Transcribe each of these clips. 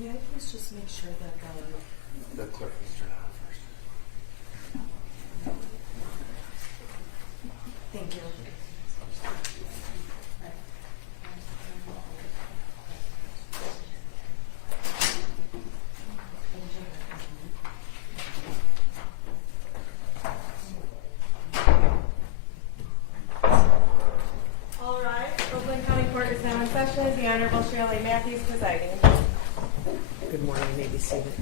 Yeah, let's just make sure that The clerk needs to turn it on first. thank you. All right, Oakland County Court is now in session. The Honorable Shirley Matthews presiding. Good morning, you may be seated.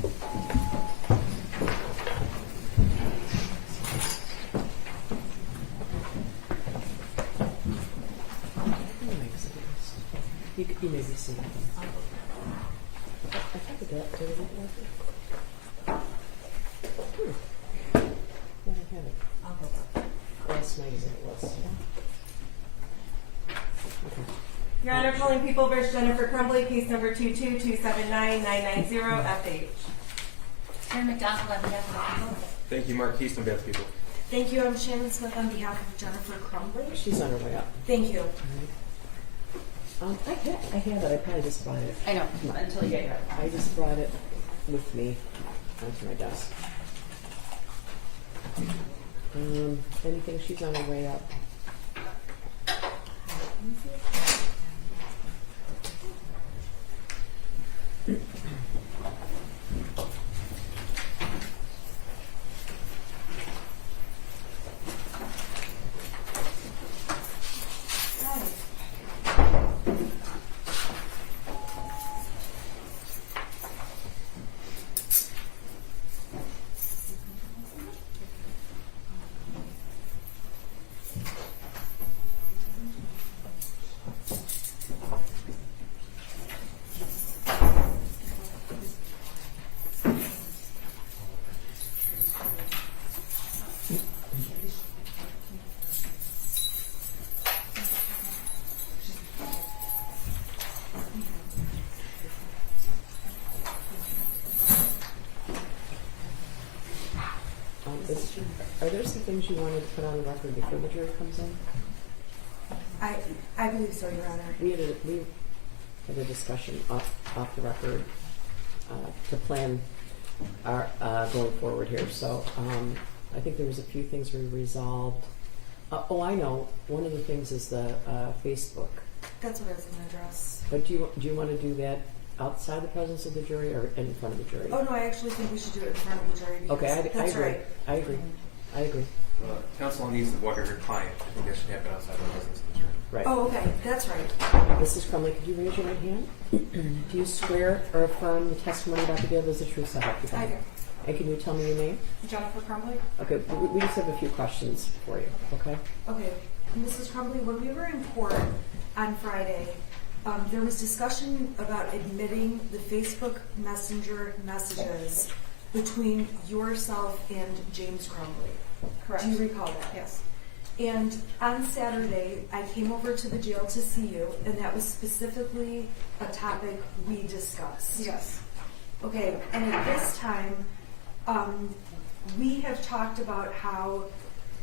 You may be seated. I thought the did it work? Yeah, I have it. I'll go up. Last night as it was. Okay. Your Honor, calling People v. Jennifer Crumbly, case number 222799990 FH. Chairman McDonald on behalf of the people. Thank you, Mark Keast, on behalf of the people. Thank you. I'm Shannon Smith on behalf of Jennifer Crumbly. She's on her way up. Thank you. I have it. I probably just brought it. I know, until you get here. I just brought it with me onto my desk. Anything? She's on her way up. Are there some things you wanted to put on the record before the jury comes in? I believe so, Your Honor. We had a discussion off the record to plan our going forward here. So I think there was a few things we resolved. I know. One of the things is the Facebook. That's what I was going to address. But do you want to do that outside the presence of the jury or in front of the jury? Oh no, I actually think we should do it in front of the jury. Because Okay, I that's agree. right. I agree. I agree. Counsel needs to walk her client. I think that should happen outside the presence of the jury. Right. Oh, okay, that's right. Mrs. Crumley, could you raise your right hand? Do you swear or affirm the testimony about to give is the truth, so help you God? I do. And can you tell me your name? Jennifer Crumbly. Okay, we just have a few questions for you, okay? Okay, Mrs. Crumbly, when we were in court on Friday, there was discussion about admitting the Facebook Messenger messages between yourself and James Crumbly. Correct. Do you recall that? Yes. And on Saturday, I came over to the jail to see you, and that was specifically a topic we discussed. Yes. Okay, and at this time, we have talked about how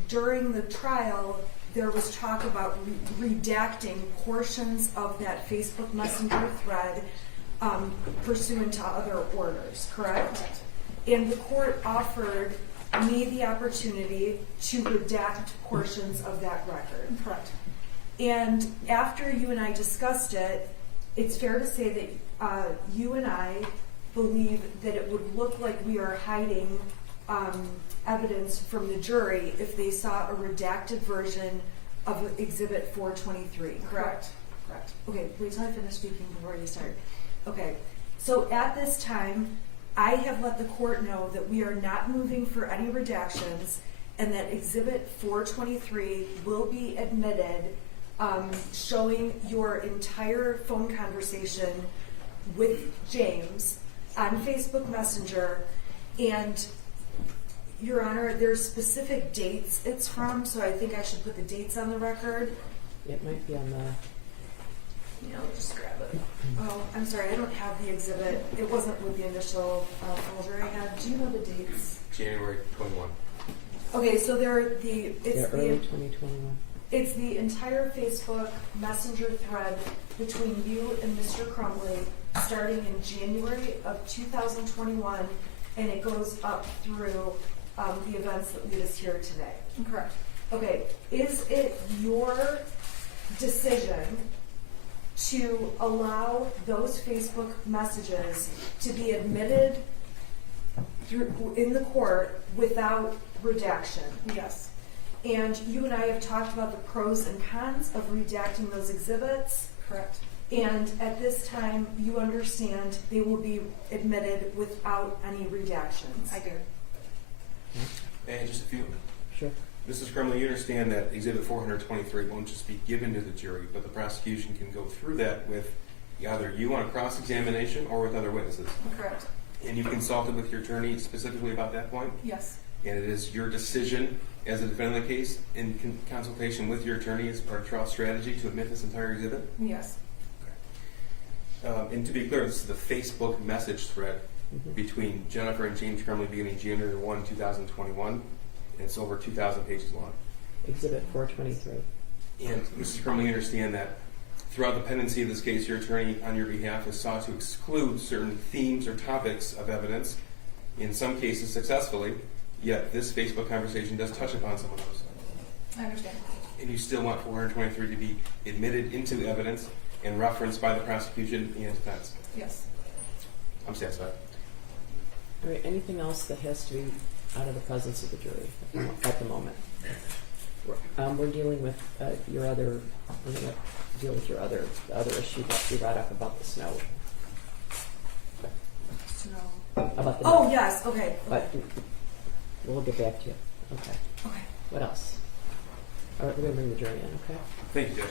during the trial, there was talk about redacting portions of that Facebook Messenger thread pursuant to other orders, correct? And the court offered me the opportunity to redact portions of that record. Correct. And after you and I discussed it, it's fair to say that you and I believe that it would look like we are hiding evidence from the jury if they saw a redacted version of Exhibit 423, correct? Correct. Okay, wait till I finish speaking before you start. Okay, so at this time, I have let the court know that we are not moving for any redactions and that Exhibit 423 will be admitted, showing your entire phone conversation with James on Facebook Messenger. And Your Honor, there's specific dates it's from, so I think I should put the dates on the record. It might be on the... Yeah, I'll just grab it. Oh, I'm sorry, I don't have the exhibit. It wasn't with the initial folder I had. Do you know the dates? January 21. Okay, so early 2021. it's the entire Facebook Messenger thread between you and Mr. Crumbly starting in January of 2021, and it goes up through the events that lead us here today. Correct. Okay, is it your decision to allow those Facebook messages to be admitted in the court without redaction? Yes. And you and I have talked about the pros and cons of redacting those exhibits. Correct. And at this time, you understand they will be admitted without any redactions. I do. And just a few. Sure. Mrs. Crumley, you understand that Exhibit 423 won't just be given to the jury, but the prosecution can go through that with either you on a cross-examination or with other witnesses. Correct. And you consulted with your attorney specifically about that point? Yes. And it is your decision as a defendant in the case, in consultation with your attorney as part of trial strategy, to admit this entire exhibit? Yes. And to be clear, this is the Facebook message thread between Jennifer and James Crumley beginning January 1, 2021. And it's over 2,000 pages long. Exhibit 423. And Mrs. Crumley, you understand that throughout the pendency of this case, your attorney on your behalf has sought to exclude certain themes or topics of evidence, in some cases successfully, yet this Facebook conversation does touch upon some of those. I understand. And you still want 423 to be admitted into evidence and referenced by the prosecution and defense. Yes. I'm satisfied. All right, anything else that has to be out of the presence of the jury at the moment? We're dealing with your other, we're going to deal with your other issue that you brought up about the snow. About the Oh, yes, okay. But we'll get back to you. Okay. Okay. What else? All right, we're going to bring the jury in, okay? Thank you, Judge.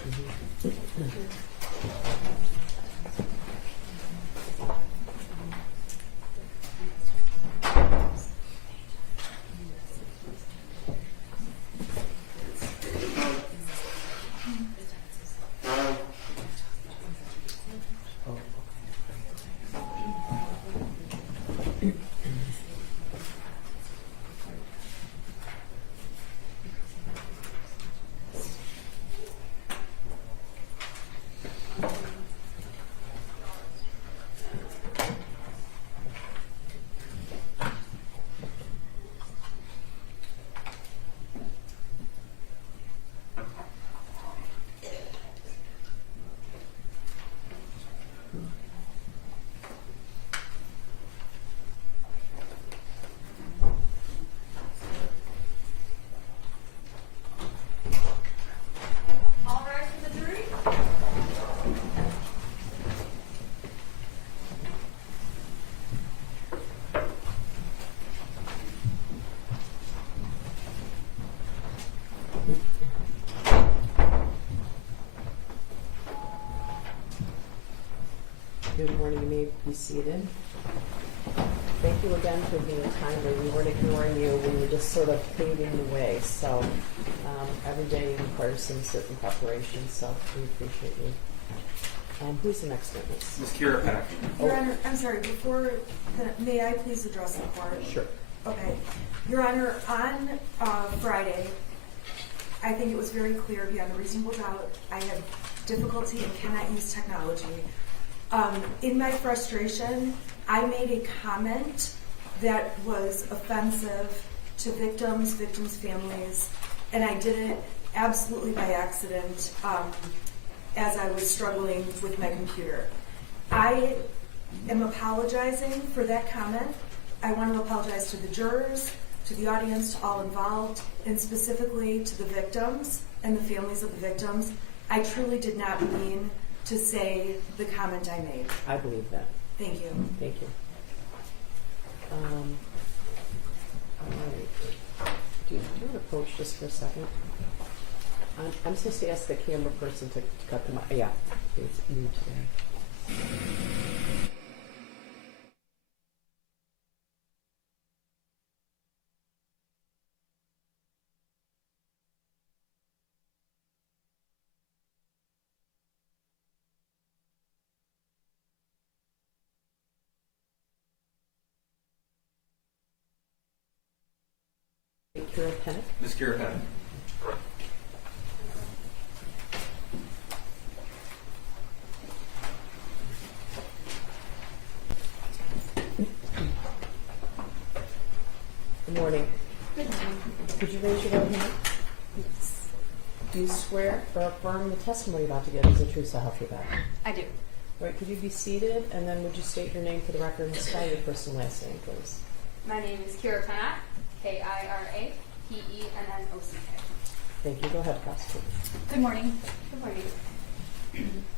All rise for the jury. Good morning, you may be seated. Thank you again for being timely. We weren't ignoring you, we were just sort of paving the way. So every day requires some certain preparation, so we appreciate you. Who's the next witness? Ms. Kira Pennock. Your Honor, I'm sorry, may I please address the court? Sure. Okay. Your Honor, on Friday, I think it was very clear beyond a reasonable doubt, I have difficulty and cannot use technology. In my frustration, I made a comment that was offensive to victims' families, and I did it absolutely by accident as I was struggling with my computer. I am apologizing for that comment. I want to apologize to the jurors, to the audience, to all involved, and specifically to the victims and the families of the victims. I truly did not mean to say the comment I made. I believe that. Thank you. Thank you. All right. Do you want to approach just for a second? I'm supposed to ask the camera person to cut them out. Yeah, it's new today. Kira Pennock. Ms. Kira Pennock. raise your right hand? Do you swear or affirm the testimony you're about to give is the truth, so help you God? I do. All right, could you be seated, and then would you state your name for the record and spell your first and last name, please? My name is Kira Pennock, KiraPennock. Thank you. Go ahead, prosecutor. Good morning. Good morning.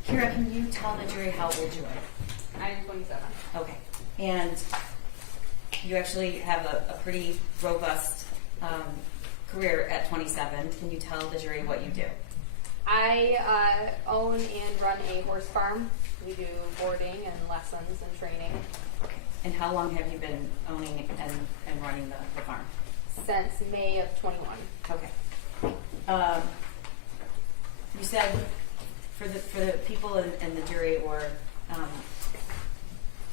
Kira, can you tell the jury how old you are? I'm 27. Okay. And you actually have a pretty robust career at 27. Can you tell the jury what you do? I own and run a horse farm. We do boarding and lessons and training Okay. And how long have you been owning and running the farm? since May of 21. Okay. You said for the people in the jury or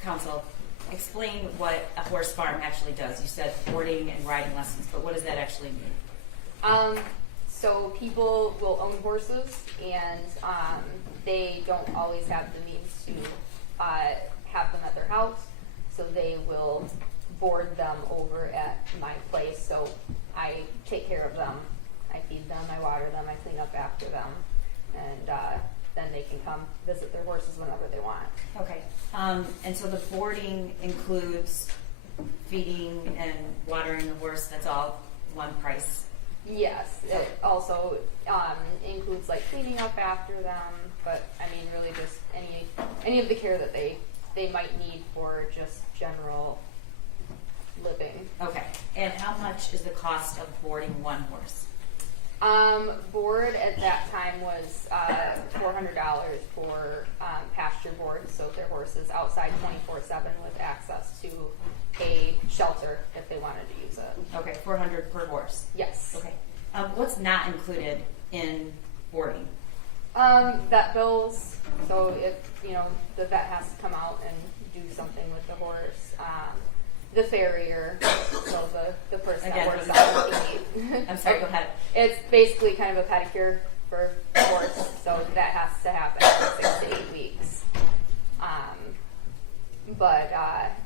counsel, explain what a horse farm actually does. You said boarding and riding lessons, but what does that actually mean? So people will own horses, and they don't always have the means to have them at their house, so they will board them over at my place. So I take care of them. I feed them, I water them, I clean up after them, and then they can come visit their horses whenever they want. Okay. And so the boarding includes feeding and watering the horse. That's all one price. Yes, it also includes like cleaning up after them, but I mean really just any of the care that they might need for just general living. Okay. And how much is the cost of boarding one horse? Board at that time was $400 for pasture board, so their horses outside 24/7 with access to a shelter if they wanted to use it. Okay, $400 per horse. Yes. Okay. What's not included in boarding? Vet bills. So if the vet has to come out and do something with the horse. The farrier, so the person Again, that works on the feet. I'm sorry, go ahead. It's basically kind of a pedicure for the horse, so that has to happen for 6 to 8 weeks.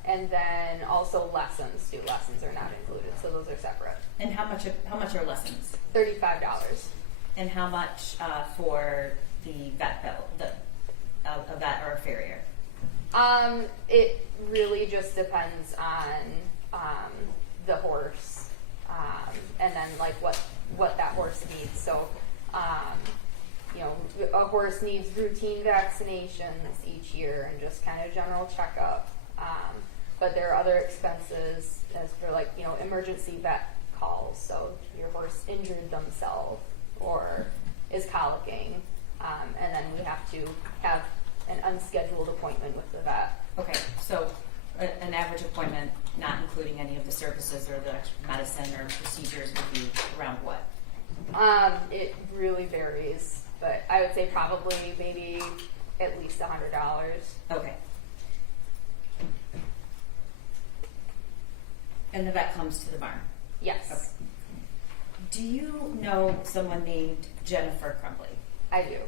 And then also lessons. Student lessons are not included, so those are separate. And how much are lessons? $35. And how much for the vet bill, a vet or a farrier? It really just depends on the horse, and then like what that horse needs. So, a horse needs routine vaccinations each year and just kind of general checkup. But there are other expenses as for like emergency vet calls. So your horse injured themselves or is colicking, and then we have to have an unscheduled appointment with the vet. Okay, so an average appointment, not including any of the services or the medicine or procedures, would be around what? It really varies, but I would say probably maybe at least $100. Okay. And the vet comes to the barn? Yes, Okay. Do you know someone named Jennifer Crumbly? I do.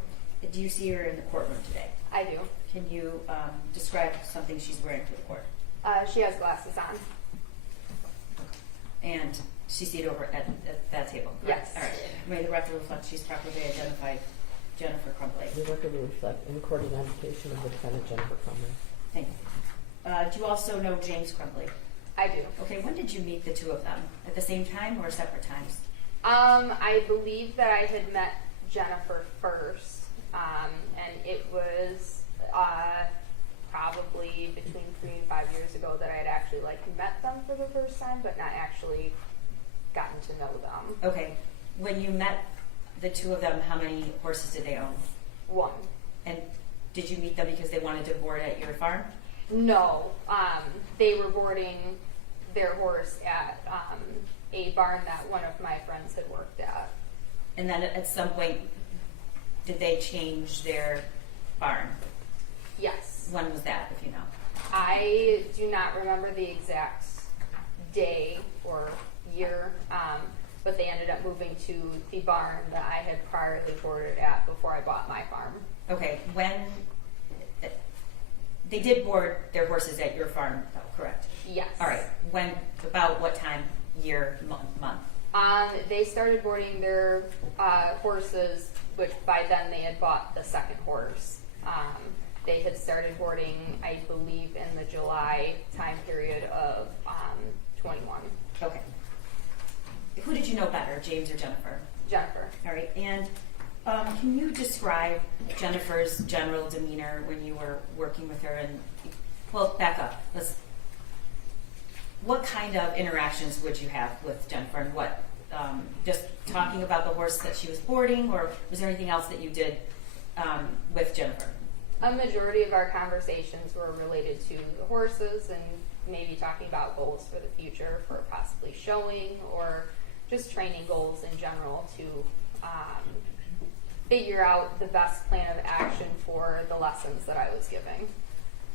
Do you see her in the courtroom today? I do. Can you describe something she's wearing to the court? She has glasses on. And she's seated over at that table, correct? Yes. All right. May the record reflect she's properly identified Jennifer Crumbly. The record will reflect in court identification of the defendant, Jennifer Crumbly. Thank you. Do you also know James Crumbly? I do. Okay, when did you meet the two of them? At the same time or separate times? I believe that I had met Jennifer first, and it was probably between 3 and 5 years ago that I had actually met them for the first time, but not actually gotten to know them. Okay. When you met the two of them, how many horses did they own? One. And did you meet them because they wanted to board at your farm? No, they were boarding their horse at a barn that one of my friends had worked at. And then at some point, did they change their barn? Yes. When was that, if you know? I do not remember the exact day or year, but they ended up moving to the barn that I had priorly boarded at before I bought my farm. Okay, when they did board their horses at your farm, though, correct? Yes. All right. When? About what time? Year? Month? They started boarding their horses, which by then they had bought the second horse. They had started boarding, I believe, in the July time period of 21. Okay. Who did you know better, James or Jennifer? Jennifer. All right, and can you describe Jennifer's general demeanor when you were working with her? And well, back up. What kind of interactions would you have with Jennifer, and what? Just talking about the horse that she was boarding, or was there anything else that you did with Jennifer? A majority of our conversations were related to the horses and maybe talking about goals for the future, for possibly showing, or just training goals in general to figure out the best plan of action for the lessons that I was giving.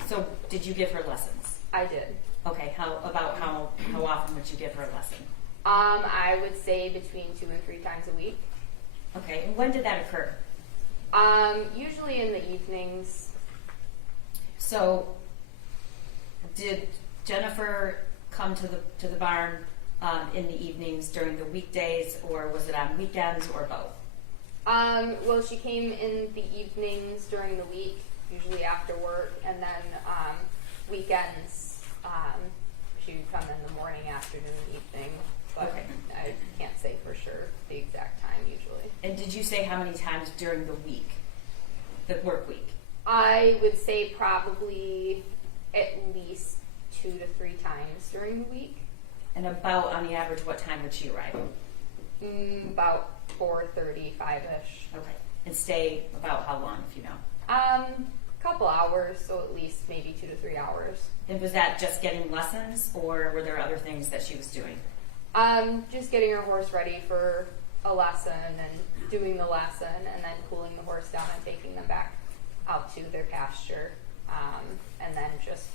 So, did you give her lessons? I did. Okay. How often would you give her a lesson? I would say between 2 and 3 times a week. Okay. And when did that occur? Usually in the evenings. So, did Jennifer come to the barn in the evenings during the weekdays, or was it on weekends, or both? Well, she came in the evenings during the week, usually after work, and then weekends she would come in the morning, afternoon, evening. But Okay. I can't say for sure the exact time usually. And did you say how many times during the week, the work week? I would say probably at least 2 to 3 times during the week. And about, on the average, what time would she arrive? About 4:35-ish. Okay. And stay about how long, if you know? Couple hours, so at least maybe 2 to 3 hours. And was that just getting lessons, or were there other things that she was doing? Just getting her horse ready for a lesson and doing the lesson, and then cooling the horse down and taking them back out to their pasture. And then just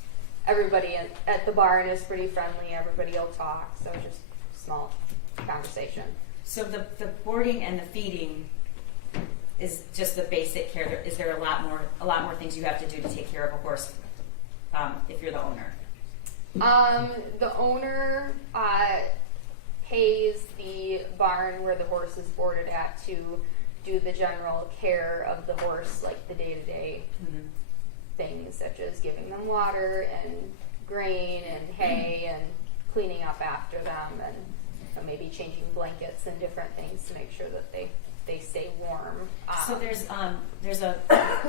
everybody at the barn is pretty friendly. Everybody will talk, so just small conversation. So the boarding and the feeding is just the basic care. Is there a lot more things you have to do to take care of a horse if you're the owner? The owner pays the barn where the horse is boarded at to do the general care of the horse, like the day-to-day things such as giving them water and grain and hay and cleaning up after them, and maybe changing blankets and different things to make sure that they stay warm. So there's a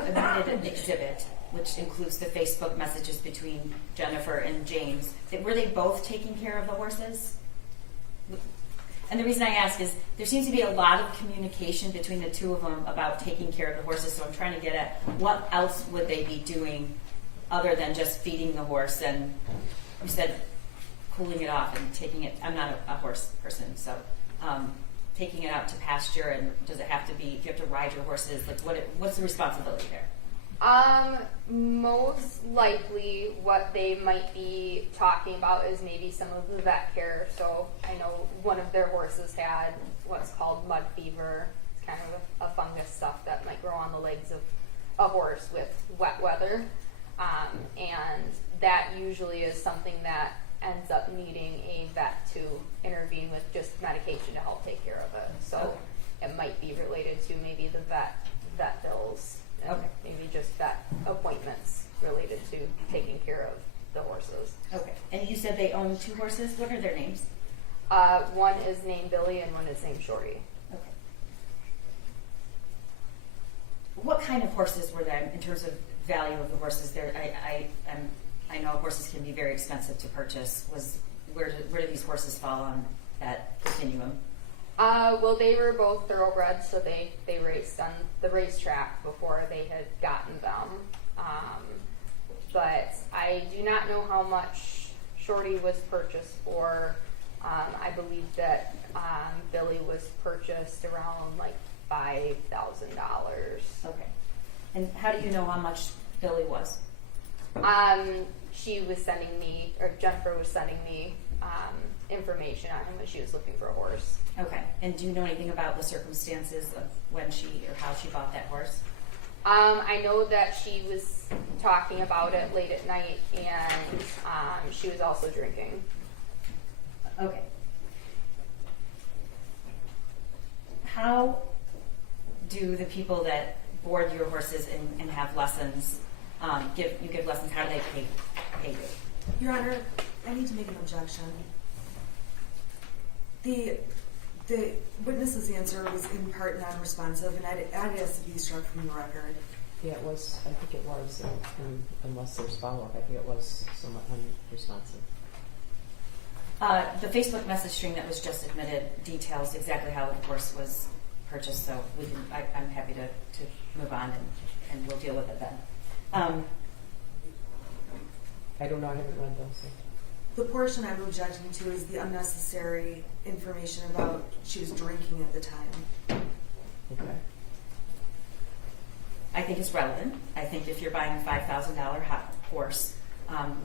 amended exhibit which includes the Facebook messages between Jennifer and James. Were they both taking care of the horses? And the reason I ask is there seems to be a lot of communication between the two of them about taking care of the horses, so I'm trying to get at what else would they be doing other than just feeding the horse, and you said cooling it off and taking it. I'm not a horse person, so taking it out to pasture, and does it have to be, do you have to ride your horses? Like what's the responsibility there? Most likely what they might be talking about is maybe some of the vet care. So I know one of their horses had what's called mud fever. It's kind of a fungus stuff that might grow on the legs of a horse with wet weather. And that usually is something that ends up needing a vet to intervene with just medication to help take care of it. So it might be related to maybe the vet bills. And maybe just vet appointments related to taking care of the horses. Okay. And you said they own 2 horses. What are their names? One is named Billy and one is named Shorty. Okay. What kind of horses were there in terms of value of the horses? There, I know horses can be very expensive to purchase. Where do these horses fall on that continuum? Well, they were both thoroughbreds, so they raced on the racetrack before they had gotten them. But I do not know how much Shorty was purchased for. I believe that Billy was purchased around like $5,000. Okay. And how do you know how much Billy was? She was sending me, or Jennifer was sending me information on him when she was looking for a horse. Okay. And do you know anything about the circumstances of when she or how she bought that horse? I know that she was talking about it late at night, and she was also drinking. Okay. how do the people that board your horses and have lessons, give lessons, how do they pay you? Your Honor, I need to make an objection. The witness's answer was in part non-responsive, and I'd ask to be struck from the record. Yeah, it was, I think it was, unless there's follow-up, I think it was somewhat unresponsive. The Facebook message string that was just admitted details exactly how the horse was purchased, so I'm happy to move on and we'll deal with it then. I don't know, I haven't read those. So. The portion I'm objecting to is the unnecessary information about she was drinking at the time. Okay. I think it's relevant. I think if you're buying a $5,000 horse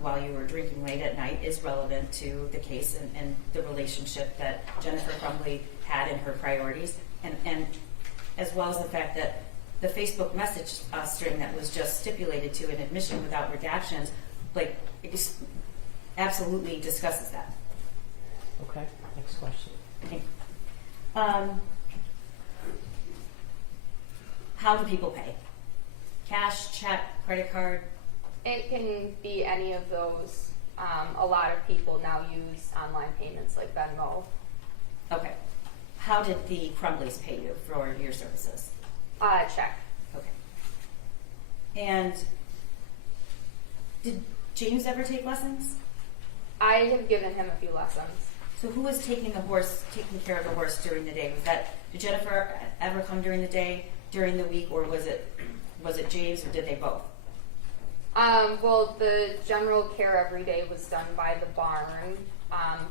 while you were drinking late at night is relevant to the case and the relationship that Jennifer Crumbly had in her priorities, and as well as the fact that the Facebook message string that was just stipulated to an admission without redactions, like, it absolutely discusses that. Okay, next question. Okay. How do people pay? Cash, check, credit card? It can be any of those. A lot of people now use online payments like Venmo. Okay. How did the Crumblies pay you for your services? Check. Okay. And did James ever take lessons? I have given him a few lessons. So who was taking care of the horse during the day? Did Jennifer ever come during the day, during the week, or was it James, or did they both? Well, the general care every day was done by the barn,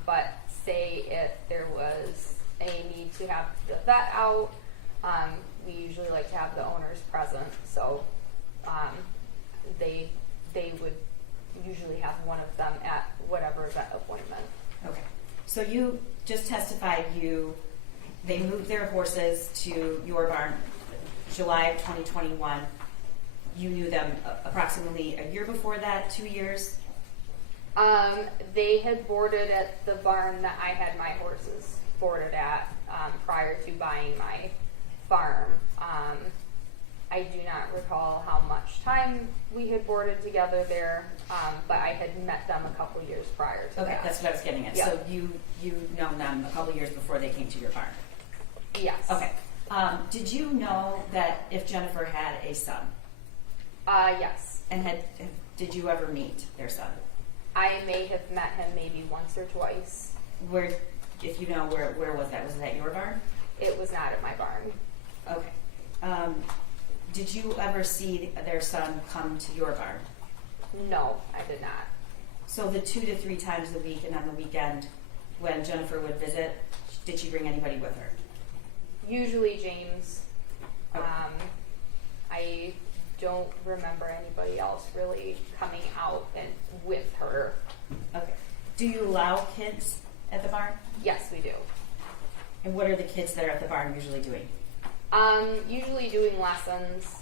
but say if there was a need to have the vet out, we usually like to have the owners present, so they would usually have one of them at whatever vet appointment. Okay. So you just testified they moved their horses to your barn July of 2021. You knew them approximately a year before that, 2 years? They had boarded at the barn that I had my horses boarded at prior to buying my farm. I do not recall how much time we had boarded together there, but I had met them a couple years prior to that. Okay, that's what I was getting at. Yeah. So you've known them a couple years before they came to your barn? Yes. Okay. Did you know that if Jennifer had a son? Yes. And did you ever meet their son? I may have met him maybe once or twice. Where, if you know, where was that? Was it at your barn? It was not at my barn. Okay. Did you ever see their son come to your barn? No, I did not. So the 2 to 3 times a week and on the weekend when Jennifer would visit, did she bring anybody with her? Usually James. Okay. I don't remember anybody else really coming out and with her. Okay. Do you allow kids at the barn? Yes, we do. And what are the kids that are at the barn usually doing? Usually doing lessons.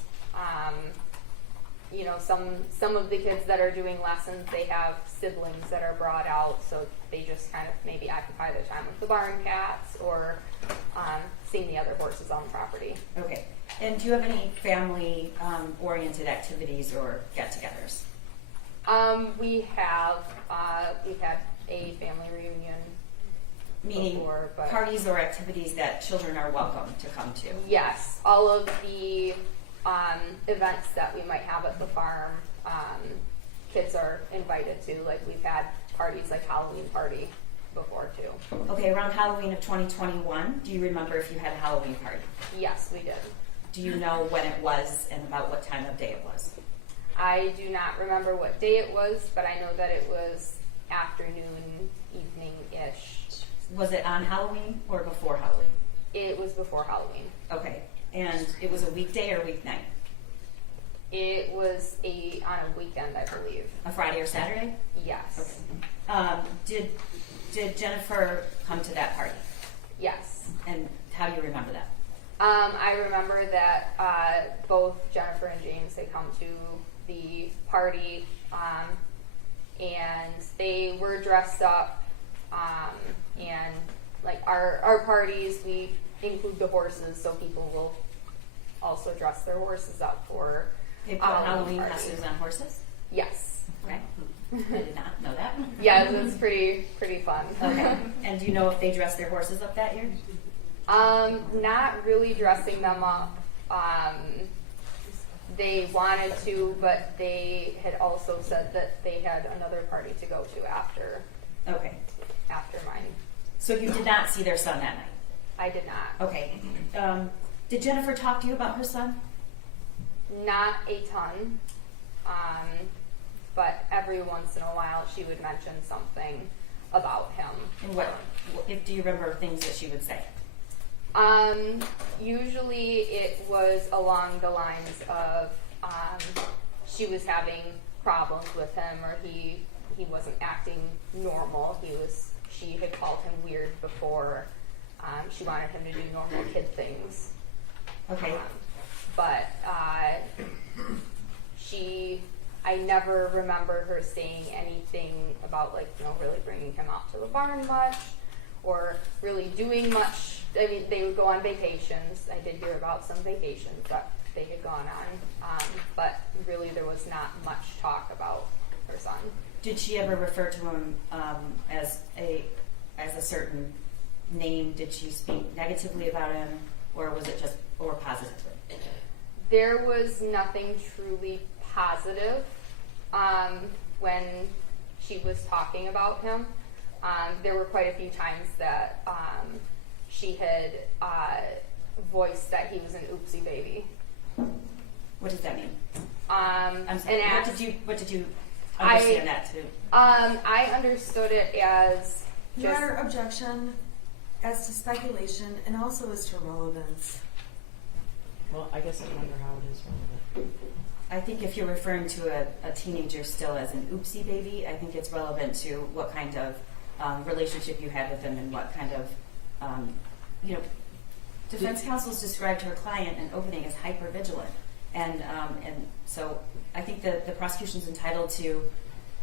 You know, some of the kids that are doing lessons, they have siblings that are brought out, so they just kind of maybe occupy their time with the barn cats or seeing the other horses on the property. Okay. And do you have any family oriented activities or get-togethers? We've had a family reunion. Meaning before, but parties or activities that children are welcome to come to? yes, all of the events that we might have at the farm, kids are invited to. Like we've had parties like Halloween party before too. Okay, around Halloween of 2021, do you remember if you had a Halloween party? Yes, we did. Do you know when it was and about what time of day it was? I do not remember what day it was, but I know that it was afternoon, evening-ish. Was it on Halloween or before Halloween? It was before Halloween. Okay, and it was a weekday or weeknight? It was on a weekend, I believe. A Friday or Saturday? Yes. Okay. Did Jennifer come to that party? Yes. And how do you remember that? I remember that both Jennifer and James had come to the party, and they were dressed up. And like our parties, we include the horses, so people will also dress their horses up for They put Halloween party. costumes on horses? Yes. Okay. I did not know that. Yeah, it was pretty fun. Okay. And do you know if they dressed their horses up that year? Not really dressing them up. They wanted to, but they had also said that they had another party to go to after Okay. mine. So you did not see their son that night? I did not. Okay. Did Jennifer talk to you about her son? Not a ton, but every once in a while she would mention something about him. And what, if do you remember things that she would say? Usually it was along the lines of she was having problems with him, or he wasn't acting normal. She had called him weird before. She wanted him to do normal kid things. Okay. But I never remember her saying anything about really bringing him out to the barn much, or really doing much. I mean, they would go on vacations. I did hear about some vacations that they had gone on, but really there was not much talk about her son. Did she ever refer to him as a certain name? Did she speak negatively about him, or was it just or positively? There was nothing truly positive when she was talking about him. There were quite a few times that she had voiced that he was an oopsie baby. What does that mean? I'm sorry. What did you understand that to? I understood it as Your just Honor, objection as to speculation and also as to relevance. Well, I guess I wonder how it is relevant. I think if you're referring to a teenager still as an oopsie baby, I think it's relevant to what kind of relationship you had with him and what kind of, defense counsel's described her client in opening as hypervigilant. And so I think the prosecution's entitled to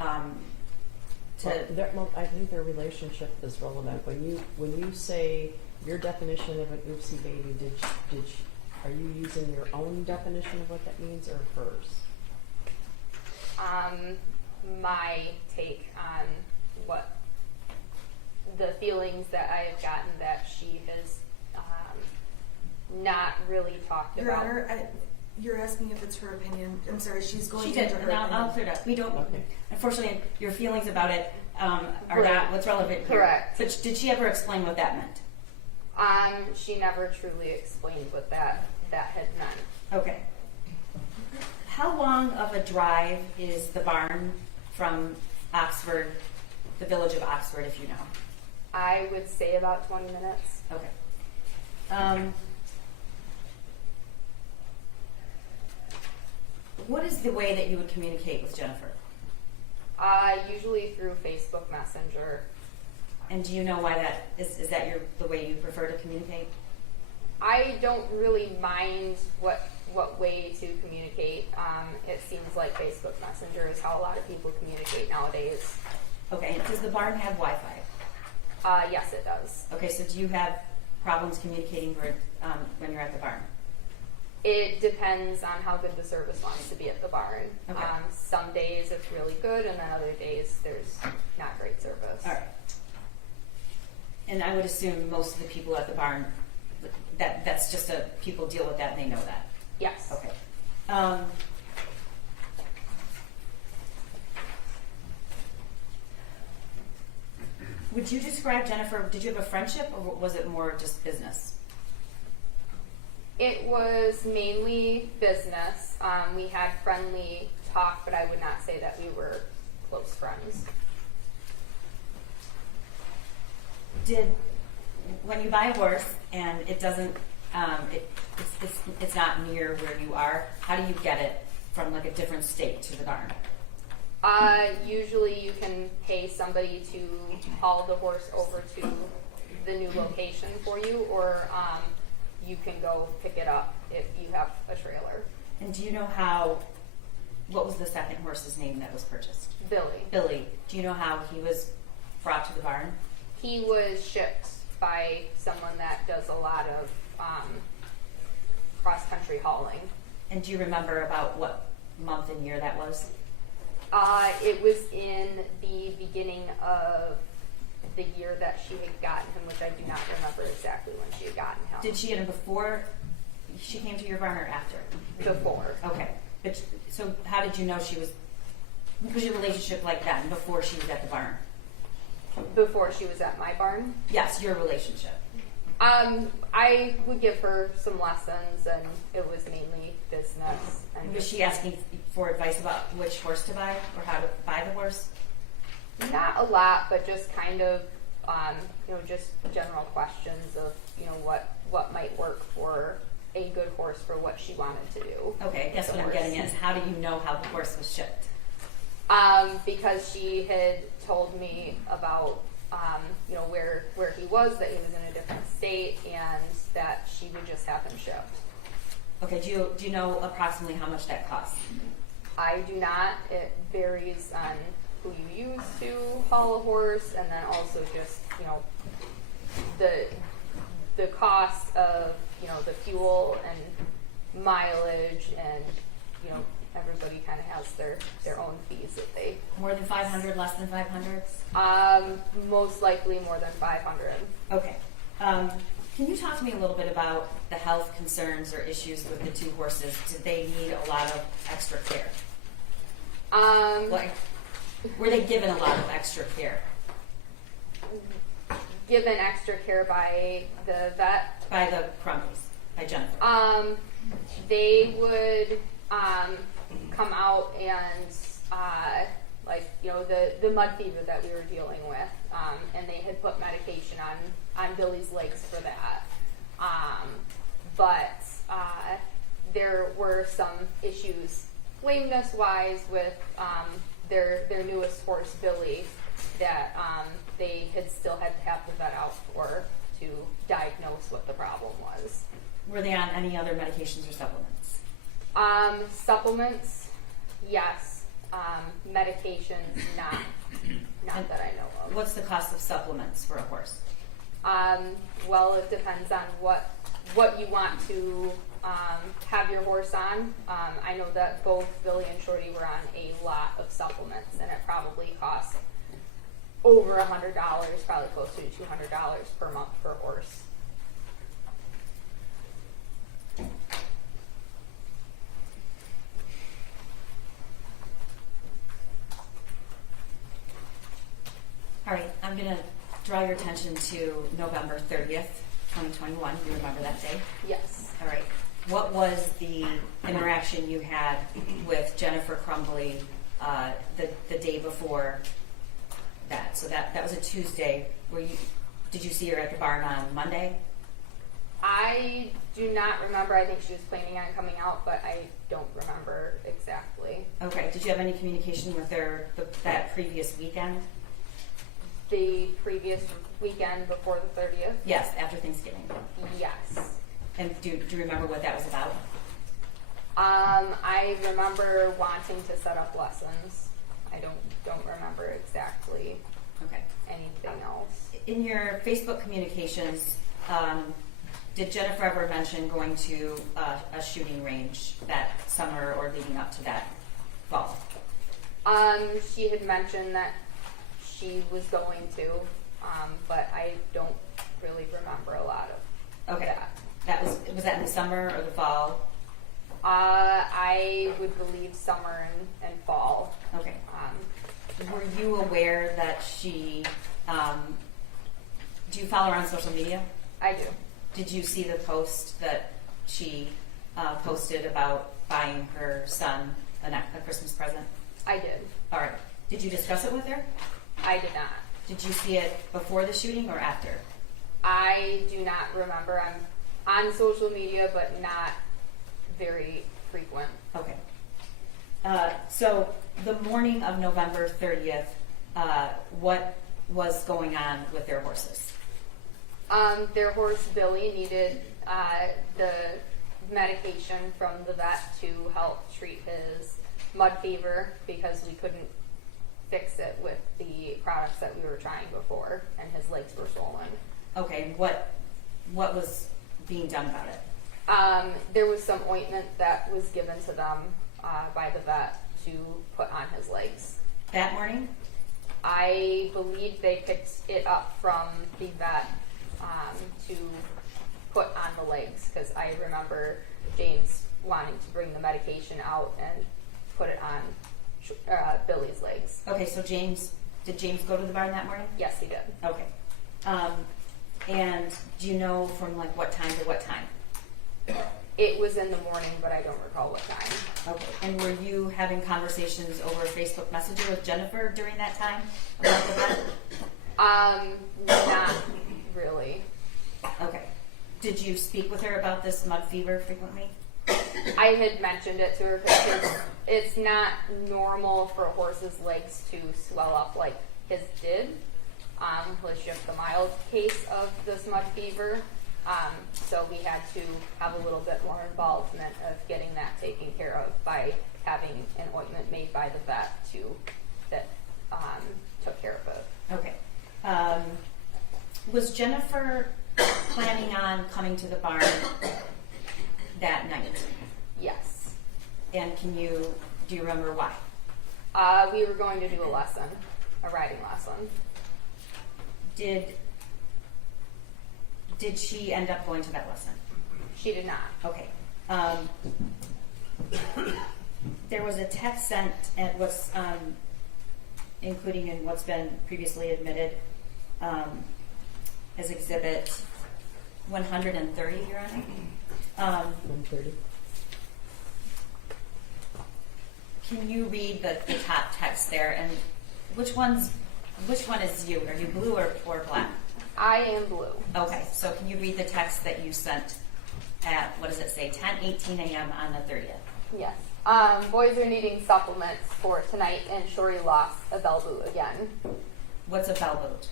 I think their relationship is relevant. When you say your definition of an oopsie baby, are you using your own definition of what that means or hers? my take on what the feelings that I have gotten that she has not really talked Your about. Honor, you're asking if it's her opinion. I'm sorry, she's going She did, into her and I'll opinion. clear it up. We don't, Okay. unfortunately, your feelings about it are Right. not what's relevant here. Correct. But did she ever explain what that meant? She never truly explained what that had meant. Okay. How long of a drive is the barn from Oxford, the village of Oxford, if you know? I would say about 20 minutes. Okay. What is the way that you would communicate with Jennifer? Usually through Facebook Messenger. And do you know why that is? Is that the way you prefer to communicate? I don't really mind what way to communicate. It seems like Facebook Messenger is how a lot of people communicate nowadays. Okay. Does the barn have Wi-Fi? Yes, it does. Okay. So do you have problems communicating when you're at the barn? It depends on how good the service wants to be at the barn. Okay. Some days it's really good, and then other days there's not great service. All right. And I would assume most of the people at the barn, that's just people deal with that and they know that. Yes. Okay. Would you describe Jennifer, did you have a friendship or was it more just business? It was mainly business. We had friendly talk, but I would not say that we were close friends. When you buy a horse and it doesn't, it's not near where you are, how do you get it from like a different state to the barn? Usually you can pay somebody to haul the horse over to the new location for you, or you can go pick it up if you have a trailer. And do you know what was the second horse's name that was purchased? Billy. Billy. Do you know how he was brought to the barn? He was shipped by someone that does a lot of cross-country hauling. And do you remember about what month and year that was? It was in the beginning of the year that she had gotten him, which I do not remember exactly when she had gotten him. Did she get him before she came to your barn or after? Before. Okay. But, so how did you know she was, what was your relationship like then, before she was at the barn? Before she was at my barn. Yes, your relationship. I would give her some lessons, and it was mainly business. And Was she asking for advice about which horse to buy or how to buy the horse? not a lot, but just kind of, just general questions of, what might work for a good horse for what she wanted to do. Okay, I guess what I'm getting at is how do you know how the horse was shipped? Because she had told me about, where he was, that he was in a different state, and that she would just have him shipped. Okay, do you know approximately how much that costs? I do not. It varies on who you use to haul a horse, and then also just, the cost of, the fuel and mileage, and, everybody kind of has their own fees that they. More than 500, less than 500? Most likely more than 500. Okay. Can you talk to me a little bit about the health concerns or issues with the two horses? Did they need a lot of extra care? Like, were they given a lot of extra care? Given extra care by the vet? By the Crumblies, by Jennifer. They would come out and the mud fever that we were dealing with, and they had put medication on Billy's legs for that. But there were some issues lameness wise with their newest horse, Billy, that they had still had to have the vet out for to diagnose what the problem was. Were they on any other medications or supplements? Supplements, yes. Medications, not that I know of. What's the cost of supplements for a horse? Well, it depends on what you want to have your horse on. I know that both Billy and Shorty were on a lot of supplements, and it probably cost over $100, probably close to $200 per month per horse. All right, I'm going to draw your attention to November 30th, 2021. You remember that day? Yes. All right. What was the interaction you had with Jennifer Crumbly the day before that? So that was a Tuesday. Did you see her at the barn on Monday? I do not remember. I think she was planning on coming out, but I don't remember exactly. Okay. Did you have any communication with her that previous weekend? The previous weekend before the 30th? Yes, after Thanksgiving. Yes. And do you remember what that was about? I remember wanting to set up lessons. I don't remember exactly Okay. anything else. In your Facebook communications, did Jennifer ever mention going to a shooting range that summer or leading up to that fall? She had mentioned that she was going to, but I don't really remember a lot of that. Was that in the summer or the fall? I would believe summer and fall. Okay. Were you aware that she? Do you follow her on social media? I do. Did you see the post that she posted about buying her son a Christmas present? I did. All right. Did you discuss it with her? I did not. Did you see it before the shooting or after? I do not remember. I'm on social media, but not very frequent. Okay. So the morning of November 30th, what was going on with their horses? Their horse, Billy, needed the medication from the vet to help treat his mud fever because we couldn't fix it with the products that we were trying before, and his legs were swollen. Okay, and what was being done about it? There was some ointment that was given to them by the vet to put on his legs. That morning? I believe they picked it up from the vet to put on the legs, because I remember James wanting to bring the medication out and put it on Billy's legs. Okay, so did James go to the barn that morning? Yes, he did. Okay. And do you know from like what time to what time? It was in the morning, but I don't recall what time. Okay. And were you having conversations over Facebook Messenger with Jennifer during that time about the vet? Not really. Okay. Did you speak with her about this mud fever frequently? I had mentioned it to her because it's not normal for a horse's legs to swell up like his did. Was just the mild case of this mud fever. So we had to have a little bit more involvement of getting that taken care of by having an ointment made by the vet that took care of it. Okay. Was Jennifer planning on coming to the barn that night? Yes. And do you remember why? We were going to do a riding lesson. Did she end up going to that lesson? She did not. Okay. There was a text sent at what's including in what's been previously admitted as exhibit 130, Your Honor. 1:30. Can you read the top text there, and which one is you? Are you blue or black? I am blue. Okay, so can you read the text that you sent at, what does it say, 10:18 a.m. on the 30th? Yes. Boys are needing supplements for tonight, and Shori lost a bell boot again. What's a bell boot?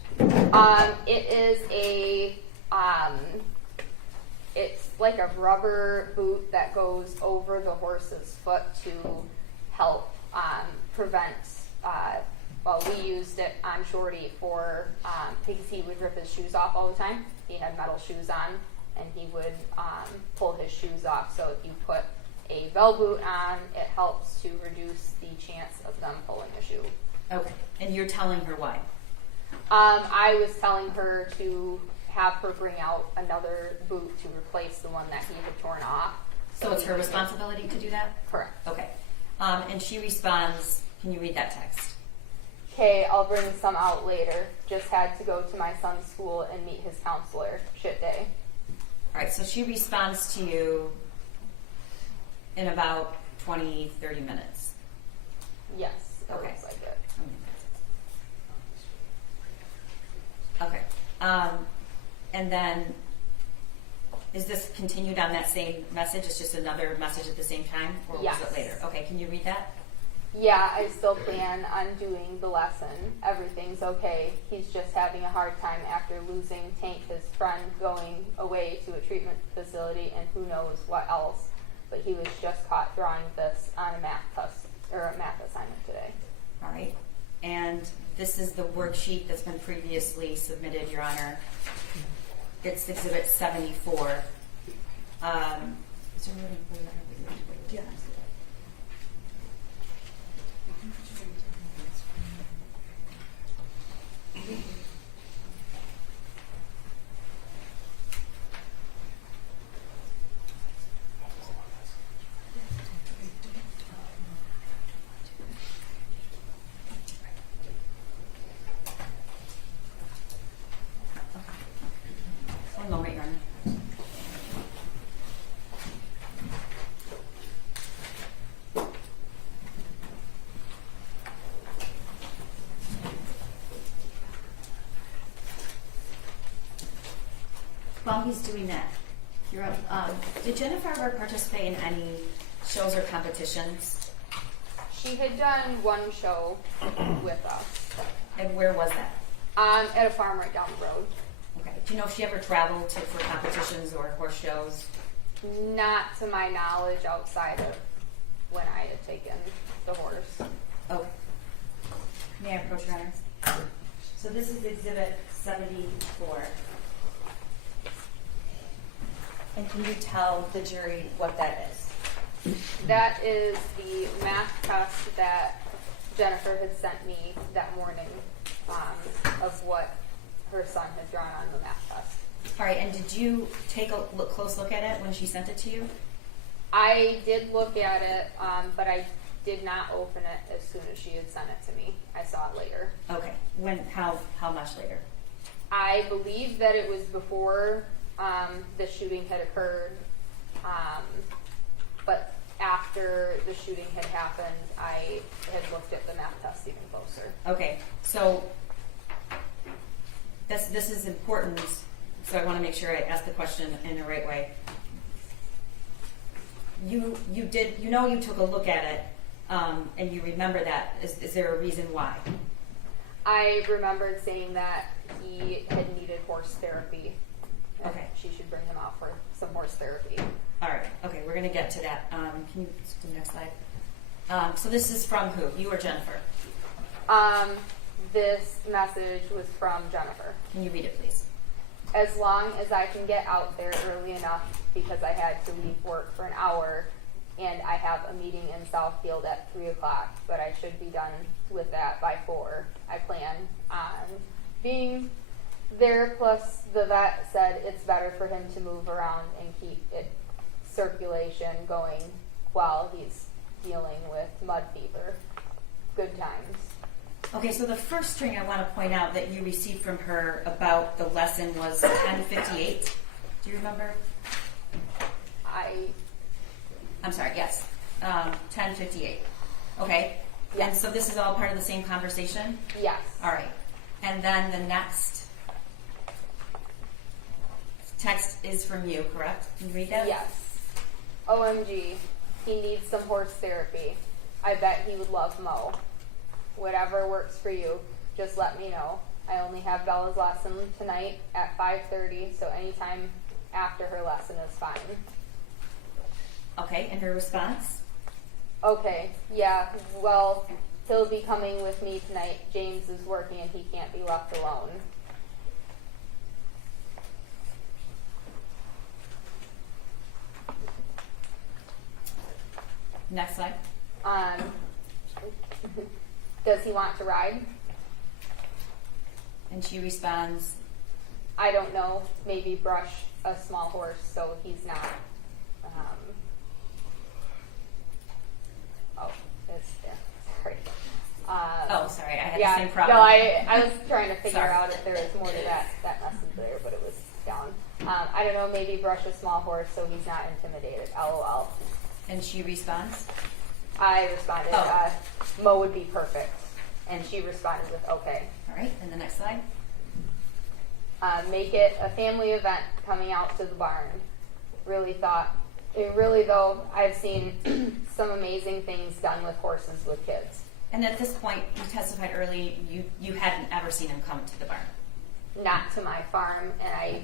It is it's like a rubber boot that goes over the horse's foot to help prevent. Well, we used it on Shorty for because he would rip his shoes off all the time. He had metal shoes on, and he would pull his shoes off. So if you put a bell boot on, it helps to reduce the chance of them pulling a shoe. Okay, and you're telling her why? I was telling her to have her bring out another boot to replace the one that he had torn off. So it's her responsibility to do that? Correct. Okay. And she responds, can you read that text? Okay, I'll bring some out later. Just had to go to my son's school and meet his counselor. Shit day. All right, so she responds to you in about 20, 30 minutes. Yes, it Okay. looks like it. Okay. And then, is this continued on that same message? It's just another message at the same time? Or Yes. was it later? Okay, can you read that? Yeah, I still plan on doing the lesson. Everything's okay. He's just having a hard time after losing Tank, his friend, going away to a treatment facility and who knows what else. But he was just caught drawing this on a math test or a math assignment today. All right. And this is the worksheet that's been previously submitted, Your Honor. It's Exhibit 74. Is there a Yeah. One moment, Your Honor. While he's doing that, you're up. Did Jennifer ever participate in any shows or competitions? She had done one show with us And where was that? at a farm right down the road. Okay. Do you know if she ever traveled for competitions or horse shows? Not to my knowledge outside of when I had taken the horse. Okay. May I approach, Your Honor? So this is Exhibit 74. And can you tell the jury what that is? That is the math test that Jennifer had sent me that morning, of what her son had drawn on the math test. All right, and did you take a close look at it when she sent it to you? I did look at it, but I did not open it as soon as she had sent it to me. I saw it later. Okay. When? How much later? I believe that it was before the shooting had occurred, but after the shooting had happened, I had looked at the math test even closer. Okay, so this is important, so I want to make sure I ask the question in the right way. You took a look at it, and you remember that. Is there a reason why? I remembered saying that he had needed horse therapy. And Okay. she should bring him out for some horse therapy. All right. Okay, we're going to get to that. Can you do the next slide? So this is from who? You or Jennifer? This message was from Jennifer. Can you read it, please? As long as I can get out there early enough, because I had to leave work for an hour and I have a meeting in Southfield at 3 o'clock, but I should be done with that by 4. I plan on being there, plus the vet said it's better for him to move around and keep it circulation going while he's dealing with mud fever. Good times. Okay, so the first thing I want to point out that you received from her about the lesson was 10:58. Do you remember? I'm sorry, yes. 10:58. Okay. Yes. And so this is all part of the same conversation? Yes. All right. And then the next text is from you, correct? Can you read that? Yes. OMG, he needs some horse therapy. I bet he would love Mo. Whatever works for you, just let me know. I only have Bella's lesson tonight at 5:30, so anytime after her lesson is fine. Okay, and her response? Okay, yeah, well, he'll be coming with me tonight. James is working and he can't be left alone. Next slide. Does he want to ride? And she responds, I don't know. Maybe brush a small horse so he's not. It's there. Sorry. oh, sorry, I had Yeah. the same problem. No, I was trying to figure Sorry. out if there was more to that message there, but it was down. I don't know. Maybe brush a small horse so he's not intimidated. LOL. And she responds, I responded, Oh. Mo would be perfect. And she responded with, okay. all right, and the next slide. Make it a family event coming out to the barn. Really though, I've seen some amazing things done with horses with kids. And at this point, you testified early, you hadn't ever seen him come to the barn. Not to my farm, and I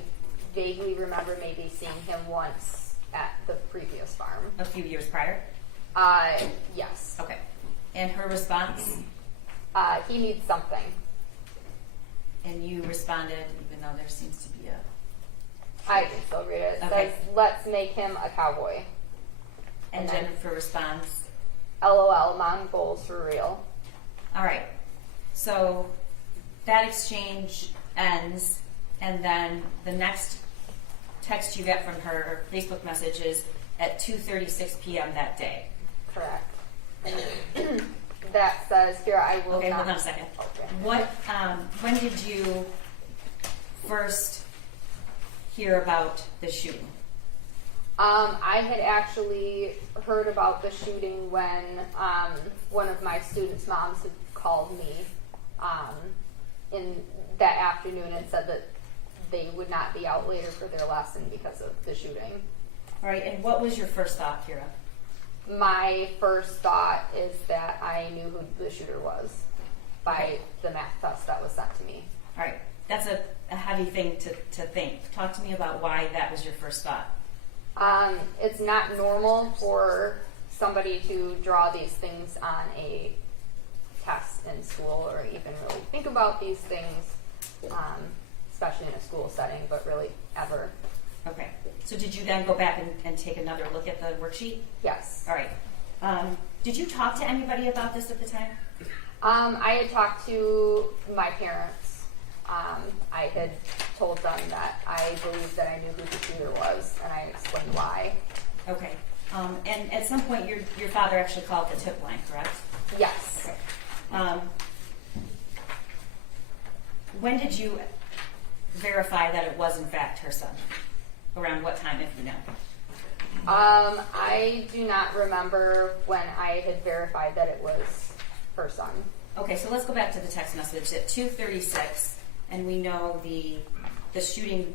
vaguely remember maybe seeing him once at the previous farm. A few years prior? Yes. Okay. And her response? He needs something. And you responded, even though there seems to be a... I can still read it. It Okay. says, let's make him a cowboy. And And then- Jennifer responds, LOL, mom goals for real. all right. So that exchange ends, and then the next text you get from her, Facebook message, is at 2:36 p.m. that day. Correct. And that says, here, I will Okay, not. hold on a second. Okay. What? When did you first hear about the shooting? I had actually heard about the shooting when one of my students' moms had called me in that afternoon and said that they would not be out later for their lesson because of the shooting. All right, and what was your first thought, Kira? My first thought is that I knew who the shooter was by the math test that was sent to me. All right, that's a heavy thing to think. Talk to me about why that was your first thought. It's not normal for somebody to draw these things on a test in school or even really think about these things, especially in a school setting, but really ever. Okay. So did you then go back and take another look at the worksheet? Yes. All right. Did you talk to anybody about this at the time? I had talked to my parents. I had told them that I believed that I knew who the shooter was, and I explained why. Okay. And at some point, your father actually called the tip line, correct? Yes. Okay. When did you verify that it was in fact her son? Around what time, if you know? I do not remember when I had verified that it was her son. Okay, so let's go back to the text message at 2:36, and we know the shooting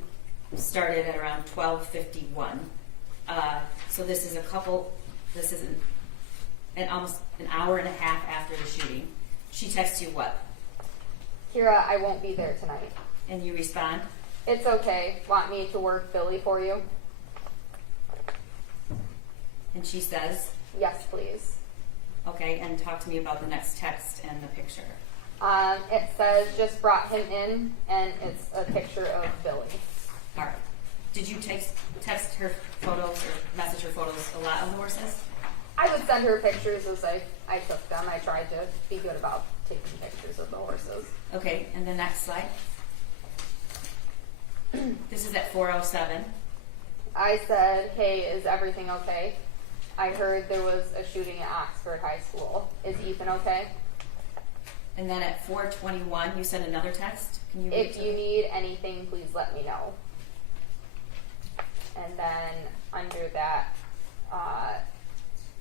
started at around 12:51. So this is almost an hour and a half after the shooting. She texts you what? Kira, I won't be there tonight. And you respond? It's okay. Want me to work Billy for you? And she says, Yes, please. okay, and talk to me about the next text and the picture. It says just brought him in, and it's a picture of Billy. All right. Did you text her photos or message her photos a lot of the horses? I would send her pictures as I took them. I tried to be good about taking pictures of the horses. Okay, and the next slide. This is at 4:07. I said, hey, is everything okay? I heard there was a shooting at Oxford High School. Is Ethan okay? And then at 4:21, you sent another text. Can you read If to you me? need anything, please let me know. And then under that,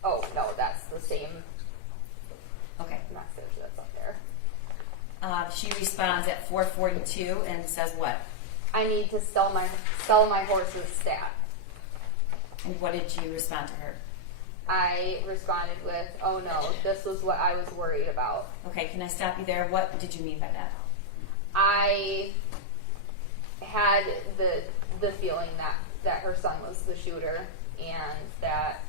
oh no, that's the same Okay. message that's up there. She responds at 4:42 and says what? I need to sell my horse's stat. And what did you respond to her? I responded with, oh no, this was what I was worried about. Okay, can I stop you there? What did you mean by that? I had the feeling that her son was the shooter, and that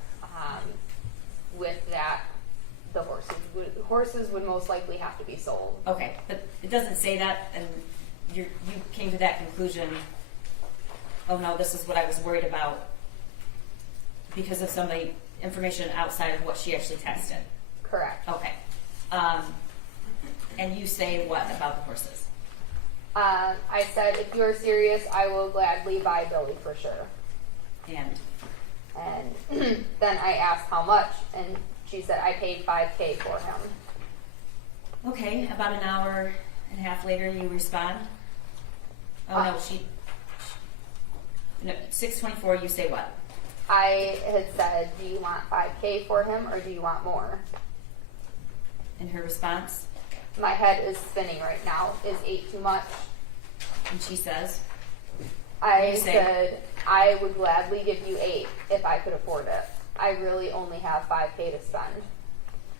with that, the horses would most likely have to be sold. Okay, but it doesn't say that, and you came to that conclusion. Oh no, this is what I was worried about because of somebody information outside of what she actually texted. Correct. Okay, and you say what about the horses? I said, if you're serious, I will gladly buy Billy for sure. And Then I asked how much, and she said, I paid $5,000 for him. okay, about an hour and a half later, you respond. Oh no, no, 6:24. You say what? I had said, do you want $5,000 for him, or do you want more? And her response, My head is spinning right now. Is 8 too much? and she says, I You say- said, I would gladly give you 8 if I could afford it. I really only have $5,000 to spend.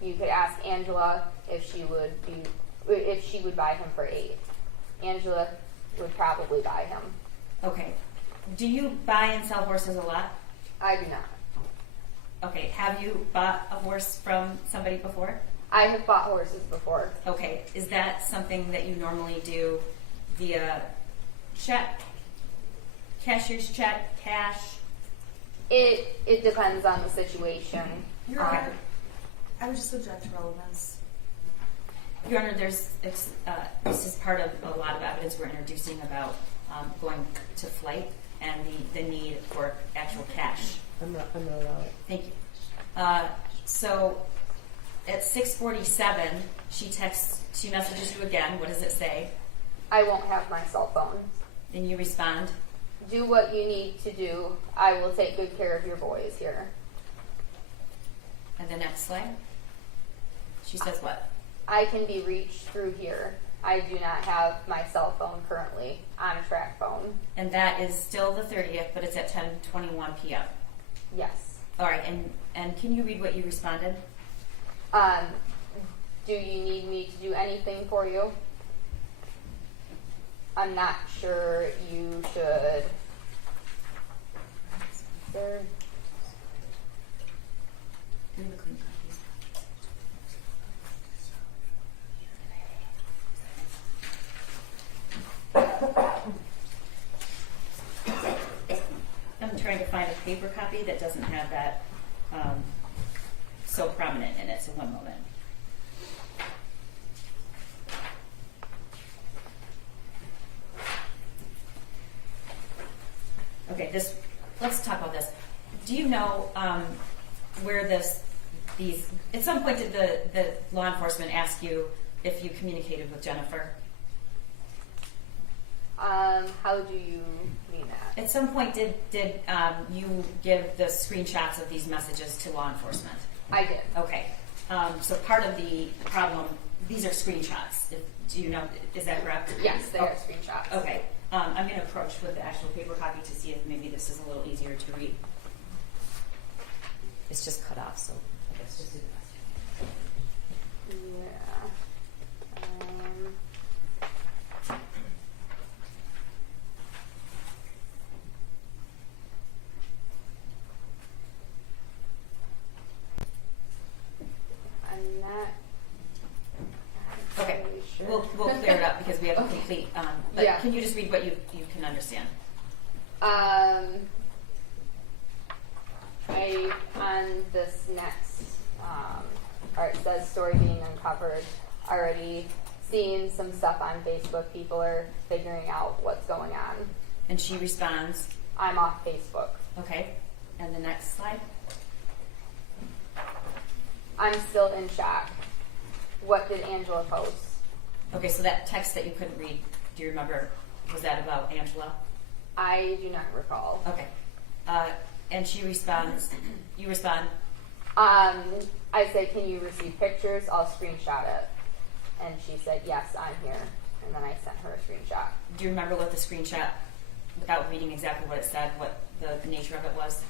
You could ask Angela if she would buy him for 8. Angela would probably buy him. okay. Do you buy and sell horses a lot? I do not. Okay, have you bought a horse from somebody before? I have bought horses before. Okay, is that something that you normally do via check, cashier's check, cash? It depends on the situation. Your Honor, I would just object to relevance. Your Honor, this is part of a lot of evidence we're introducing about going to flight and the need for actual cash. I'm gonna allow it. Thank you. So at 6:47, she messages you again. What does it say? I won't have my cell phone. And you respond, Do what you need to do. I will take good care of your boys here. and the next slide, she says what? I can be reached through here. I do not have my cell phone currently on a track phone. And that is still the 30th, but it's at 10:21 p.m. Yes. All right, and can you read what you responded? Do you need me to do anything for you? I'm not sure you should. Sir? Give me the clean copies. paper copy that doesn't have that so prominent in it. So one moment. Okay, let's talk about this. Do you know where these, at some point did the law enforcement ask you if you communicated with Jennifer? How do you mean that? At some point did you give the screenshots of these messages to law enforcement? I did. Okay, so part of the problem, these are screenshots. Do you know, is that correct? Yes, they are screenshots. Okay, I'm going to approach with the actual paper copy to see if maybe this is a little easier to read. It's just cut off, so I guess just do the best. Yeah. I'm not Okay, really sure. we'll clear it up because we have a complete. But Yeah. can you just read what you can understand? On this next, or it says story being uncovered, already seeing some stuff on Facebook. People are figuring out what's going on. And she responds, I'm off Facebook. okay. And the next slide. I'm still in shock. What did Angela post? Okay, so that text that you couldn't read, do you remember? Was that about Angela? I do not recall. Okay. And she responds, you respond, I said, can you receive pictures? I'll screenshot it. And she said, yes, I'm here. And then I sent her a screenshot. do you remember what the screenshot, without reading exactly what it said, what the nature of it was?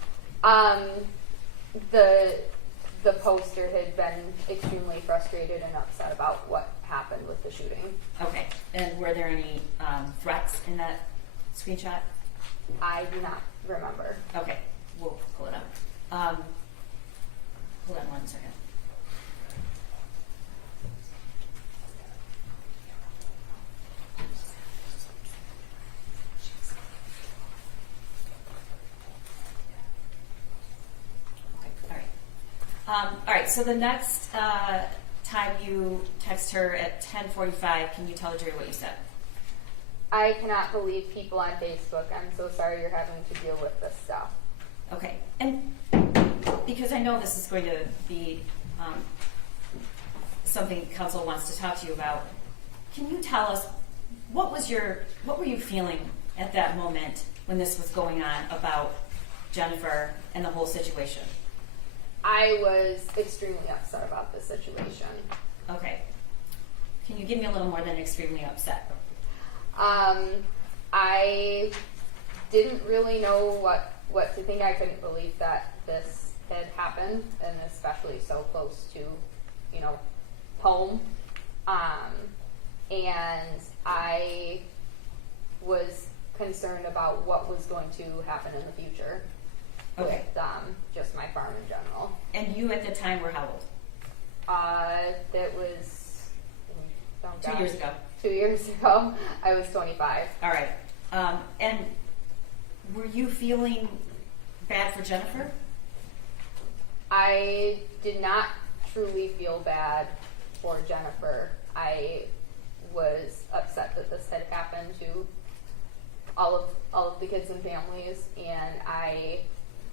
The poster had been extremely frustrated and upset about what happened with the shooting. Okay. And were there any threats in that screenshot? I do not remember. Okay, we'll pull it up. Hold on 1 second. Okay, all right, so the next time you text her at 10:45, can you tell Jerry what you said? I cannot believe people on Facebook. I'm so sorry you're having to deal with this stuff. Okay, and because I know this is going to be something council wants to talk to you about, can you tell us what were you feeling at that moment when this was going on about Jennifer and the whole situation? I was extremely upset about the situation. Okay, can you give me a little more than extremely upset? I didn't really know what to think. I couldn't believe that this had happened, and especially so close to, home. And I was concerned about what was going to happen in the future Okay. with just my farm in general. And you at the time were how old? That was 2 years ago. 2 years ago. I was 25. All right. And were you feeling bad for Jennifer? I did not truly feel bad for Jennifer. I was upset that this had happened to all of the kids and families, and I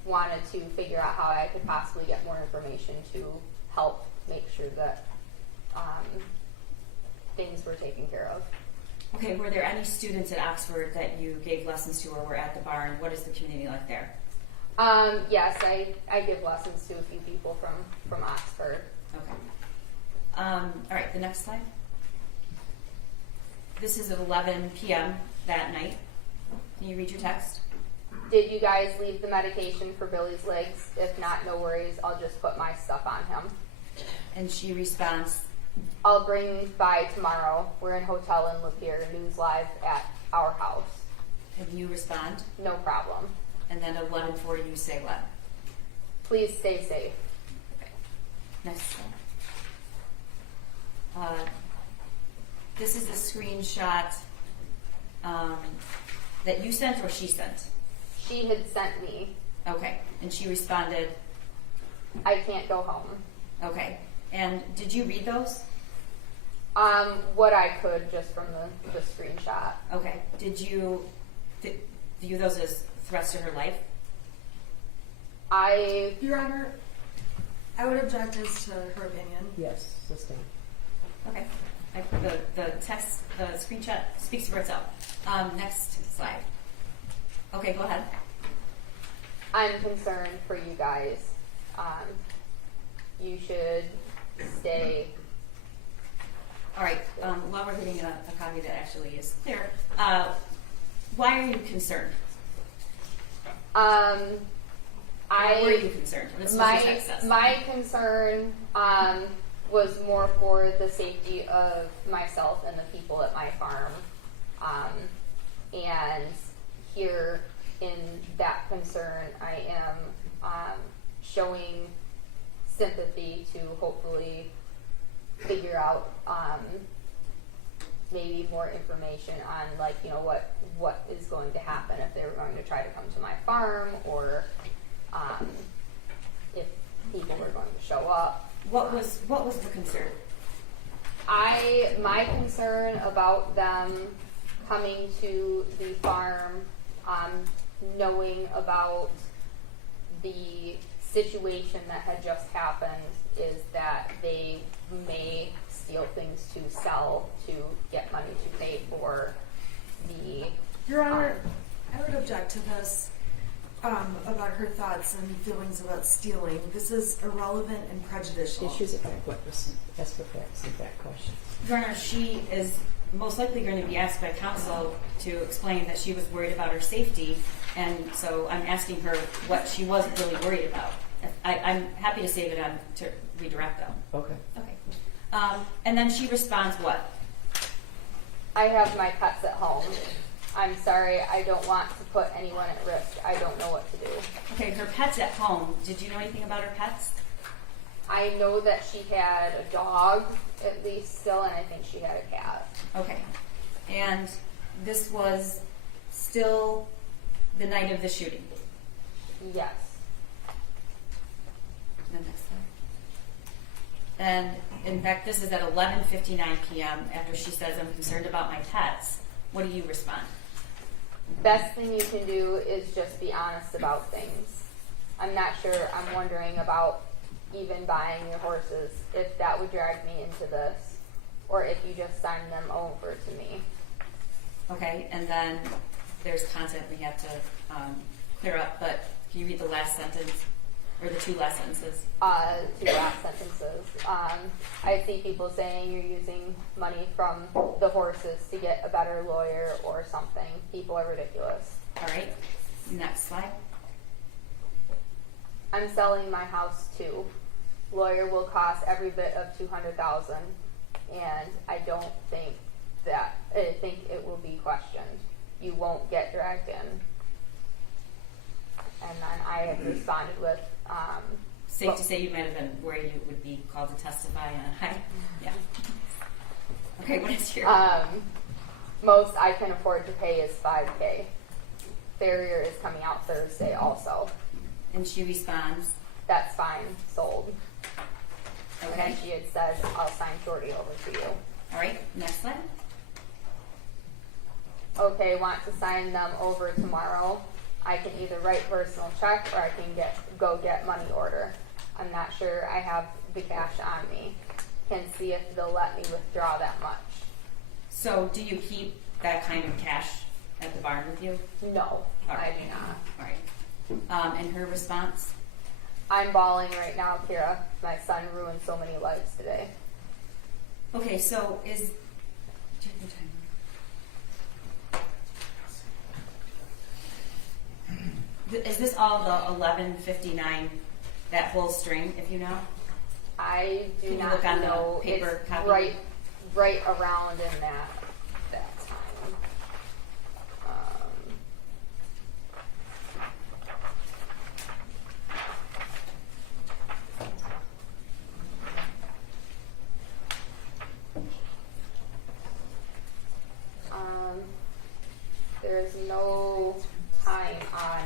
wanted to figure out how I could possibly get more information to help make sure that things were taken care of. Okay, were there any students at Oxford that you gave lessons to or were at the barn? What is the community like there? Yes, I give lessons to a few people from Oxford. Okay. All right, the next slide. This is at 11 p.m. that night. Can you read your text? Did you guys leave the medication for Billy's legs? If not, no worries. I'll just put my stuff on him. And she responds, I'll bring by tomorrow. We're in hotel in Lapeer. News live at our house. and you respond. No problem. And then at 11:40 you say what? Please stay safe. Okay. Next slide. This is a screenshot that you sent or she sent? She had sent me, Okay, and she responded, I can't go home. okay. And did you read those? What I could just from the screenshot. Okay. Did you view those as threats to her life? Your Honor, I would object as to her opinion. Yes, sustain. Okay. The text, the screenshot speaks for itself. Next slide. Okay, go ahead. I'm concerned for you guys. You should stay. All right. While we're getting a copy that actually is clear, why are you concerned? Why were you concerned? That's what your text says. My concern was more for the safety of myself and the people at my farm. And here in that concern, I am showing sympathy to hopefully figure out maybe more information on, like, you know, what is going to happen if they were going to try to come to my farm, or if people were going to show up. What was the concern? My concern about them coming to the farm, knowing about the situation that had just happened, is that they may steal things to sell to get money to pay for the. Your Honor, I would object to this about her thoughts and feelings about stealing. This is irrelevant and prejudicial. Issues of fact witness. Ask for facts and fact questions. Your Honor, she is most likely going to be asked by counsel to explain that she was worried about her safety, and so I'm asking her what she was really worried about. I'm happy to save it on to redirect them. Okay. Okay. And then she responds what? I have my pets at home. I'm sorry, I don't want to put anyone at risk. I don't know what to do. Okay, her pet's at home. Did you know anything about her pets? I know that she had a dog, at least still, and I think she had a cat. Okay. And this was still the night of the shooting. Yes. The next slide. And in fact, this is at 11:59 p.m. after she says, "I'm concerned about my pets." What do you respond? Best thing you can do is just be honest about things. I'm not sure. I'm wondering about even buying your horses, if that would drag me into this, or if you just sign them over to me. Okay, and then there's content we have to clear up, but can you read the last sentence, or the two last sentences? Two last sentences. I see people saying you're using money from the horses to get a better lawyer or something. People are ridiculous. All right, next slide. I'm selling my house too. Lawyer will cost every bit of $200,000, and I don't think that. I think it will be questioned. You won't get dragged in. And then I have responded with. Safe to say you might have been worried you would be called to testify on a high. Yeah. Okay, what is your? Most I can afford to pay is $5,000. Farrier is coming out Thursday also. And she responds. That's fine, sold. Okay. And she had said, I'll sign Shorty over to you. All right, next slide. Okay, want to sign them over tomorrow. I can either write personal check or I can go get money order. I'm not sure I have the cash on me. Can see if they'll let me withdraw that much. So, do you keep that kind of cash at the barn with you? No, All right. I do not. All right. And her response? I'm bawling right now, Kira. My son ruined so many lives today. Okay, so do you have the time? Is this all the 11:59, that whole string, if you know? I do Can you not look on the know. paper It's copy? right around in that time. There's no time on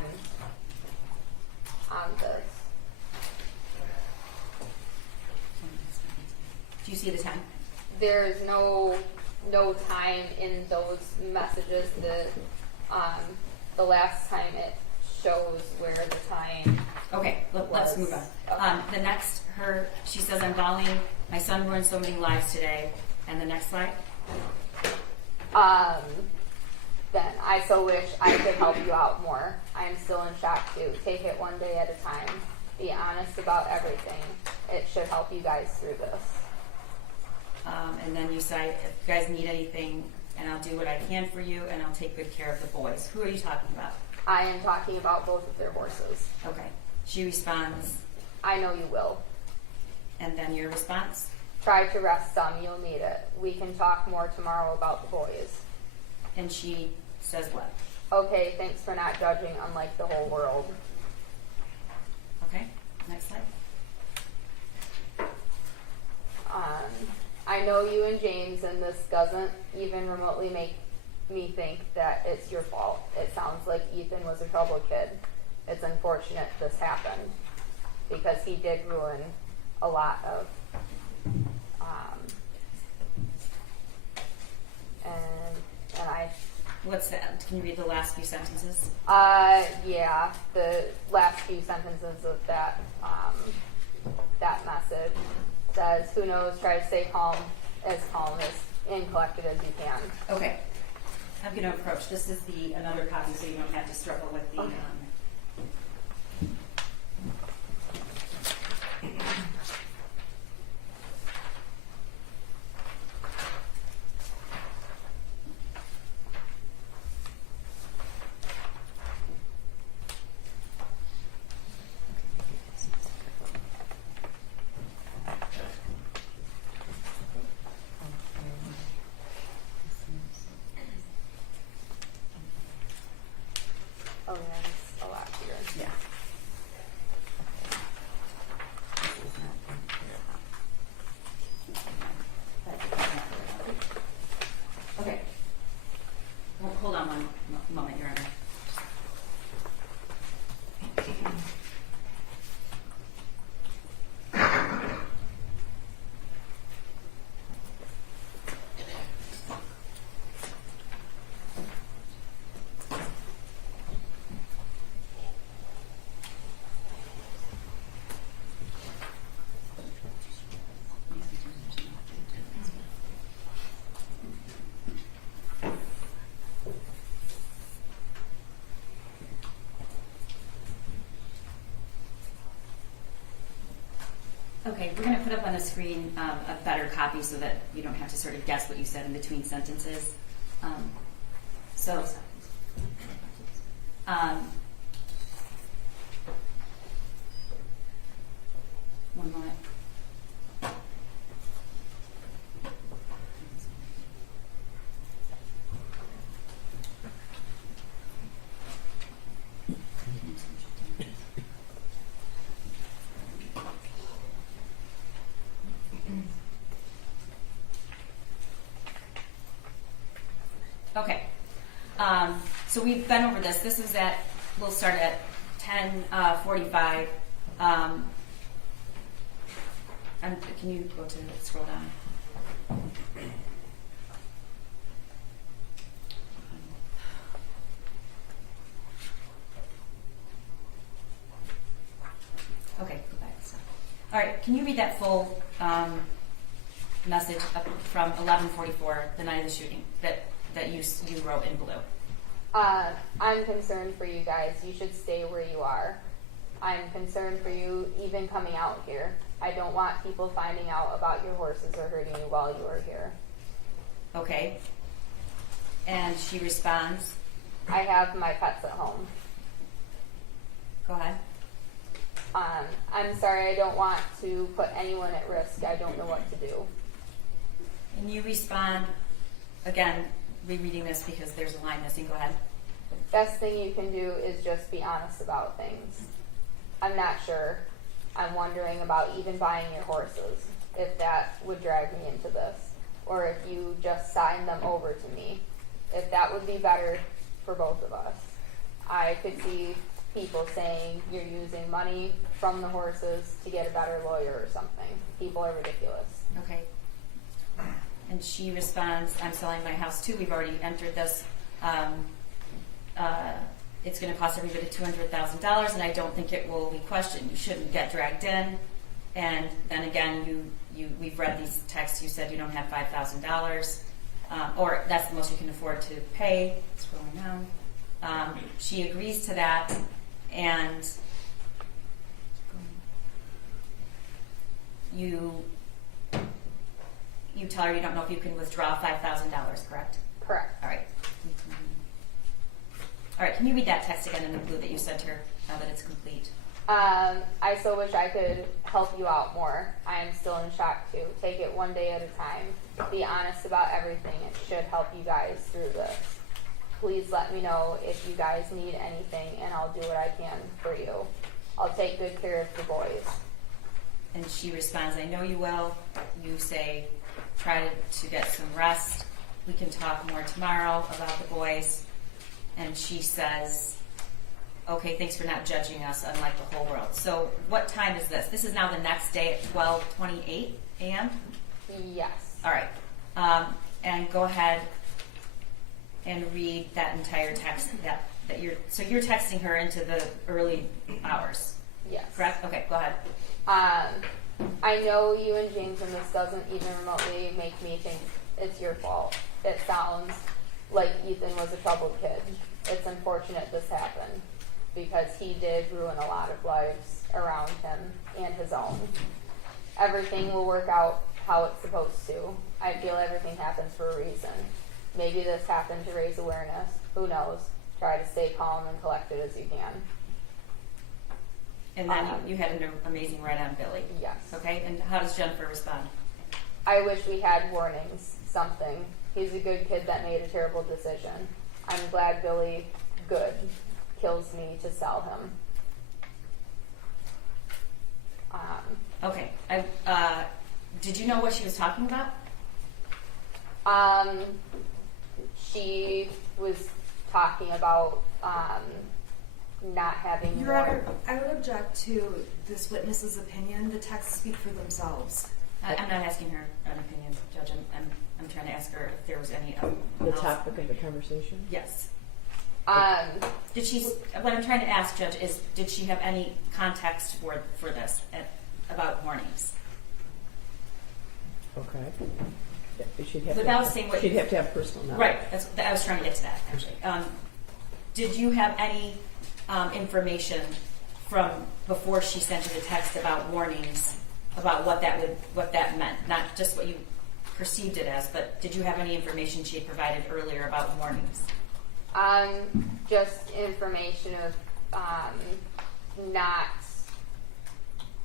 Do you see the time? There's no time in those messages. The last time it shows where the time. Okay, let's move on. Okay. The next, she says, I'm bawling. My son ruined so many lives today. And the next slide. Then I so wish I could help you out more. I am still in shock too. Take it one day at a time. Be honest about everything. It should help you guys through this. And then you say, if you guys need anything, and I'll do what I can for you, and I'll take good care of the boys. Who are you talking about? I am talking about both of their horses. Okay. She responds, I know you will. and then your response? Try to rest some. You'll need it. We can talk more tomorrow about the boys. And she says what? Okay, thanks for not judging unlike the whole world. Okay, next slide. I know you and James, and this doesn't even remotely make me think that it's your fault. It sounds like Ethan was a trouble kid. It's unfortunate this happened because he did ruin a lot of and I What's that? Can you read the last few sentences? yeah, the last few sentences of that that message says, who knows, try to stay calm as and collected as you can. Okay. I'm going to approach. This is another copy, so you don't have to struggle with the. Okay. Oh, that's a lot here. Yeah. Okay. Well, hold on one moment, Your Honor. Okay, we're going to put up on the screen a better copy so that you don't have to sort of guess what you said in between sentences. So, one moment. Okay, so we've been over this. This is we'll start at 10:45. And can you go to scroll down? Okay, go back. All right, can you read that full message up from 11:44, the night of the shooting, that you wrote in blue? I'm concerned for you guys. You should stay where you are. I'm concerned for you even coming out here. I don't want people finding out about your horses or hurting you while you are here. Okay. And she responds, I have my pets at home. go ahead. I'm sorry, I don't want to put anyone at risk. I don't know what to do. And you respond, again, rereading this because there's a line missing. Go ahead. Best thing you can do is just be honest about things. I'm not sure. I'm wondering about even buying your horses, if that would drag me into this, or if you just sign them over to me, if that would be better for both of us. I could see people saying you're using money from the horses to get a better lawyer or something. People are ridiculous. Okay. And she responds, I'm selling my house too. We've already entered this. It's going to cost everybody $200,000, and I don't think it will be questioned. You shouldn't get dragged in. And then again, we've read these texts. You said you don't have $5,000, or that's the most you can afford to pay. Scrolling down. She agrees to that, and you tell her you don't know if you can withdraw $5,000, correct? Correct. All right. All right, can you read that text again in the blue that you sent her now that it's complete? I still wish I could help you out more. I am still in shock too. Take it one day at a time. Be honest about everything. It should help you guys through this. Please let me know if you guys need anything, and I'll do what I can for you. I'll take good care of the boys. And she responds, I know you will. You say, try to get some rest. We can talk more tomorrow about the boys. And she says, okay, thanks for not judging us, unlike the whole world. So what time is this? This is now the next day at 12:28 a.m.? Yes. All right. And go ahead and read that entire text that you're texting her into the early hours, Yes. correct? Okay, go ahead. I know you and James, and this doesn't even remotely make me think it's your fault. It sounds like Ethan was a troubled kid. It's unfortunate this happened because he did ruin a lot of lives around him and his own. Everything will work out how it's supposed to. I feel everything happens for a reason. Maybe this happened to raise awareness. Who knows? Try to stay calm and collected as you can. And then you had an amazing ride on Billy. Yes. Okay, and how does Jennifer respond? I wish we had warnings, something. He's a good kid that made a terrible decision. I'm glad Billy, good, kills me to sell him. Okay, did you know what she was talking about? She was talking about not having Your more. Honor, I would object to this witness's opinion. The texts speak for themselves. I'm not asking her an opinion, Judge. I'm trying to ask her if there was any. The topic of the conversation? Yes. Did What I'm trying to ask, Judge, is did she have any context for this about warnings? Okay. She'd have Without to, saying what she'd have to have personal knowledge. Right. I was trying to get to that actually. Did you have any information from before she sent you the text about warnings, about what that meant? Not just what you perceived it as, but did you have any information she had provided earlier about warnings? just information of not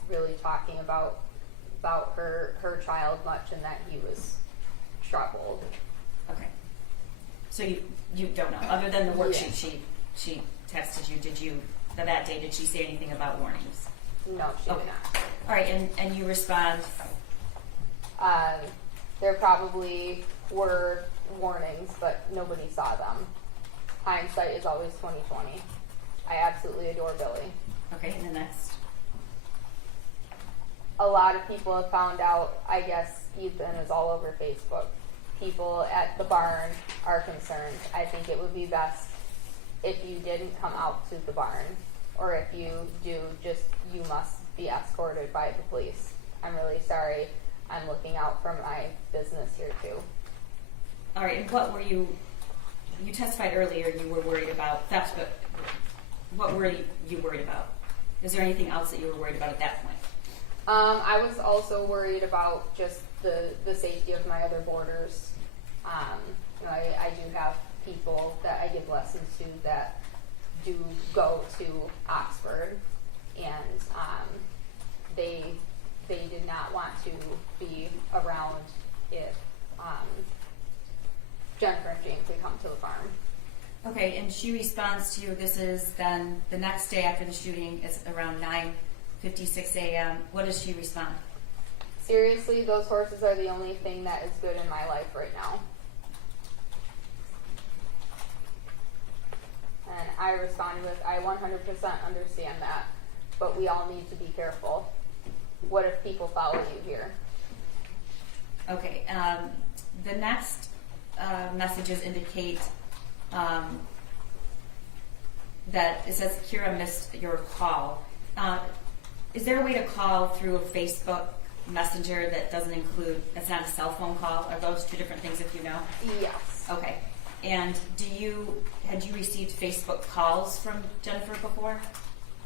really talking about her child much, and that he was troubled. Okay. So you don't know, other than the worksheet Yeah. she texted you. Did you that day? Did she say anything about warnings? No, she Okay. did not. All right, and you respond. There probably were warnings, but nobody saw them. Hindsight is always 20/20. I absolutely adore Billy. Okay, and the next. A lot of people have found out, I guess, Ethan is all over Facebook. People at the barn are concerned. I think it would be best if you didn't come out to the barn, or if you do, you must be escorted by the police. I'm really sorry. I'm looking out for my business here too. All right, and what were you testified earlier you were worried about theft, but what were you worried about? Is there anything else that you were worried about at that point? I was also worried about just the safety of my other boarders. I do have people that I give lessons to that do go to Oxford, and they did not want to be around if Jennifer and James had come to the farm. Okay, and she responds to you. This is then the next day after the shooting. It's around 9:56 a.m. What does she respond? Seriously, those horses are the only thing that is good in my life right now. And I responded with, I 100% understand that, but we all need to be careful. What if people follow you here? Okay, the next messages indicate that it says Kira missed your call. Is there a way to call through a Facebook Messenger that doesn't include, it's not a cell phone call? Are those two different things if you know? Yes. Okay, and had you received Facebook calls from Jennifer before?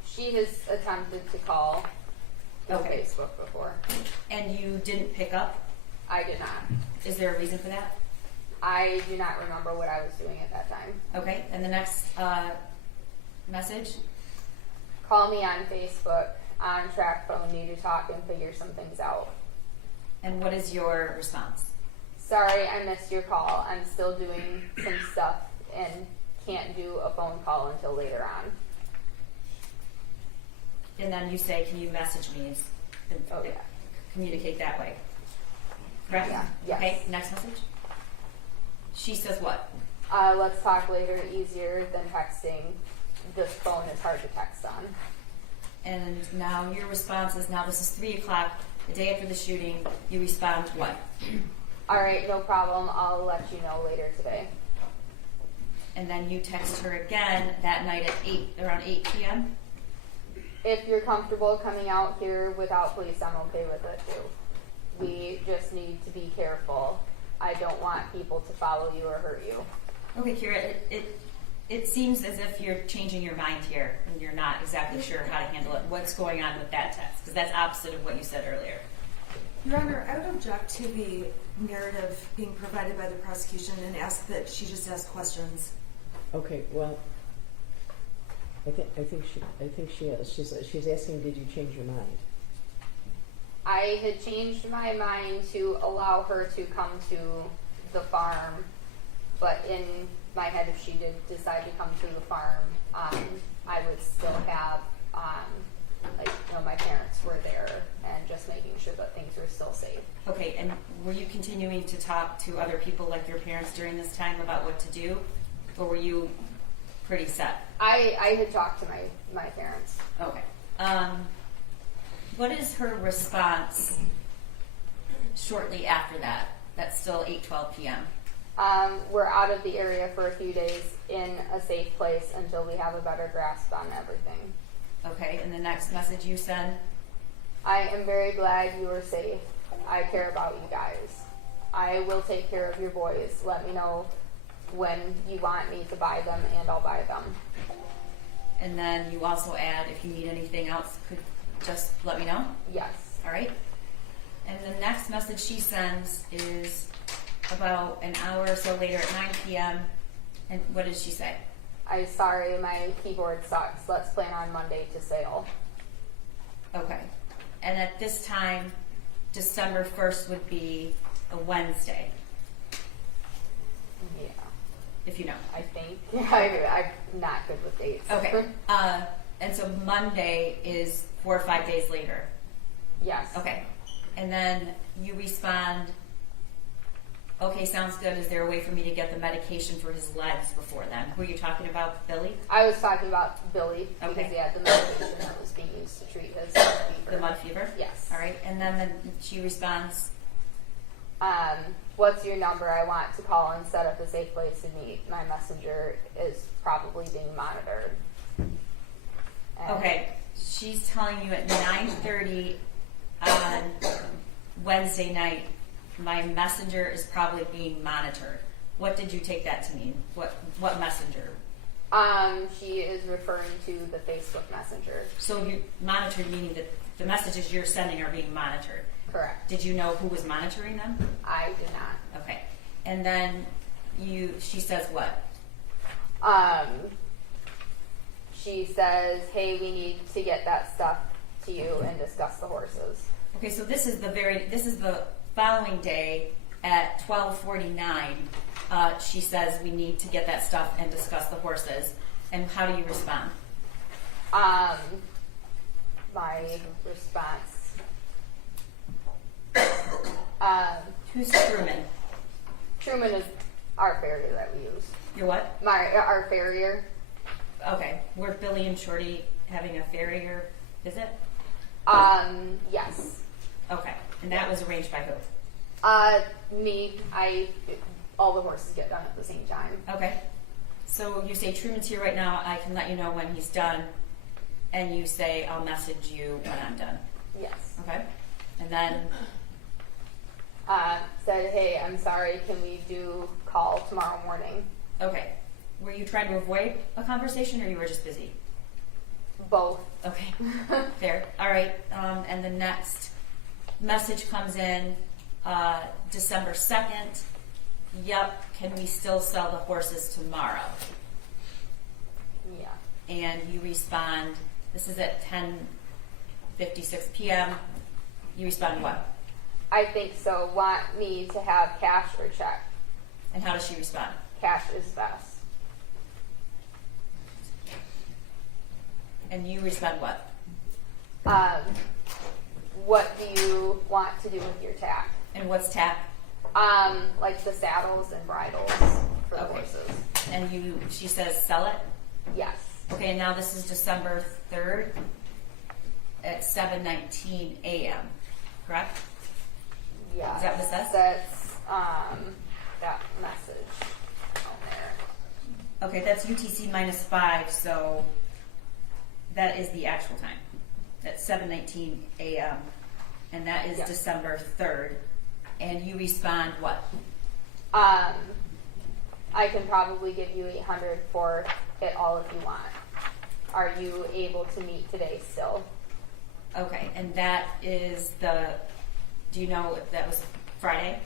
She has attempted to call Okay. Facebook before. And you didn't pick up? I did not. Is there a reason for that? I do not remember what I was doing at that time. Okay, and the next message? Call me on Facebook, on track phone, need to talk and figure some things out. And what is your response? Sorry, I missed your call. I'm still doing some stuff and can't do a phone call until later on. And then you say, can you message me? And Oh, yeah. communicate that way. Correct? Yeah, yes. Okay, next message. She says what? Let's talk later, easier than texting. This phone is hard to text on. And now your response is, now this is 3 o'clock, the day after the shooting, you respond what? All right, no problem. I'll let you know later today. And then you text her again that night at around 8 p.m.? If you're comfortable coming out here without police, I'm okay with it too. We just need to be careful. I don't want people to follow you or hurt you. Okay, Kira, it seems as if you're changing your mind here and you're not exactly sure how to handle it. What's going on with that text? Because that's opposite of what you said earlier. Your Honor, I would object to the narrative being provided by the prosecution and ask that she just ask questions. Okay, well, I think she is. She's asking, did you change your mind? I had changed my mind to allow her to come to the farm, but in my head, if she did decide to come to the farm, I would still have, my parents were there and just making sure that things were still safe. Okay, and were you continuing to talk to other people like your parents during this time about what to do? Or were you pretty set? I had talked to my parents. Okay. What is her response shortly after that? That's still 8:12 p.m. We're out of the area for a few days in a safe place until we have a better grasp on everything. Okay, and the next message you send? I am very glad you are safe. I care about you guys. I will take care of your boys. Let me know when you want me to buy them and I'll buy them. And then you also add, if you need anything else, could just let me know? Yes. All right. And the next message she sends is about an hour or so later at 9 p.m. And what does she say? I'm sorry, my keyboard sucks. Let's plan on Monday to sail. Okay. And at this time, December 1st would be a Wednesday, Yeah, if you know. I think. I'm not good with dates. Okay. And so Monday is 4 or 5 days later. Yes. Okay. And then you respond, okay, sounds good. Is there a way for me to get the medication for his legs before then? Who are you talking about, Billy? I was talking about Billy because Okay. he had the medication that was being used to treat his fever. The mud fever? Yes. All right. And then she responds, What's your number? I want to call and set up a safe place to meet. My messenger is probably being monitored. And okay, she's telling you at 9:30 on Wednesday night, my messenger is probably being monitored. What did you take that to mean? What messenger? She is referring to the Facebook Messenger. So you monitored meaning that the messages you're sending are being monitored. Correct. Did you know who was monitoring them? I did not. Okay. And then she says what? She says, hey, we need to get that stuff to you and discuss the horses. Okay, so this is the following day at 12:49. She says we need to get that stuff and discuss the horses. And how do you respond? My response. Who's Truman? Truman is our farrier that we use. You're what? Our farrier. Okay. Were Billy and Shorty having a farrier visit? Yes. Okay. And that was arranged by who? All the horses get done at the same time. Okay. So you say Truman's here right now. I can let you know when he's done, and you say I'll message you when I'm done. Yes. Okay. And then Said, hey, I'm sorry, can we do call tomorrow morning? okay. Were you trying to avoid a conversation, or you were just busy? Both. Okay. Fair. All right. And the next message comes in December 2nd. Yep. Can we still sell the horses tomorrow? Yeah. And you respond, this is at 10:56 p.m. You respond what? I think so. Want me to have cash or check? And how does she respond? Cash is best. And you respond what? What do you want to do with your tack? And what's tack? Like the saddles and bridles for the Okay. horses. And she says sell it? Yes. Okay, and now this is December 3rd at 7:19 a.m., correct? Yeah. Is that what it says? That's that message on there. Okay, that's UTC -5, so that is the actual time. That's 7:19 a.m., and that is Yeah. December 3rd. And you respond what? I can probably give you $800 for it all if you want. Are you able to meet today still? Okay, and that is do you know if that was Friday?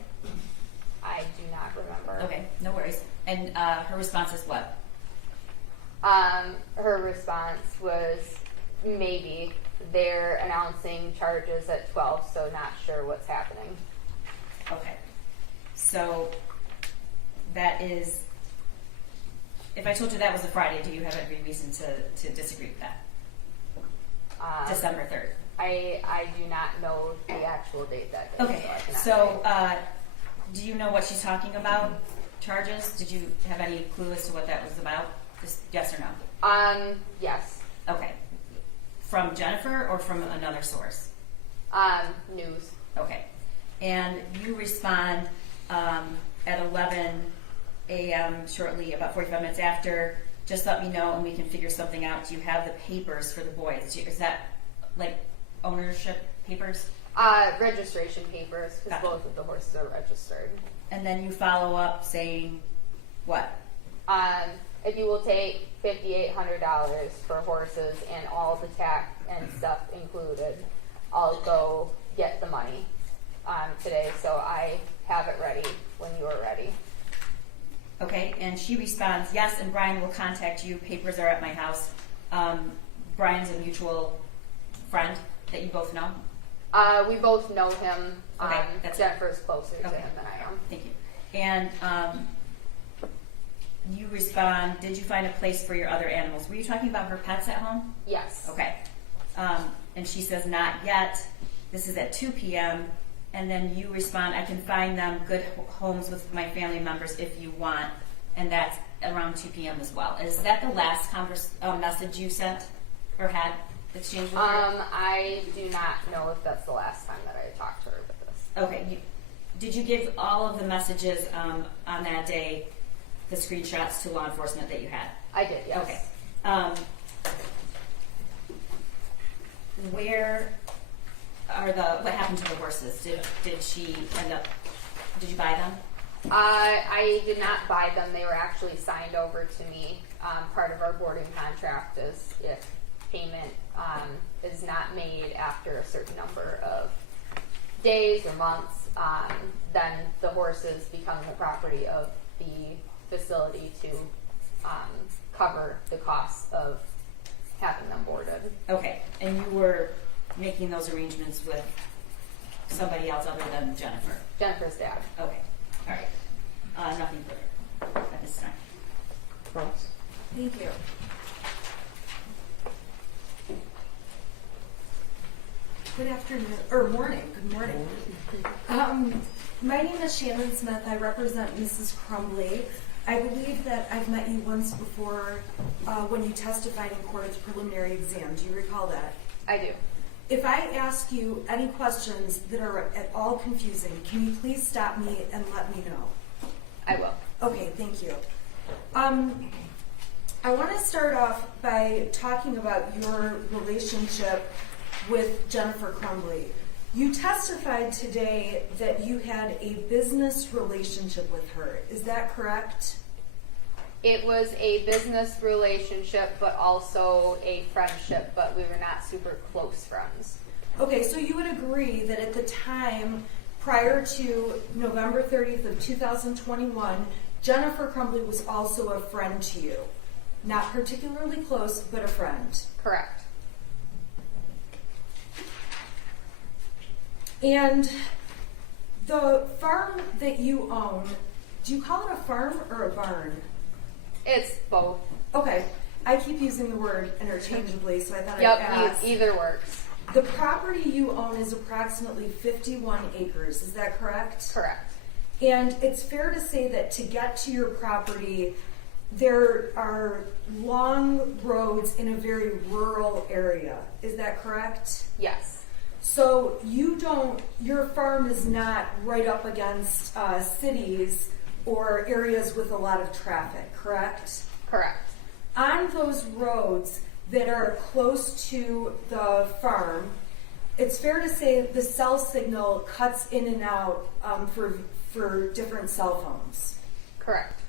I do not remember. Okay, no worries. And her response is what? Her response was maybe. They're announcing charges at 12, so not sure what's happening. Okay. So that is, if I told you that was a Friday, do you have every reason to disagree with that? December 3rd. I do not know the actual date that day. Okay, So I cannot so say. do you know what she's talking about? Charges? Did you have any clue as to what that was about? Just yes or no? Yes. Okay. From Jennifer or from another source? News. Okay. And you respond at 11 a.m. shortly, about 45 minutes after. Just let me know and we can figure something out. Do you have the papers for the boys? Is that like ownership papers? Registration papers, because Gotcha. both of the horses are registered. And then you follow up saying what? If you will take $5,800 for horses and all the tack and stuff included, I'll go get the money today, so I have it ready when you are ready. Okay, and she responds, yes, and Brian will contact you. Papers are at my house. Brian's a mutual friend that you both know. We both know him. Okay, that's it. Jennifer's closer to Okay. him than I am. Thank you. And you respond, did you find a place for your other animals? Were you talking about her pets at home? Yes. Okay. And she says, not yet. This is at 2 p.m. And then you respond, I can find them good homes with my family members if you want. And that's around 2 p.m. as well. Is that the last message you sent or had exchanged with her? I do not know if that's the last time that I talked to her with this. Okay. Did you give all of the messages on that day, the screenshots to law enforcement that you had? I did, yes. Okay. Where are what happened to the horses? Did she end up, did you buy them? I did not buy them. They were actually signed over to me. Part of our boarding contract is if payment is not made after a certain number of days or months, then the horses become the property of the facility to cover the costs of having them boarded. Okay, and you were making those arrangements with somebody else other than Jennifer? Jennifer's dad. Okay, all right. Nothing further at this time. Ross? Thank you. Good afternoon, or morning, good morning. My name is Shannon Smith. I represent Mrs. Crumbly. I believe that I've met you once before when you testified in court at the preliminary exam. Do you recall that? I do. If I ask you any questions that are at all confusing, can you please stop me and let me know? I will. Okay, thank you. I want to start off by talking about your relationship with Jennifer Crumbly. You testified today that you had a business relationship with her. Is that correct? It was a business relationship, but also a friendship, but we were not super close friends. Okay, so you would agree that at the time prior to November 30th of 2021, Jennifer Crumbly was also a friend to you. Not particularly close, but a friend. Correct. And the farm that you own, do you call it a farm or a barn? It's both. Okay, I keep using the word interchangeably, so I thought I'd ask. Yep, either works. The property you own is approximately 51 acres, is that correct? Correct. And it's fair to say that to get to your property, there are long roads in a very rural area, is that correct? Yes. So your farm is not right up against cities or areas with a lot of traffic, correct? Correct. On those roads that are close to the farm, it's fair to say the cell signal cuts in and out for different cell phones. Correct.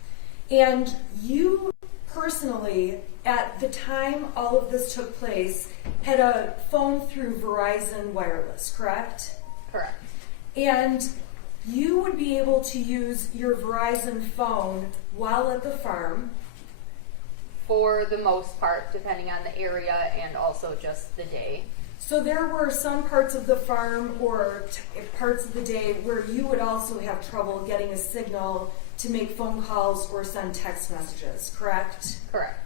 And you personally, at the time all of this took place, had a phone through Verizon Wireless, correct? Correct. And you would be able to use your Verizon phone while at the farm. For the most part, depending on the area and also just the day. So there were some parts of the farm or parts of the day where you would also have trouble getting a signal to make phone calls or send text messages, correct? Correct.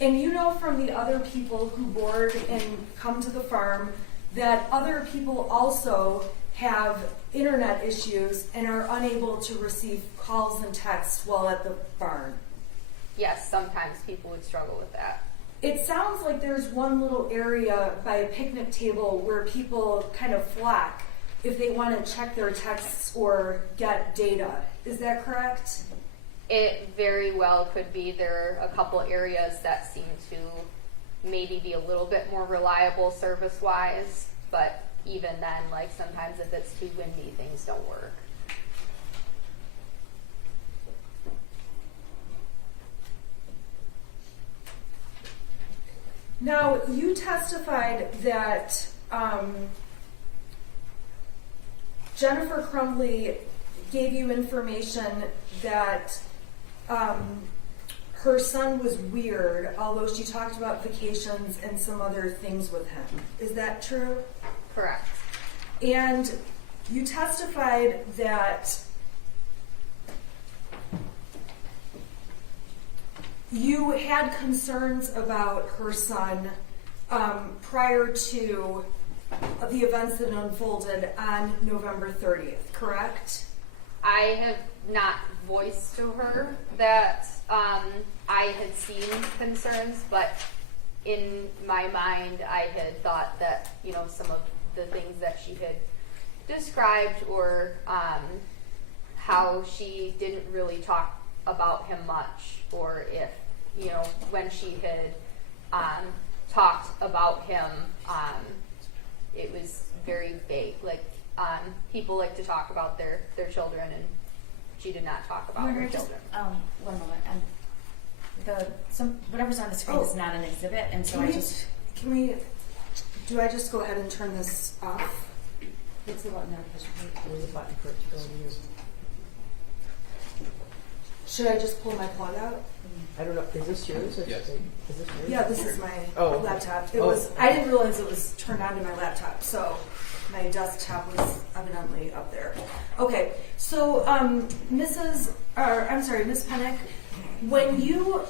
And you know from the other people who board and come to the farm that other people also have internet issues and are unable to receive calls and texts while at the barn. Yes, sometimes people would struggle with that. It sounds like there's one little area by a picnic table where people kind of flock if they want to check their texts or get data. Is that correct? It very well could be. There are a couple areas that seem to maybe be a little bit more reliable service-wise, but even then, like sometimes if it's too windy, things don't work. Now, you testified that Jennifer Crumbly gave you information that her son was weird, although she talked about vacations and some other things with him. Is that true? Correct. And you testified that you had concerns about her son prior to the events that unfolded on November 30th, correct? I have not voiced to her that I had seen concerns, but in my mind, I had thought that, you know, some of the things that she had described or how she didn't really talk about him much, or if, you know, when she had talked about him, it was very vague. Like, people like to talk about their children, and she did not talk about her children. One moment. Whatever's on the screen is not an exhibit, and so Do I just go ahead and turn this off? It's the button that I push. There's a button for it to go to you. Should I just pull my plug out? I don't know, is this yours? Yes. Is this yours? Yeah, this is my Oh. laptop. Oh. I didn't realize it was turned on to my laptop, so my desktop was evidently up there. Okay, so Miss Pennick, when you,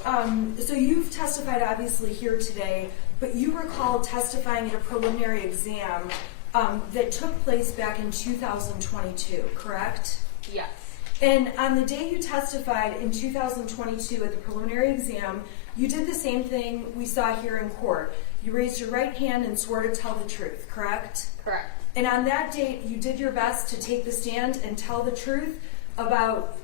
so you've testified obviously here today, but you recall testifying at a preliminary exam that took place back in 2022, correct? Yes. And on the day you testified in 2022 at the preliminary exam, you did the same thing we saw here in court. you raised your right hand and swore to tell the truth, correct? Correct. And on that date, you did your best to take the stand and tell the truth about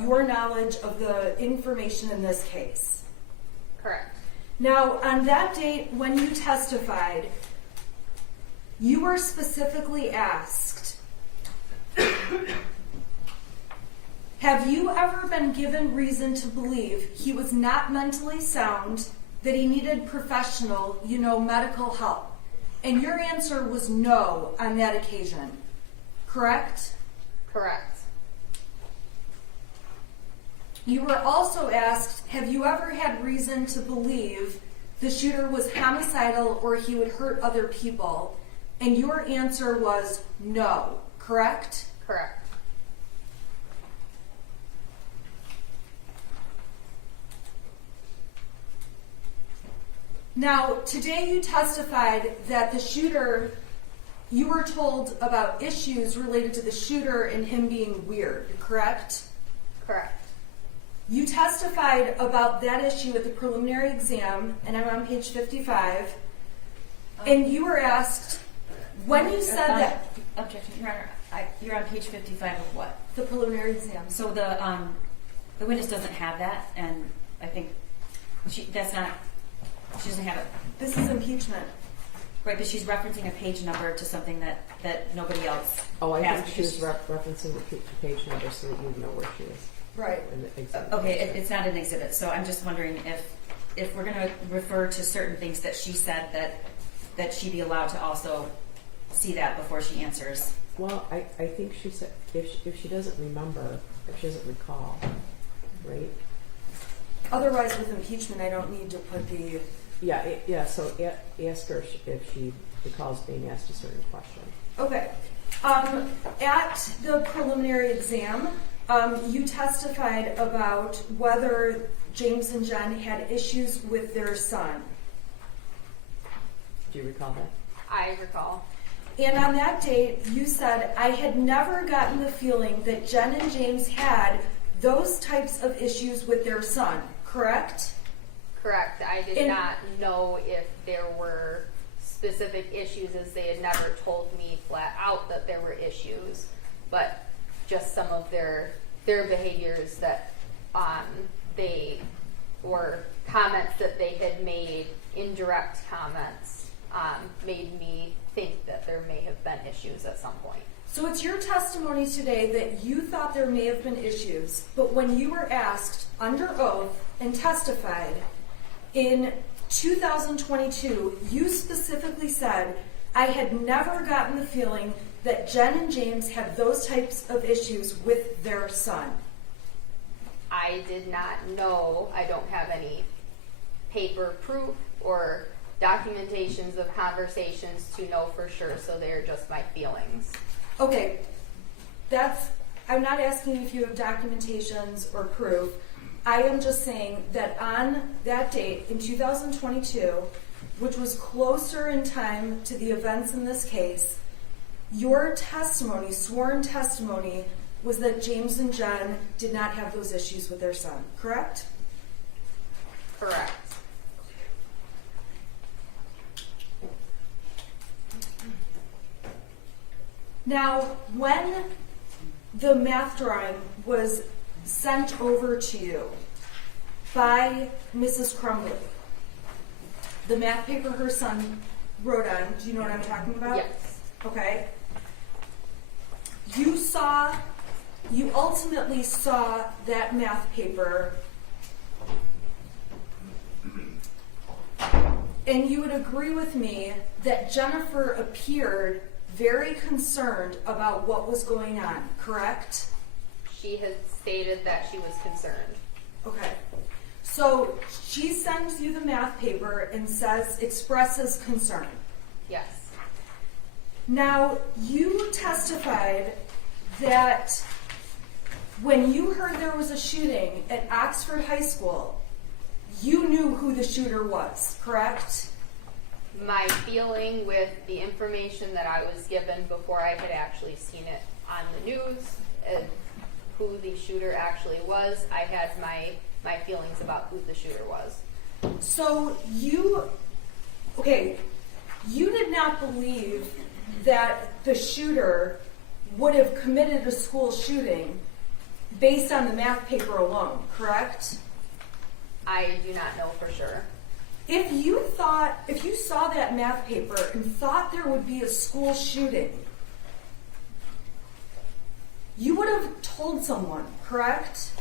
your knowledge of the information in this case. Correct. Now, on that date, when you testified, you were specifically asked, have you ever been given reason to believe he was not mentally sound, that he needed professional, medical help? And your answer was no on that occasion, correct? Correct. You were also asked, have you ever had reason to believe the shooter was homicidal or he would hurt other people? And your answer was no, correct? Correct. Now, today you testified that the shooter, you were told about issues related to the shooter and him being weird, correct? Correct. You testified about that issue at the preliminary exam, and I'm on page 55. And you were asked, when you said that, Objection, Your Honor. You're on page 55 of what? the preliminary exam. So the witness doesn't have that, and I think she doesn't have it. This is impeachment. Right, but she's referencing a page number to something that nobody else Oh, I has. think she was referencing the page number so that you know where she is Right. in the exhibit. Okay, it's not an exhibit, so I'm just wondering if we're going to refer to certain things that she said that she be allowed to also see that before she answers. Well, I think she said if she doesn't remember, if she doesn't recall, right? Otherwise, with impeachment, I don't need to put the... Yeah. So ask her if she recalls being asked a certain question. Okay. At the preliminary exam, you testified about whether James and Jen had issues with their son. Do you recall that? I recall. And on that date, you said, I had never gotten the feeling that Jen and James had those types of issues with their son, correct? Correct. I did And- not know if there were specific issues, as they had never told me flat out that there were issues, but just some of their behaviors that they or comments that they had made, indirect comments, made me think that there may have been issues at some point. So it's your testimony today that you thought there may have been issues, but when you were asked under oath and testified in 2022, you specifically said, I had never gotten the feeling that Jen and James had those types of issues with their son. I did not know. I don't have any paper proof or documentations of conversations to know for sure, so they're just my feelings. Okay, I'm not asking if you have documentations or proof. I am just saying that on that date in 2022, which was closer in time to the events in this case, your testimony, sworn testimony, was that James and Jen did not have those issues with their son, correct? Correct. Now, when the math drawing was sent over to you by Mrs. Crumbly, the math paper her son wrote on, do you know what I'm talking about? Yes. Okay. You ultimately saw that math paper, and you would agree with me that Jennifer appeared very concerned about what was going on, correct? She had stated that she was concerned. Okay. So she sends you the math paper and expresses concern. Yes. Now, you testified that when you heard there was a shooting at Oxford High School, you knew who the shooter was, correct? My feeling with the information that I was given before I had actually seen it on the news and who the shooter actually was, I had my feelings about who the shooter was. So Okay, you did not believe that the shooter would have committed a school shooting based on the math paper alone, correct? I do not know for sure. If you saw that math paper and thought there would be a school shooting, you would have told someone, correct?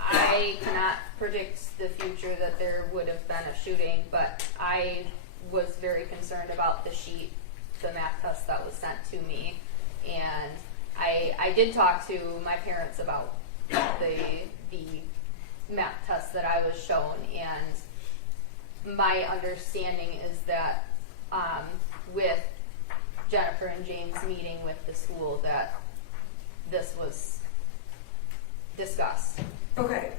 I cannot predict the future that there would have been a shooting, but I was very concerned about the sheet, the math test that was sent to me, and I did talk to my parents about the math test that I was shown, and my understanding is that with Jennifer and James meeting with the school that this was discussed. Okay,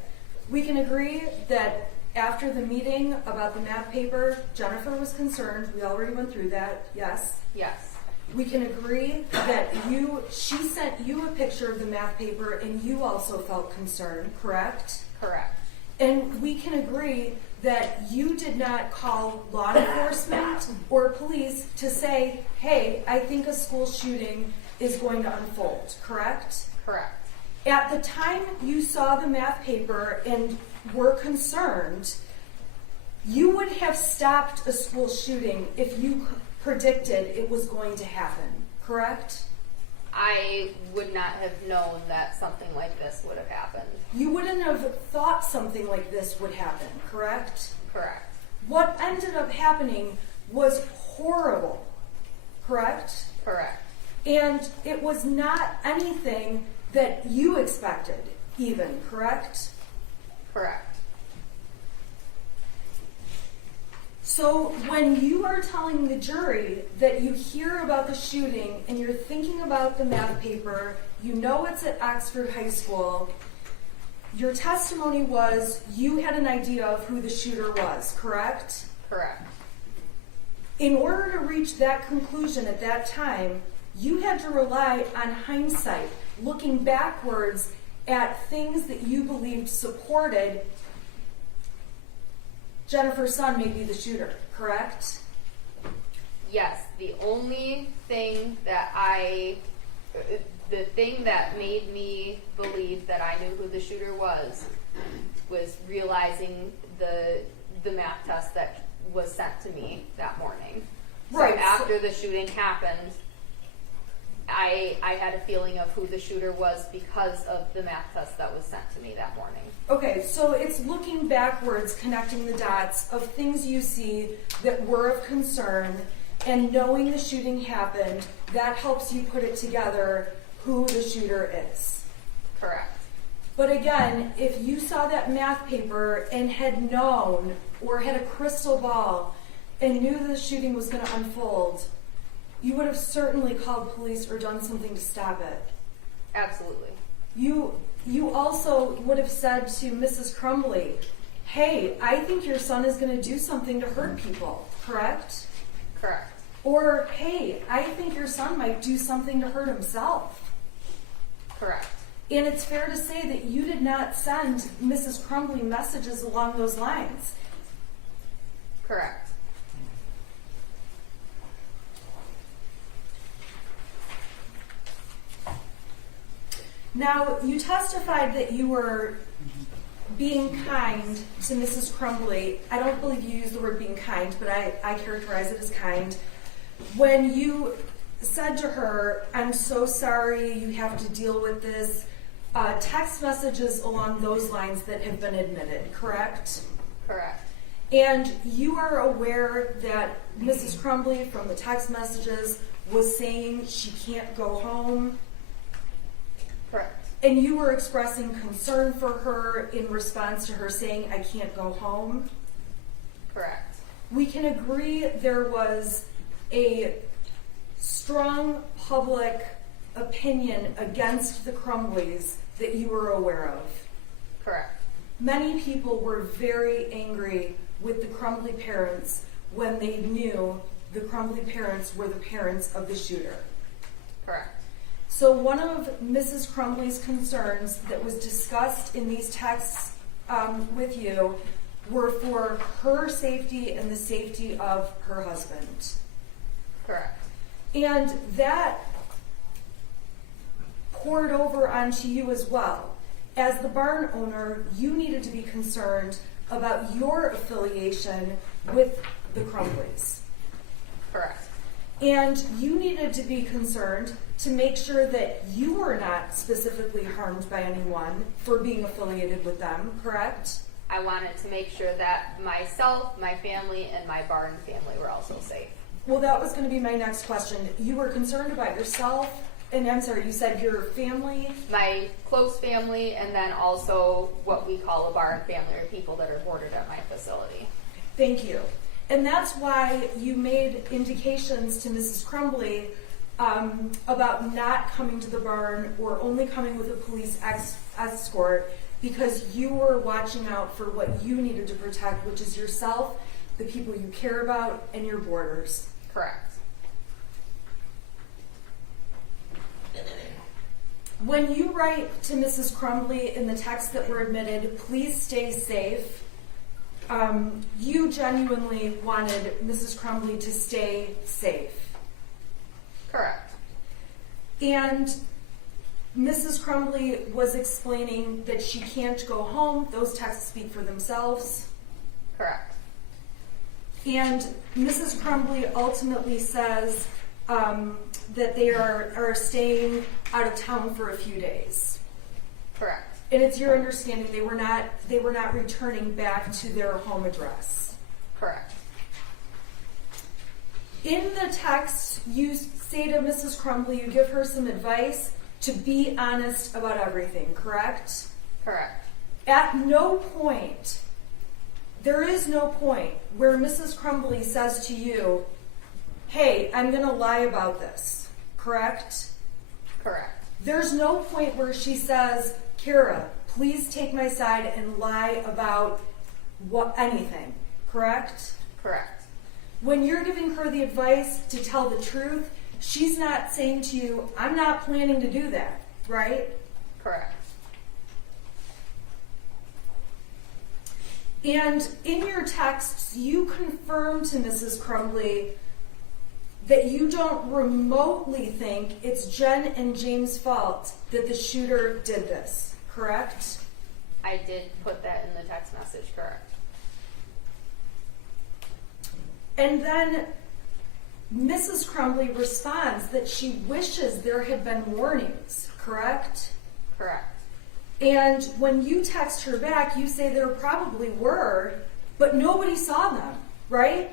we can agree that after the meeting about the math paper, Jennifer was concerned. We already went through that, yes. Yes, We can agree that she sent you a picture of the math paper and you also felt concerned, correct? correct. And we can agree that you did not call law enforcement or police to say, hey, I think a school shooting is going to unfold, correct? Correct. At the time you saw the math paper and were concerned, you would have stopped a school shooting if you predicted it was going to happen, correct? I would not have known that something like this would have happened. You wouldn't have thought something like this would happen, correct? Correct. What ended up happening was horrible, correct? Correct. And it was not anything that you expected, even, correct? Correct. So when you are telling the jury that you hear about the shooting and you're thinking about the math paper, you know it's at Oxford High School, your testimony was you had an idea of who the shooter was, correct? Correct. In order to reach that conclusion at that time, you had to rely on hindsight, looking backwards at things that you believed supported Jennifer's son may be the shooter, correct? Yes, the only thing that the thing that made me believe that I knew who the shooter was realizing the math test that was sent to me that morning. Right, So after the shooting happened, I had a feeling of who the shooter was because of the math test that was sent to me that morning. Okay, so it's looking backwards, connecting the dots of things you see that were of concern, and knowing the shooting happened, that helps you put it together who the shooter is. Correct. But again, if you saw that math paper and had known or had a crystal ball and knew the shooting was going to unfold, you would have certainly called police or done something to stop it. Absolutely. You also would have said to Mrs. Crumbly, hey, I think your son is going to do something to hurt people, correct? Correct. Or, hey, I think your son might do something to hurt himself. Correct. And it's fair to say that you did not send Mrs. Crumbly messages along those lines. Correct. Now, you testified that you were being kind to Mrs. Crumbly. I don't believe you used the word being kind, but I characterize it as kind. When you said to her, I'm so sorry you have to deal with this, text messages along those lines that have been admitted, correct? Correct. And you are aware that Mrs. Crumbly, from the text messages, was saying she can't go home, Correct. and you were expressing concern for her in response to her saying, I can't go home. Correct. We can agree there was a strong public opinion against the Crumbleys that you were aware of. Correct. Many people were very angry with the Crumbly parents when they knew the Crumbly parents were the parents of the shooter. Correct. So one of Mrs. Crumbly's concerns that was discussed in these texts with you were for her safety and the safety of her husband. Correct. And that poured over onto you as well. As the barn owner, you needed to be concerned about your affiliation with the Crumbleys. Correct. And you needed to be concerned to make sure that you were not specifically harmed by anyone for being affiliated with them, correct? I wanted to make sure that myself, my family, and my barn family were also safe. Well, that was going to be my next question. You were concerned about yourself, and I'm sorry, you said your family? My close family, and then also what we call a barn family, or people that are boarded at my facility. Thank you. And that's why you made indications to Mrs. Crumbly about not coming to the barn or only coming with a police escort, because you were watching out for what you needed to protect, which is yourself, the people you care about, and your boarders. Correct. When you write to Mrs. Crumbly in the texts that were admitted, please stay safe, you genuinely wanted Mrs. Crumbly to stay safe. Correct. And Mrs. Crumbly was explaining that she can't go home. Those texts speak for themselves. Correct. And Mrs. Crumbly ultimately says that they are staying out of town for a few days. Correct. And it's your understanding they were not returning back to their home address. Correct. In the text, you say to Mrs. Crumbly, you give her some advice to be honest about everything, correct? Correct. At no point, there is no point where Mrs. Crumbly says to you, hey, I'm going to lie about this, correct? Correct. There's no point where she says, Kara, please take my side and lie about anything, correct? Correct. When you're giving her the advice to tell the truth, she's not saying to you, I'm not planning to do that, right? Correct. And in your texts, you confirm to Mrs. Crumbly that you don't remotely think it's Jen and James' fault that the shooter did this, correct? I did put that in the text message, correct. And then Mrs. Crumbly responds that she wishes there had been warnings, correct? Correct. And when you text her back, you say there probably were, but nobody saw them, right?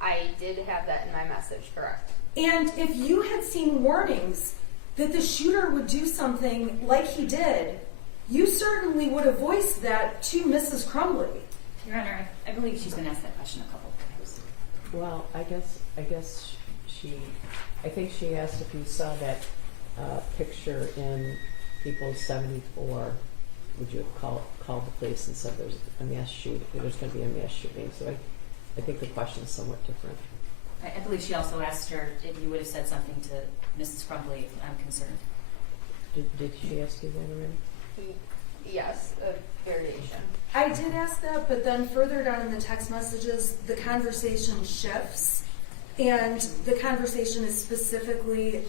I did have that in my message, correct. And if you had seen warnings that the shooter would do something like he did, you certainly would have voiced that to Mrs. Crumbly. Your Honor, I believe she's been asked that question a couple of times. Well, I think she asked if you saw that picture in People's 74, would you have called the police and said there's a mass shooting, there's going to be a mass shooting? So I think the question is somewhat different. I believe she also asked her if you would have said something to Mrs. Crumbly, I'm concerned. Did she ask you that already? Yes, a variation. I did ask that, but then further down in the text messages, the conversation shifts, and the conversation is specifically,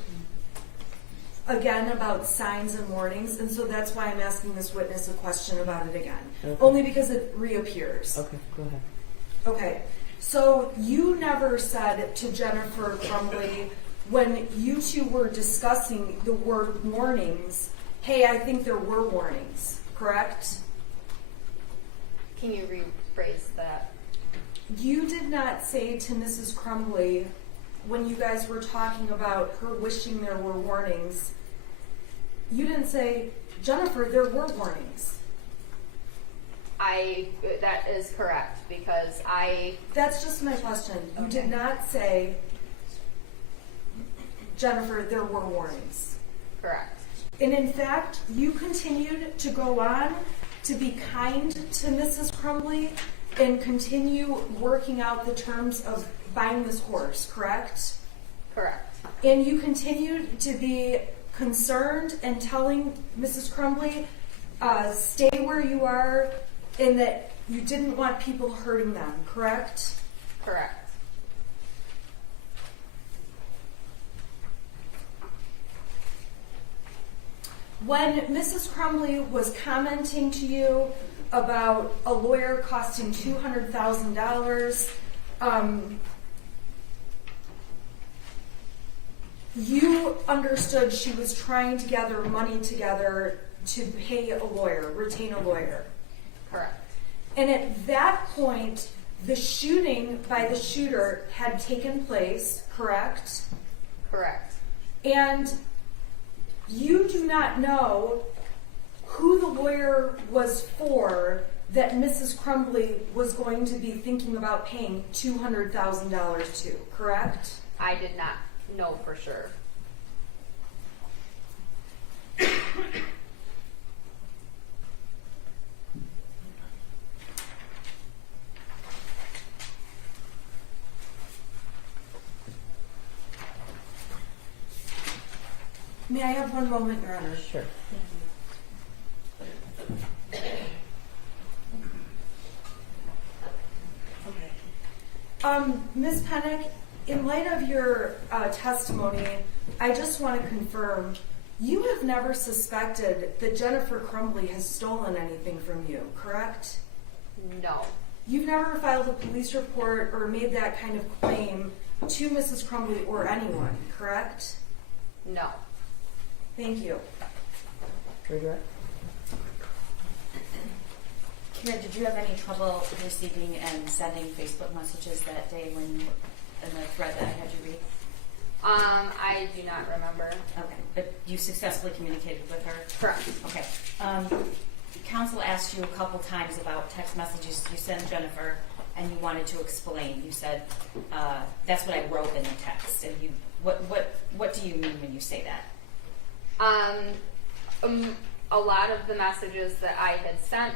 again, about signs and warnings, and so that's why I'm asking this witness a question about it again. Okay. Only because it reappears. Okay, go ahead. Okay, so you never said to Jennifer Crumbly, when you two were discussing the word warnings, hey, I think there were warnings, correct? Can you rephrase that? You did not say to Mrs. Crumbly, when you guys were talking about her wishing there were warnings, you didn't say, Jennifer, there were warnings. That is correct, because That's just my question. You Okay. did not say, Jennifer, there were warnings. correct. And in fact, you continued to go on to be kind to Mrs. Crumbly and continue working out the terms of buying this horse, correct? Correct. And you continued to be concerned and telling Mrs. Crumbly, stay where you are, in that you didn't want people hurting them, correct? Correct. When Mrs. Crumbly was commenting to you about a lawyer costing $200,000, you understood she was trying to gather money together to pay a lawyer, retain a lawyer. Correct. And at that point, the shooting by the shooter had taken place, correct? Correct. And you do not know who the lawyer was for that Mrs. Crumbly was going to be thinking about paying $200,000 to, correct? I did not know for sure. May I have one moment, Your Honor? Sure. Ms. Pennick, in light of your testimony, I just want to confirm, you have never suspected that Jennifer Crumbly has stolen anything from you, correct? No. You've never filed a police report or made that kind of claim to Mrs. Crumbly or anyone, correct? No. Thank you. Redirect? Kira, did you have any trouble receiving and sending Facebook messages that day when you, in the thread that I had you read? I do not remember. Okay, but you successfully communicated with her? Correct. Okay. Counsel asked you a couple times about text messages you sent Jennifer, and you wanted to explain. You said, that's what I wrote in the text. And you, what do you mean when you say that? A lot of the messages that I had sent,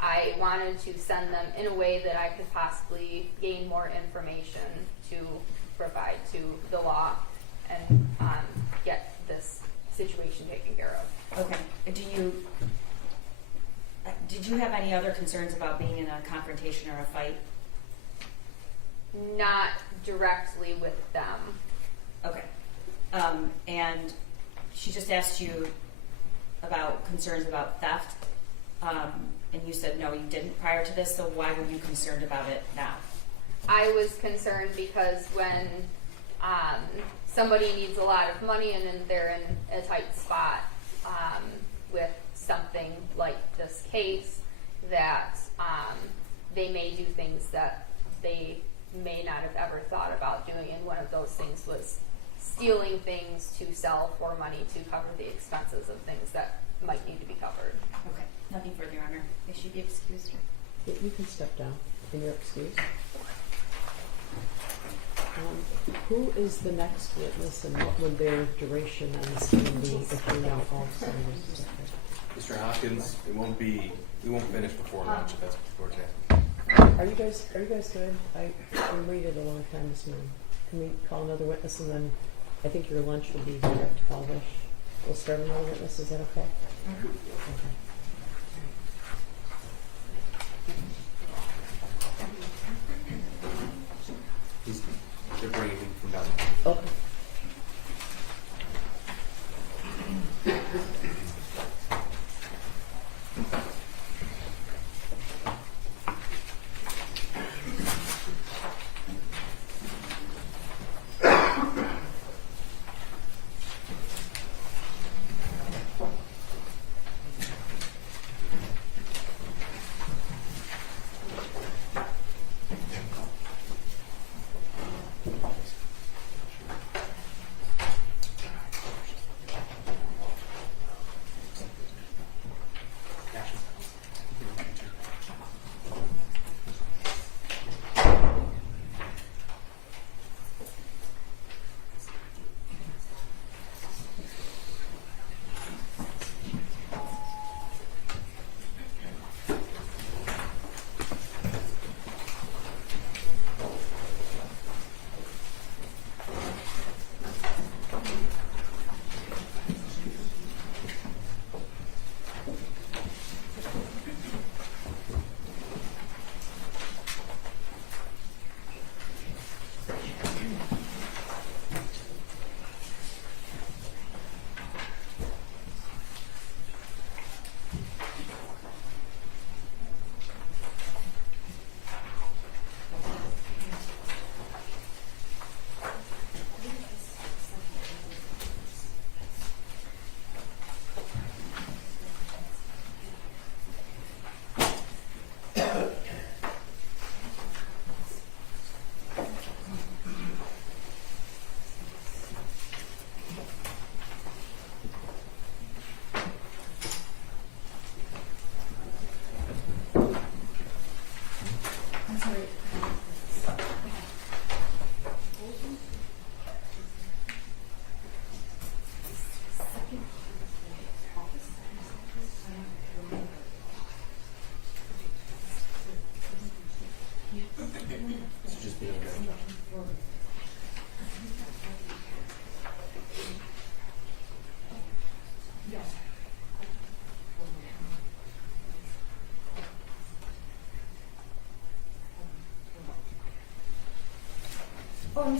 I wanted to send them in a way that I could possibly gain more information to provide to the law and get this situation taken care of. Okay. Did you have any other concerns about being in a confrontation or a fight? Not directly with them. Okay. And she just asked you about concerns about theft, and you said no, you didn't prior to this, so why were you concerned about it now? I was concerned because when somebody needs a lot of money and then they're in a tight spot with something like this case, that they may do things that they may not have ever thought about doing, and one of those things was stealing things to sell for money to cover the expenses of things that might need to be covered. Okay. Nothing further, Your Honor. May she be excused? You can step down in your excuse. Who is the next witness and what would their duration on the stand be if you know all senators? Mr. Hopkins, we won't finish before lunch if that's what we're asking. Are you guys good? I waited a long time this morning. Can we call another witness and then I think your lunch will be here at 12-ish. We'll start another witness, is that okay? Mm-hmm. Okay. They're bringing him from down. Okay.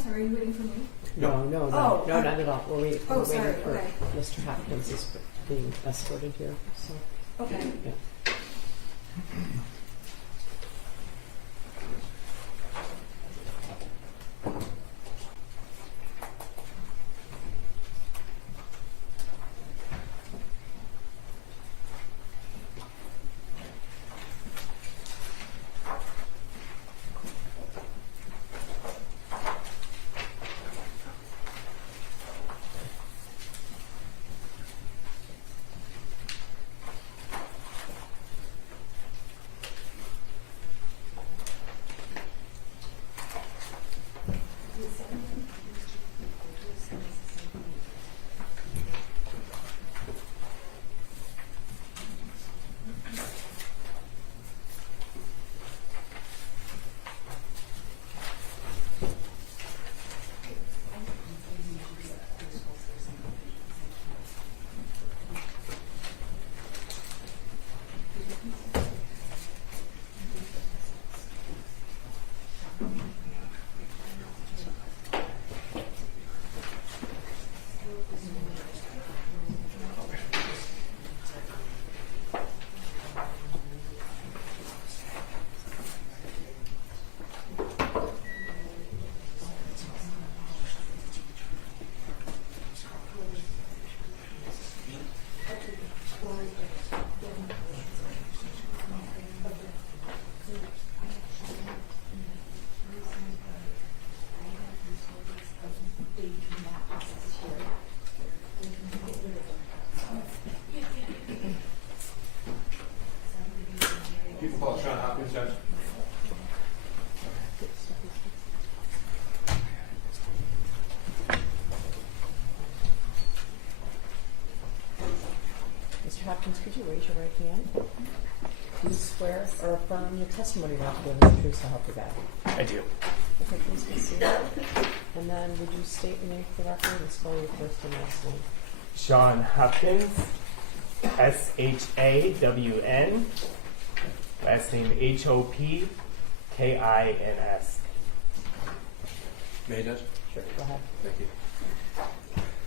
sorry, are you waiting for me? No, Oh, not at all. We're waiting Oh, sorry, for okay. Mr. Hopkins is being escorted here, so, Okay. yeah. People call Sean Hopkins, Judge. Mr. Hopkins, could you raise your right hand? Do you swear or affirm the testimony you're about to give is the truth to help you God? I do. Okay, please be seated. And then would you state your name for the record and spell your first and last name? Sean Hopkins, SHAWN, last name HOPKINS. May I, Judge? Sure, go ahead. Thank you.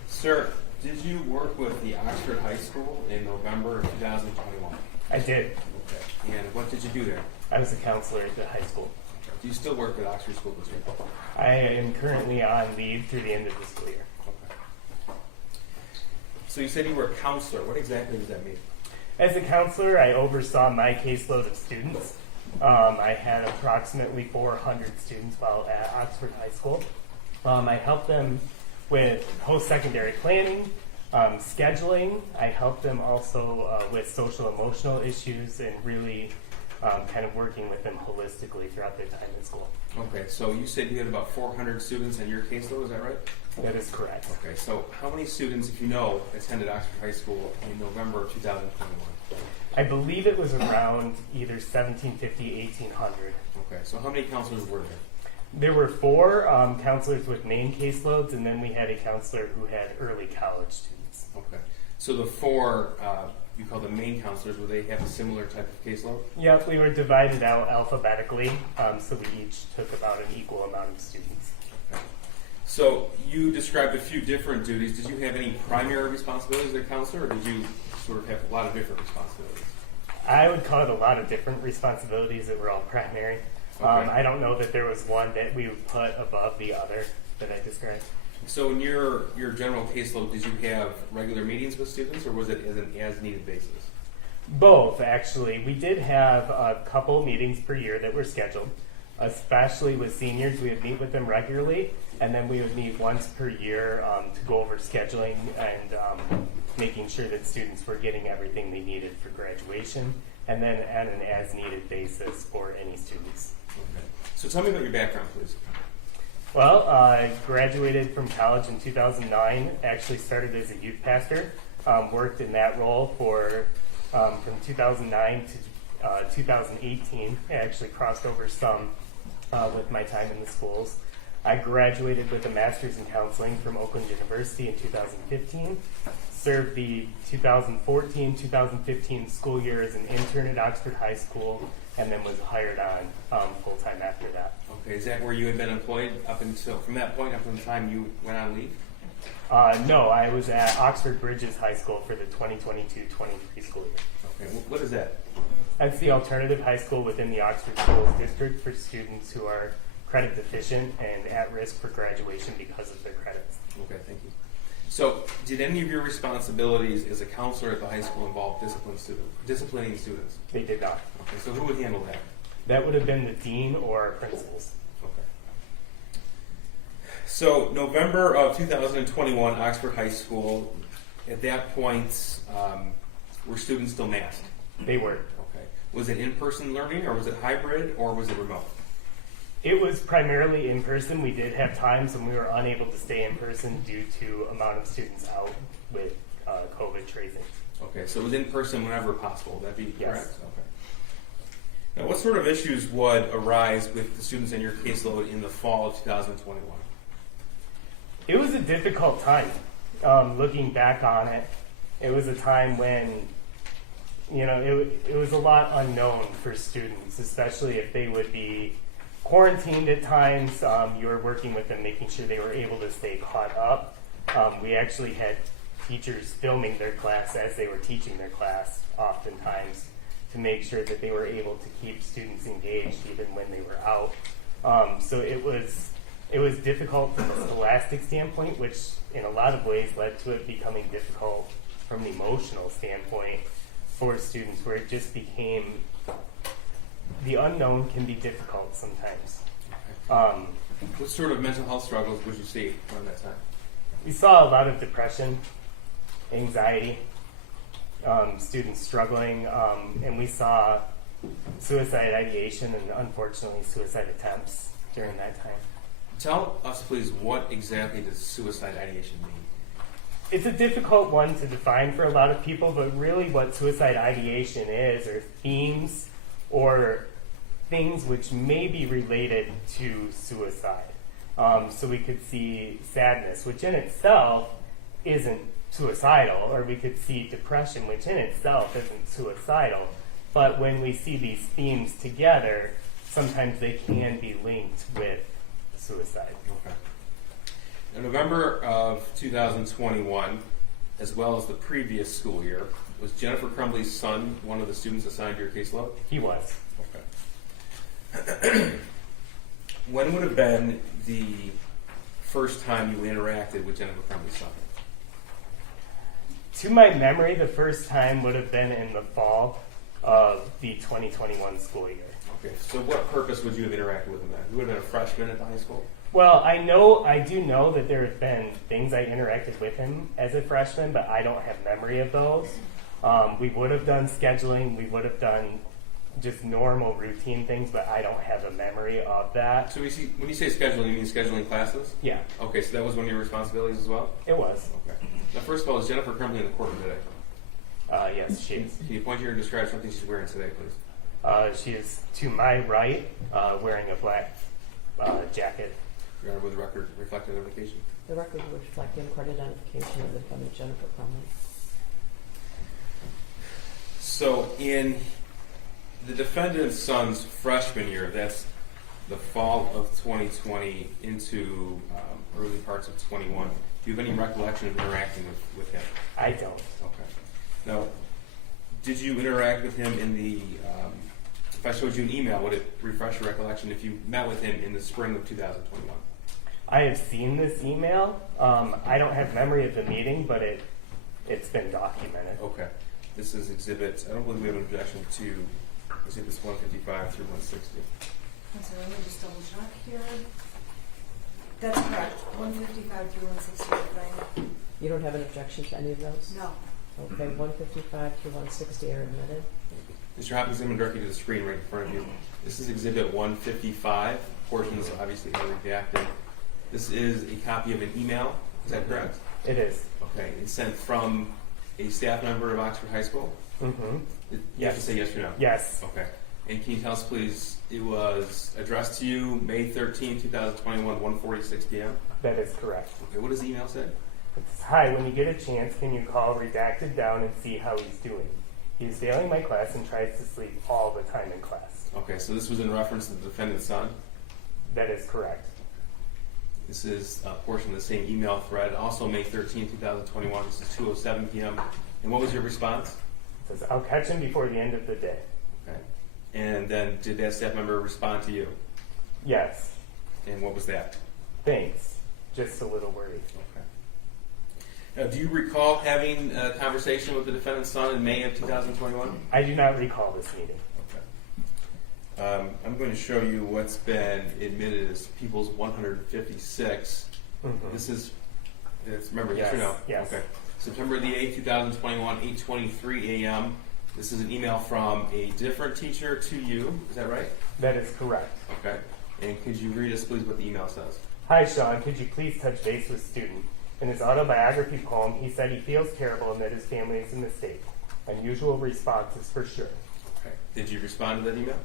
Sir, did you work with the Oxford High School in November of 2021? I did. Okay. And what did you do there? I was a counselor at the high school. Do you still work with Oxford School District? I am currently on leave through the end of the school year. Okay. So you said you were a counselor. What exactly does that mean? As a counselor, I oversaw my caseload of students. I had approximately 400 students while at Oxford High School. I helped them with post-secondary planning, scheduling. I helped them also with social emotional issues and really kind of working with them holistically throughout their time in school. Okay, so you said you had about 400 students in your caseload, is that right? That is correct. Okay, so how many students, if you know, attended Oxford High School in November of 2021? I believe it was around either 1750, 1800. Okay, so how many counselors were there? There were 4 counselors with main caseloads, and then we had a counselor who had early college students. Okay, so the 4, you call them main counselors, would they have a similar type of caseload? Yep, we were divided out alphabetically, so we each took about an equal amount of students. Okay. So you described a few different duties. Did you have any primary responsibilities as a counselor, or did you sort of have a lot of different responsibilities? I would call it a lot of different responsibilities that were all primary. Okay. I don't know that there was one that we would put above the other that I described. So in your general caseload, did you have regular meetings with students, or was it as an as-needed basis? Both, actually. We did have a couple meetings per year that were scheduled, especially with seniors. We would meet with them regularly, and then we would meet once per year to go over scheduling and making sure that students were getting everything they needed for graduation, and then on an as-needed basis for any students. Okay. So tell me about your background, please. Well, I graduated from college in 2009, actually started as a youth pastor, worked in that role for from 2009 to 2018. I actually crossed over some with my time in the schools. I graduated with a master's in counseling from Oakland University in 2015, served the 2014-2015 school year as an intern at Oxford High School, and then was hired on full-time after that. Okay, is that where you had been employed up until, from that point up until the time you went on leave? No, I was at Oxford Bridges High School for the 2022-23 school year. Okay, what is that? That's the alternative high school within the Oxford Schools District for students who are credit deficient and at risk for graduation because of their credits. Okay, thank you. So, did any of your responsibilities as a counselor at the high school involve disciplining students? They did not. Okay, so who would handle that? That would have been the dean or our principals. Okay. So, November of 2021, Oxford High School, at that point, were students still masked? They were. Okay. Was it in-person learning, or was it hybrid, or was it remote? It was primarily in person. We did have times when we were unable to stay in person due to amount of students out with COVID tracing. Okay, so it was in person whenever possible. Would that be Yes. correct? Okay. Now, what sort of issues would arise with the students in your caseload in the fall of 2021? It was a difficult time. Looking back on it, it was a time when, it was a lot unknown for students, especially if they would be quarantined at times. You were working with them, making sure they were able to stay caught up. We actually had teachers filming their class as they were teaching their class oftentimes to make sure that they were able to keep students engaged even when they were out. So it was difficult from a scholastic standpoint, which in a lot of ways led to it becoming difficult from an emotional standpoint for students, where it just became, the unknown can be difficult sometimes. What sort of mental health struggles would you see around that time? We saw a lot of depression, anxiety, students struggling, and we saw suicide ideation and unfortunately suicide attempts during that time. Tell us, please, what exactly does suicide ideation mean? It's a difficult one to define for a lot of people, but really what suicide ideation is are themes or things which may be related to suicide. So we could see sadness, which in itself isn't suicidal, or we could see depression, which in itself isn't suicidal. But when we see these themes together, sometimes they can be linked with suicide. Okay. In November of 2021, as well as the previous school year, was Jennifer Crumbly's son one of the students assigned to your caseload? He was. Okay. When would have been the first time you interacted with Jennifer Crumbly's son? To my memory, the first time would have been in the fall of the 2021 school year. Okay, so what purpose would you have interacted with him then? You would have been a freshman at the high school? Well, I do know that there have been things I interacted with him as a freshman, but I don't have memory of those. We would have done scheduling, we would have done just normal routine things, but I don't have a memory of that. So when you say scheduling, you mean scheduling classes? Yeah, Okay, so that was one of your responsibilities as well? it was. Okay. Now, first of all, is Jennifer Crumbly in the courtroom today? Yes, she is. Can you point here and describe something she's wearing today, please? She is to my right, wearing a black jacket. Your Honor, would the record reflect that identification? The record would reflect the credit identification of the defendant, Jennifer Crumbly. So in the defendant's son's freshman year, that's the fall of 2020 into early parts of 21, do you have any recollection of interacting with him? I don't. Okay. Now, did you interact with him in the, if I showed you an email, would it refresh your recollection if you met with him in the spring of 2021? I have seen this email. I don't have memory of the meeting, but it's been documented. Okay. This is exhibit, I don't believe we have an objection to exhibits 155 through 160. I'm sorry, let me just double check here. That's correct, 155 through 160, right? You don't have an objection to any of those? No. Okay, 155 through 160 are admitted. Mr. Hopkins, I'm going to direct you to the screen right in front of you. This is exhibit 155. Portions obviously are redacted. This is a copy of an email. Is that correct? It is. Okay. It's sent from a staff member of Oxford High School? Mm-hmm. You have to Yes. say yes or no. Yes. Okay. And can you tell us, please, it was addressed to you May 13, 2021, 1:46 p.m.? That is correct. Okay, what does the email say? It's, hi, when you get a chance, can you call redacted down and see how he's doing? He's failing my class and tries to sleep all the time in class. Okay, so this was in reference to the defendant's son. That is correct. This is a portion of the same email thread, also May 13, 2021. This is 2:07 p.m. And what was your response? It says, I'll catch him before the end of the day. Okay. And then did that staff member respond to you? Yes. And what was that? Thanks. Just a little worried. Okay. Now, do you recall having a conversation with the defendant's son in May of 2021? I do not recall this meeting. Okay. I'm going to show you what's been admitted as People's 156. Mhm. This is, remember, yes or Yes, no? yes. Okay. September the 8th, 2021, 8:23 a.m. This is an email from a different teacher to you. Is that right? That is correct. Okay. And could you read us, please, what the email says? Hi, Sean. Could you please touch base with student? In his autobiography poem, he said he feels terrible and that his family is a mistake. Unusual responses for sure. Okay. Did you respond to that email?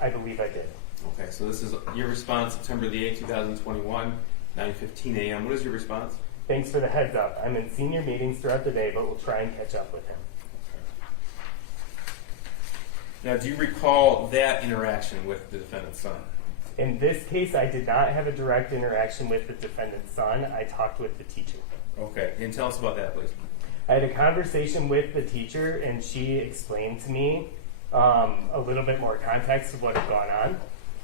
I believe I did. Okay. So this is your response, September the 8th, 2021, 9:15 a.m. What is your response? Thanks for the heads up. I'm in senior meetings throughout the day, but we'll try and catch up with him. Now, do you recall that interaction with the defendant's son? In this case, I did not have a direct interaction with the defendant's son. I talked with the teacher. Okay. And tell us about that, please. I had a conversation with the teacher, and she explained to me a little bit more context of what had gone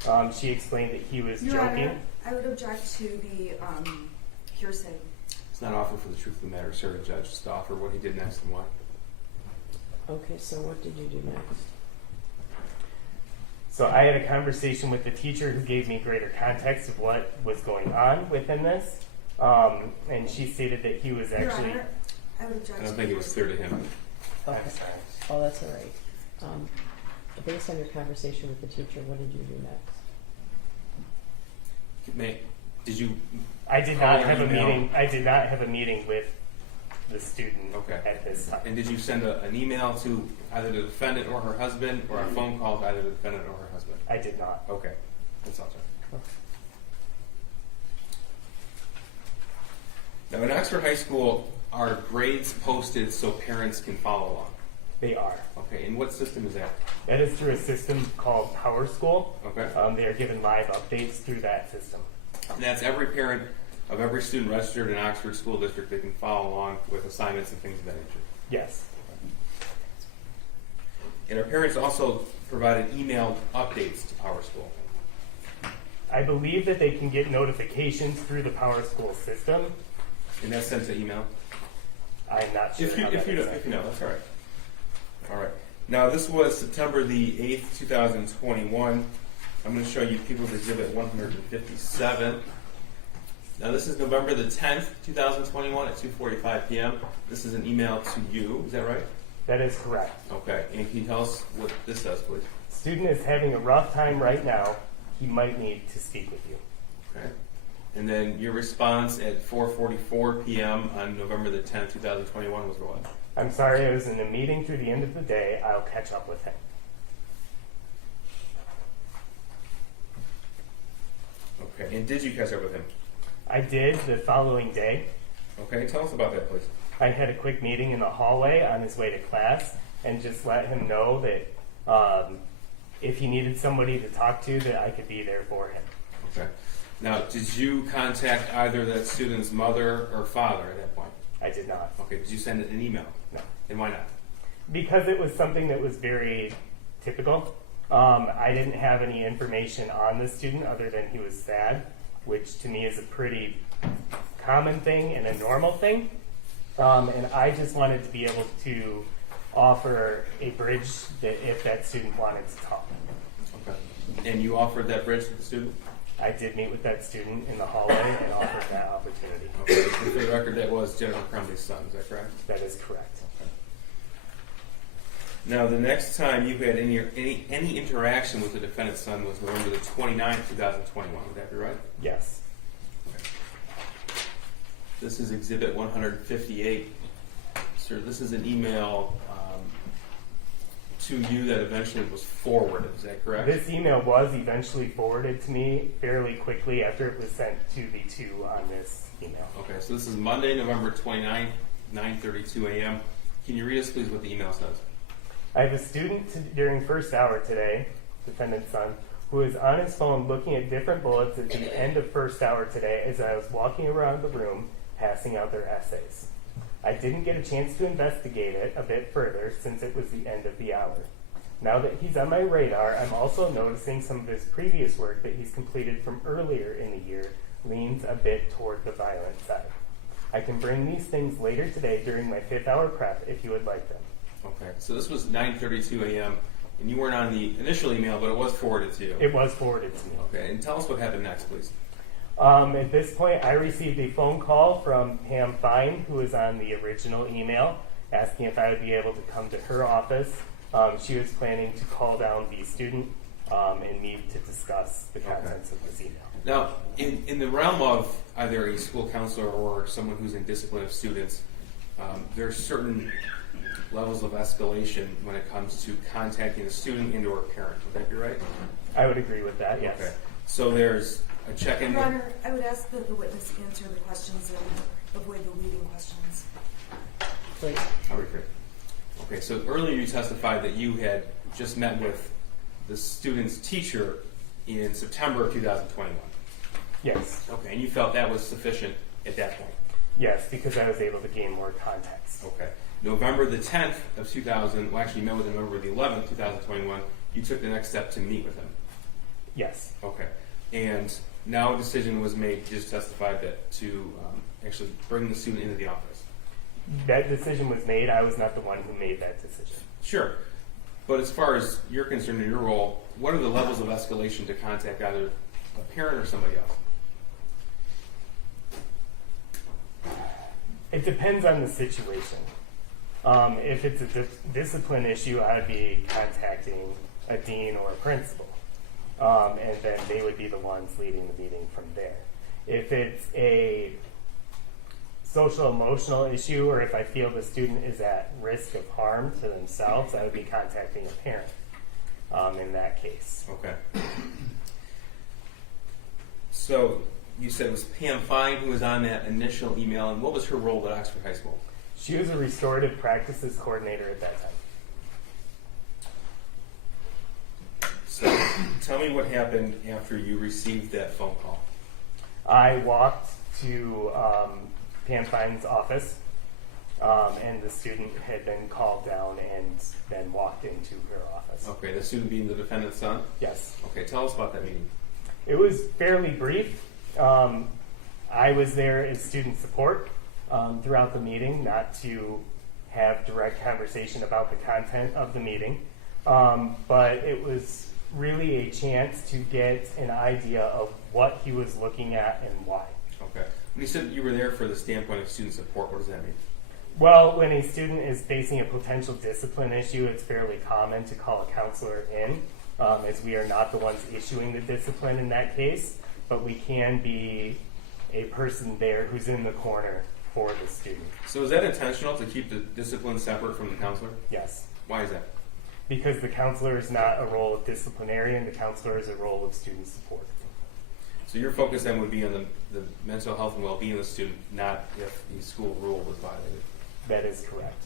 on. She explained that he was Your joking. Honor, I would object to the hearsay. It's not offered for the truth of the matter, sir. The judge just offer what he did next and why. Okay, so what did you do next? So I had a conversation with the teacher who gave me greater context of what was going on within this. And she stated that he was Your actually. Honor, I would object I to don't think it was clear to him. I'm Okay. sorry. Oh, that's all right. Based on your conversation with the teacher, what did you do next? Did you? I did Call not or have a email? meeting. I did not have a meeting with the student Okay. at this time. And did you send an email to either the defendant or her husband, or a phone call to either the defendant or her husband? I did not. Okay, that's all, sir. Now, in Oxford High School, are grades posted so parents can follow along? They are. Okay, and what system is that? That is through a system called Power School. Okay. They are given live updates through that system. And that's every parent of every student registered in Oxford School District. They can follow along with assignments and things of that nature. Yes. And our parents also provided emailed updates to Power School. I believe that they can get notifications through the Power School system. And that's sent to email? I'm not sure. If you how that is know, that's all right. All right. Now, this was September the 8th, 2021. I'm going to show you People's Exhibit 157. Now, this is November the 10th, 2021 at 2:45 p.m. This is an email to you. Is that right? That is correct. Okay. And can you tell us what this says, please? Student is having a rough time right now. He might need to speak with you. Okay. And then your response at 4:44 p.m. on November the 10th, 2021 was what? I'm sorry, I was in a meeting through the end of the day. I'll catch up with him. Okay. And did you catch up with him? I did the following day. Okay. Tell us about that, please. I had a quick meeting in the hallway on his way to class and just let him know that if he needed somebody to talk to, that I could be there for him. Okay. Now, did you contact either that student's mother or father at that point? I did not. Okay. Did you send an email? No. And why not? Because it was something that was very typical. I didn't have any information on the student other than he was sad, which to me is a pretty common thing and a normal thing. And I just wanted to be able to offer a bridge that if that student wanted to talk. Okay. And you offered that bridge to the student? I did meet with that student in the hallway and offered that opportunity. Okay. And for the record, that was Jennifer Crumley's son. Is that correct? That is correct. Now, the next time you had any interaction with the defendant's son was November the 29th, 2021. Would that be right? Yes. This is Exhibit 158. Sir, this is an email to you that eventually was forwarded. Is that correct? This email was eventually forwarded to me fairly quickly after it was sent to the two on this email. Okay, so this is Monday, November 29th, 9:32 a.m. Can you read us, please, what the email says? I have a student during first hour today, defendant's son, who is on his phone looking at different bullets at the end of first hour today as I was walking around the room passing out their essays. I didn't get a chance to investigate it a bit further since it was the end of the hour. Now that he's on my radar, I'm also noticing some of his previous work that he's completed from earlier in the year leans a bit toward the violent side. I can bring these things later today during my 5th hour prep if you would like them. Okay, so this was 9:32 a.m. and you weren't on the initial email, but it was forwarded to you. It was forwarded to me. Okay, and tell us what happened next, please. At this point, I received a phone call from Pam Fine, who was on the original email, asking if I would be able to come to her office. She was planning to call down the student and meet to discuss the contents of this email. Now, in the realm of either a school counselor or someone who's in discipline of students, there are certain levels of escalation when it comes to contacting a student and or a parent. Would that be right? I would agree with that, yes. Okay. So there's a check-in. Your Honor, I would ask that the witness answer the questions and avoid the leading questions. Please. I'll repeat. Okay, so earlier you testified that you had just met with the student's teacher in September of 2021. Yes. Okay, and you felt that was sufficient at that point. Yes, because I was able to gain more context. Okay. November the 10th of 2000, well actually you met with him November the 11th, 2021, you took the next step to meet with him. Yes. Okay. And now a decision was made, you just testified that to actually bring the student into the office. That decision was made. I was not the one who made that decision. Sure. But as far as you're concerned in your role, what are the levels of escalation to contact either a parent or somebody else? It depends on the situation. If it's a discipline issue, I would be contacting a dean or a principal. And then they would be the ones leading the meeting from there. If it's a social emotional issue, or if I feel the student is at risk of harm to themselves, I would be contacting a parent in that case. Okay. So you said it was Pam Fine who was on that initial email, and what was her role at Oxford High School? She was a restorative practices coordinator at that time. So tell me what happened after you received that phone call. I walked to Pam Fine's office, and the student had been called down and then walked into her office. Okay, the student being the defendant's son? Yes. Okay, tell us about that meeting. It was fairly brief. I was there as student support throughout the meeting, not to have direct conversation about the content of the meeting, but it was really a chance to get an idea of what he was looking at and why. Okay. When you said you were there for the standpoint of student support, what does that mean? Well, when a student is facing a potential discipline issue, it's fairly common to call a counselor in, as we are not the ones issuing the discipline in that case, but we can be a person there who's in the corner for the student. So is that intentional to keep the discipline separate from the counselor? Yes. Why is that? Because the counselor is not a role of disciplinarian, the counselor is a role of student support. So your focus then would be on the mental health and well-being of the student, not if the school rule was violated. That is correct.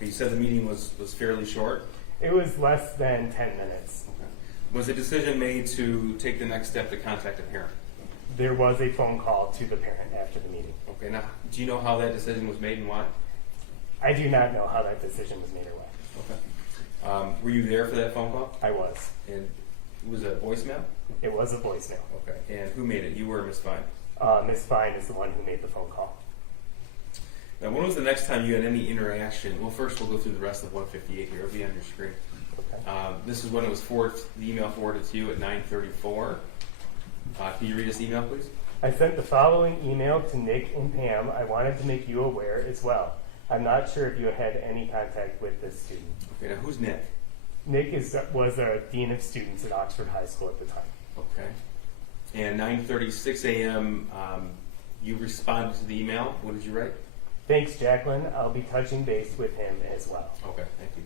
You said the meeting was fairly short. It was less than 10 minutes. Okay. Was a decision made to take the next step to contact a parent? There was a phone call to the parent after the meeting. Okay, now, do you know how that decision was made and why? I do not know how that decision was made or why. Okay. Were you there for that phone call? I was. And it was a voicemail? It was a voicemail. Okay. And who made it? You or Ms. Fine? Ms. Fine is the one who made the phone call. Now, when was the next time you had any interaction? Well, first we'll go through the rest of 158 here. It'll be on your screen. Okay. This is when it was the email forwarded to you at 9:34. Can you read this email, please? I sent the following email to Nick and Pam. I wanted to make you aware as well. I'm not sure if you had any contact with this student. Okay, now who's Nick? Nick was a dean of students at Oxford High School at the time. Okay. And 9:36 a.m., you responded to the email. What did you write? Thanks, Jacqueline. I'll be touching base with him as well. Okay, thank you.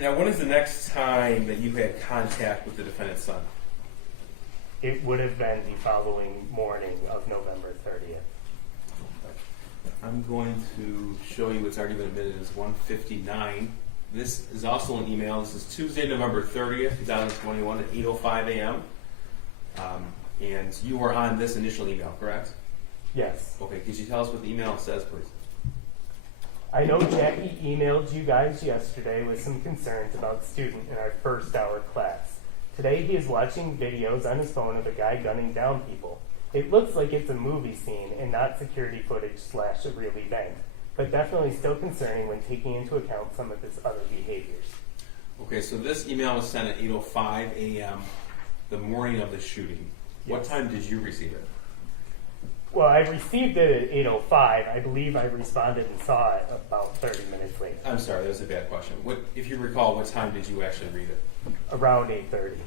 Now, when is the next time that you had contact with the defendant's son? It would have been the following morning of November 30th. I'm going to show you what's already been admitted as 159. This is also an email. This is Tuesday, November 30th, 2021 at 8:05 a.m. And you were on this initial email, correct? Yes. Okay, could you tell us what the email says, please? I know Jackie emailed you guys yesterday with some concerns about student in our first hour class. Today he is watching videos on his phone of a guy gunning down people. It looks like it's a movie scene and not security footage / a real event, but definitely still concerning when taking into account some of his other behaviors. Okay, so this email was sent at 8:05 a.m. the morning of the shooting. What Yes. time did you receive it? Well, I received it at 8:05. I believe I responded and saw it about 30 minutes later, I'm sorry, that was a bad question. What, if you recall, what time did you actually read it? around 8:30. Okay.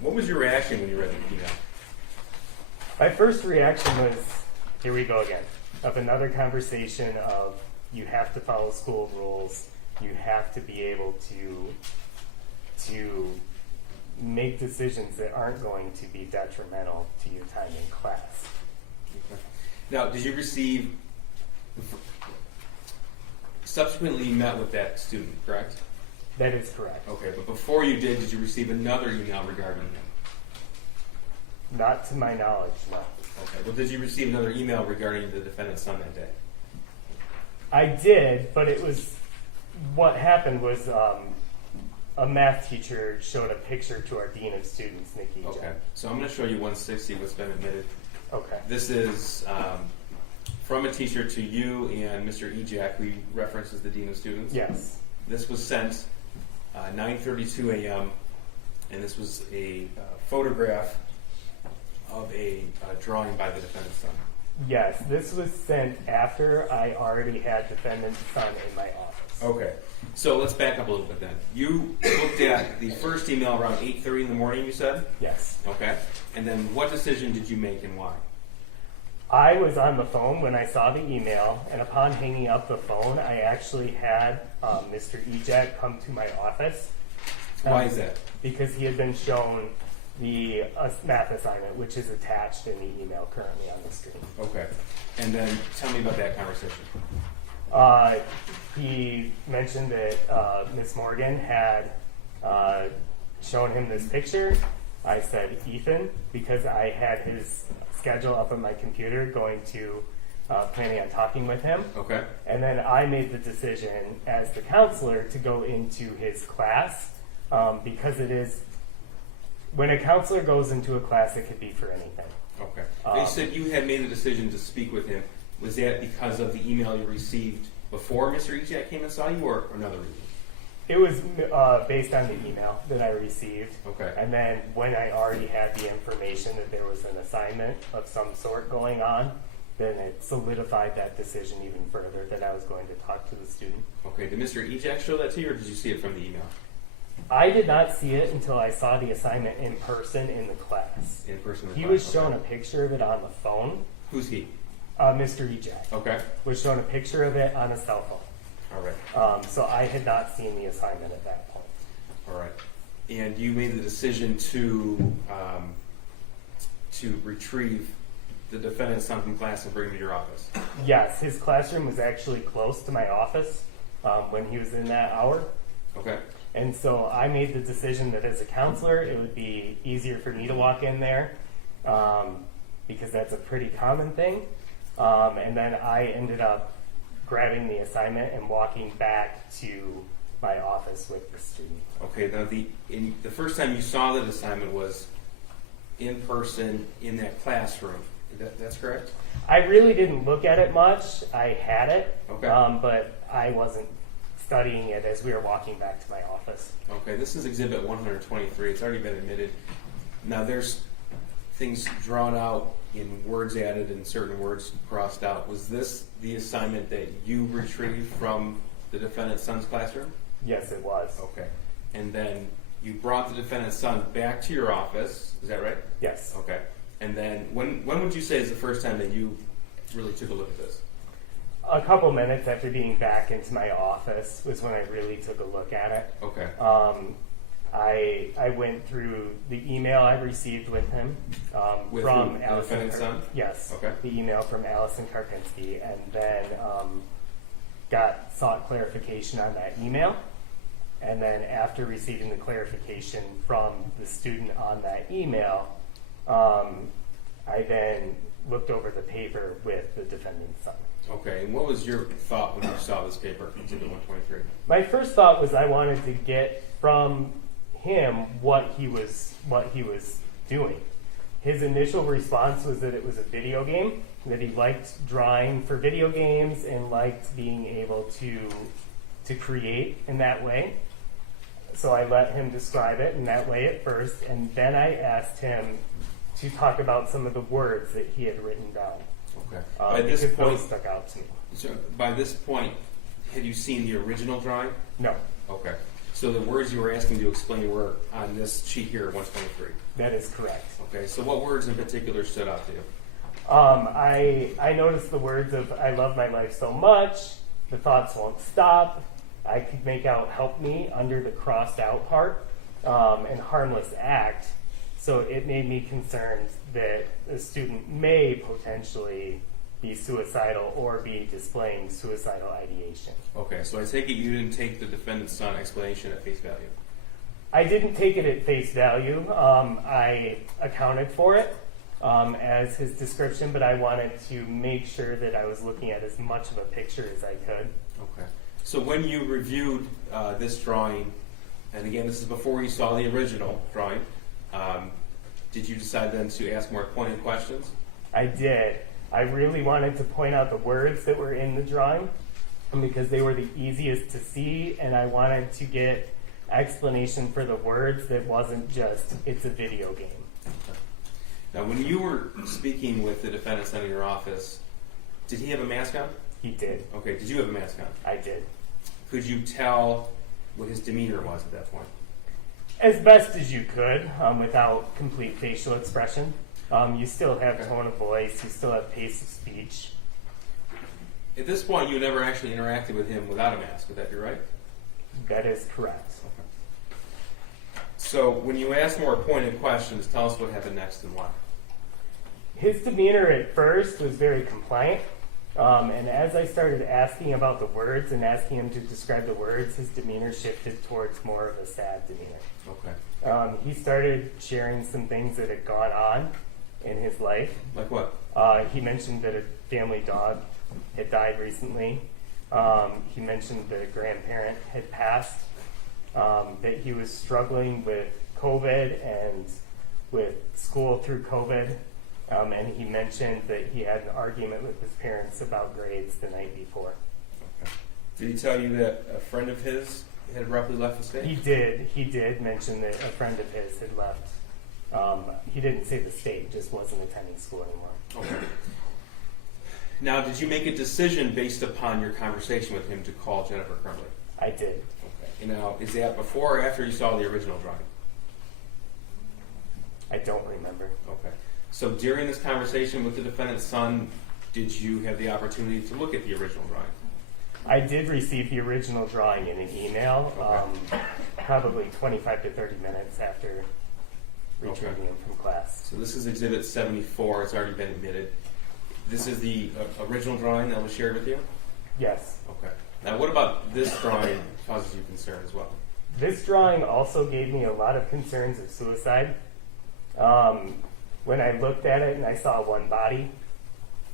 What was your reaction when you read the email? My first reaction was, here we go again, of another conversation of you have to follow school rules, you have to be able to make decisions that aren't going to be detrimental to your time in class. Okay. Now, did you receive, subsequently you met with that student, correct? That is correct. Okay, but before you did you receive another email regarding him? Not to my knowledge, no. Okay, well, did you receive another email regarding the defendant's son that day? I did, but it was, what happened was a math teacher showed a picture to our dean of students, Nikki Ejak. Okay, so I'm going to show you 160, what's been admitted. Okay. This is from a teacher to you and Mr. Ejak, who references the dean of students. Yes. This was sent 9:32 a.m. and this was a photograph of a drawing by the defendant's son. Yes, this was sent after I already had defendant's son in my office. Okay, so let's back up a little bit then. You looked at the first email around 8:30 in the morning, you said? Yes. Okay, and then what decision did you make and why? I was on the phone when I saw the email, and upon hanging up the phone, I actually had Mr. Ejak come to my office. Why is that? Because he had been shown the math assignment, which is attached in the email currently on the screen. Okay, and then tell me about that conversation. He mentioned that Miss Morgan had shown him this picture. I said, Ethan, because I had his schedule up on my computer going to planning on talking with him. Okay, And then I made the decision as the counselor to go into his class because it is, when a counselor goes into a class, it could be for anything. okay. You said you had made the decision to speak with him. Was that because of the email you received before Mr. Ejak came and saw you, or another reason? It was based on the email that I received. Okay. And then when I already had the information that there was an assignment of some sort going on, then it solidified that decision even further that I was going to talk to the student. Okay, did Mr. Ejak show that to you, or did you see it from the email? I did not see it until I saw the assignment in person in the class. In person? He was shown a picture of it on the phone. Who's he? Mr. Ejak Okay, was shown a picture of it on a cell phone. all right. So I had not seen the assignment at that point. All right. And you made the decision to retrieve the defendant's son from class and bring him to your office. Yes, his classroom was actually close to my office when he was in that hour. Okay. And so I made the decision that as a counselor, it would be easier for me to walk in there because that's a pretty common thing. And then I ended up grabbing the assignment and walking back to my office with the student. Okay. Now the first time you saw that assignment was in person in that classroom. That's correct? I really didn't look at it much. I had it, Okay. but I wasn't studying it as we were walking back to my office. Okay. This is Exhibit 123. It's already been admitted. Now there's things drawn out in words added and certain words crossed out. Was this the assignment that you retrieved from the defendant's son's classroom? Yes, it was. Okay. And then you brought the defendant's son back to your office. Is that right? Yes. Okay. And then when would you say is the first time that you really took a look at this? a couple minutes after being back into my office was when I really took a look at it. Okay. I went through the email I received with him With from who? The Allison. defendant's son? Yes. Okay. The email from Allison Karpinski, and then sought clarification on that email. And then after receiving the clarification from the student on that email, I then looked over the paper with the defendant's son. Okay, and what was your thought when you saw this paper, Exhibit 123? My first thought was I wanted to get from him what he was doing. His initial response was that it was a video game, that he liked drawing for video games and liked being able to create in that way. So I let him describe it in that way at first, and then I asked him to talk about some of the words that he had written down. Okay. By this Because point, those stuck out to me. so by this point, had you seen the original drawing? No, Okay. So the words you were asking to explain were on this sheet here, 123. that is correct. Okay. So what words in particular stood out to you? I noticed the words of "I love my life so much," "the thoughts won't stop." I could make out "help me" under the crossed out part, and "harmless act." So it made me concerned that a student may potentially be suicidal or be displaying suicidal ideation. Okay. So I take it you didn't take the defendant's son explanation at face value. I didn't take it at face value. I accounted for it as his description, but I wanted to make sure that I was looking at as much of a picture as I could. Okay. So when you reviewed this drawing, and again, this is before you saw the original drawing, did you decide then to ask more pointed questions? I did. I really wanted to point out the words that were in the drawing because they were the easiest to see, and I wanted to get explanation for the words that wasn't just, it's a video game. Now, when you were speaking with the defendant son in your office, did he have a mask on? He did. Okay, did you have a mask on? I did. Could you tell what his demeanor was at that point? As best as you could, without complete facial expression. You still have tone of voice, you still have pace of speech. At this point, you never actually interacted with him without a mask, would that be right? That is correct. So, when you asked more pointed questions, tell us what happened next and why. His demeanor at first was very compliant, and as I started asking about the words and asking him to describe the words, his demeanor shifted towards more of a sad demeanor. Okay. He started sharing some things that had gone on in his life. Like what? He mentioned that a family dog had died recently. He mentioned that a grandparent had passed. That he was struggling with COVID and with school through COVID. And he mentioned that he had an argument with his parents about grades the night before. Okay. Did he tell you that a friend of his had abruptly left the state? He did mention that a friend of his had left. He didn't say the state, just wasn't attending school anymore. Okay. Now, did you make a decision based upon your conversation with him to call Jennifer Crumbly? I did. Okay. Now, is that before or after you saw the original drawing? I don't remember. Okay. So during this conversation with the defendant's son, did you have the opportunity to look at the original drawing? I did receive the original drawing in an email, Okay. probably 25 to 30 minutes after retrieving him from class. So this is Exhibit 74. It's already been admitted. This is the original drawing that was shared with you? Yes. Okay. Now, what about this drawing causes you concern as well? This drawing also gave me a lot of concerns of suicide. When I looked at it and I saw one body,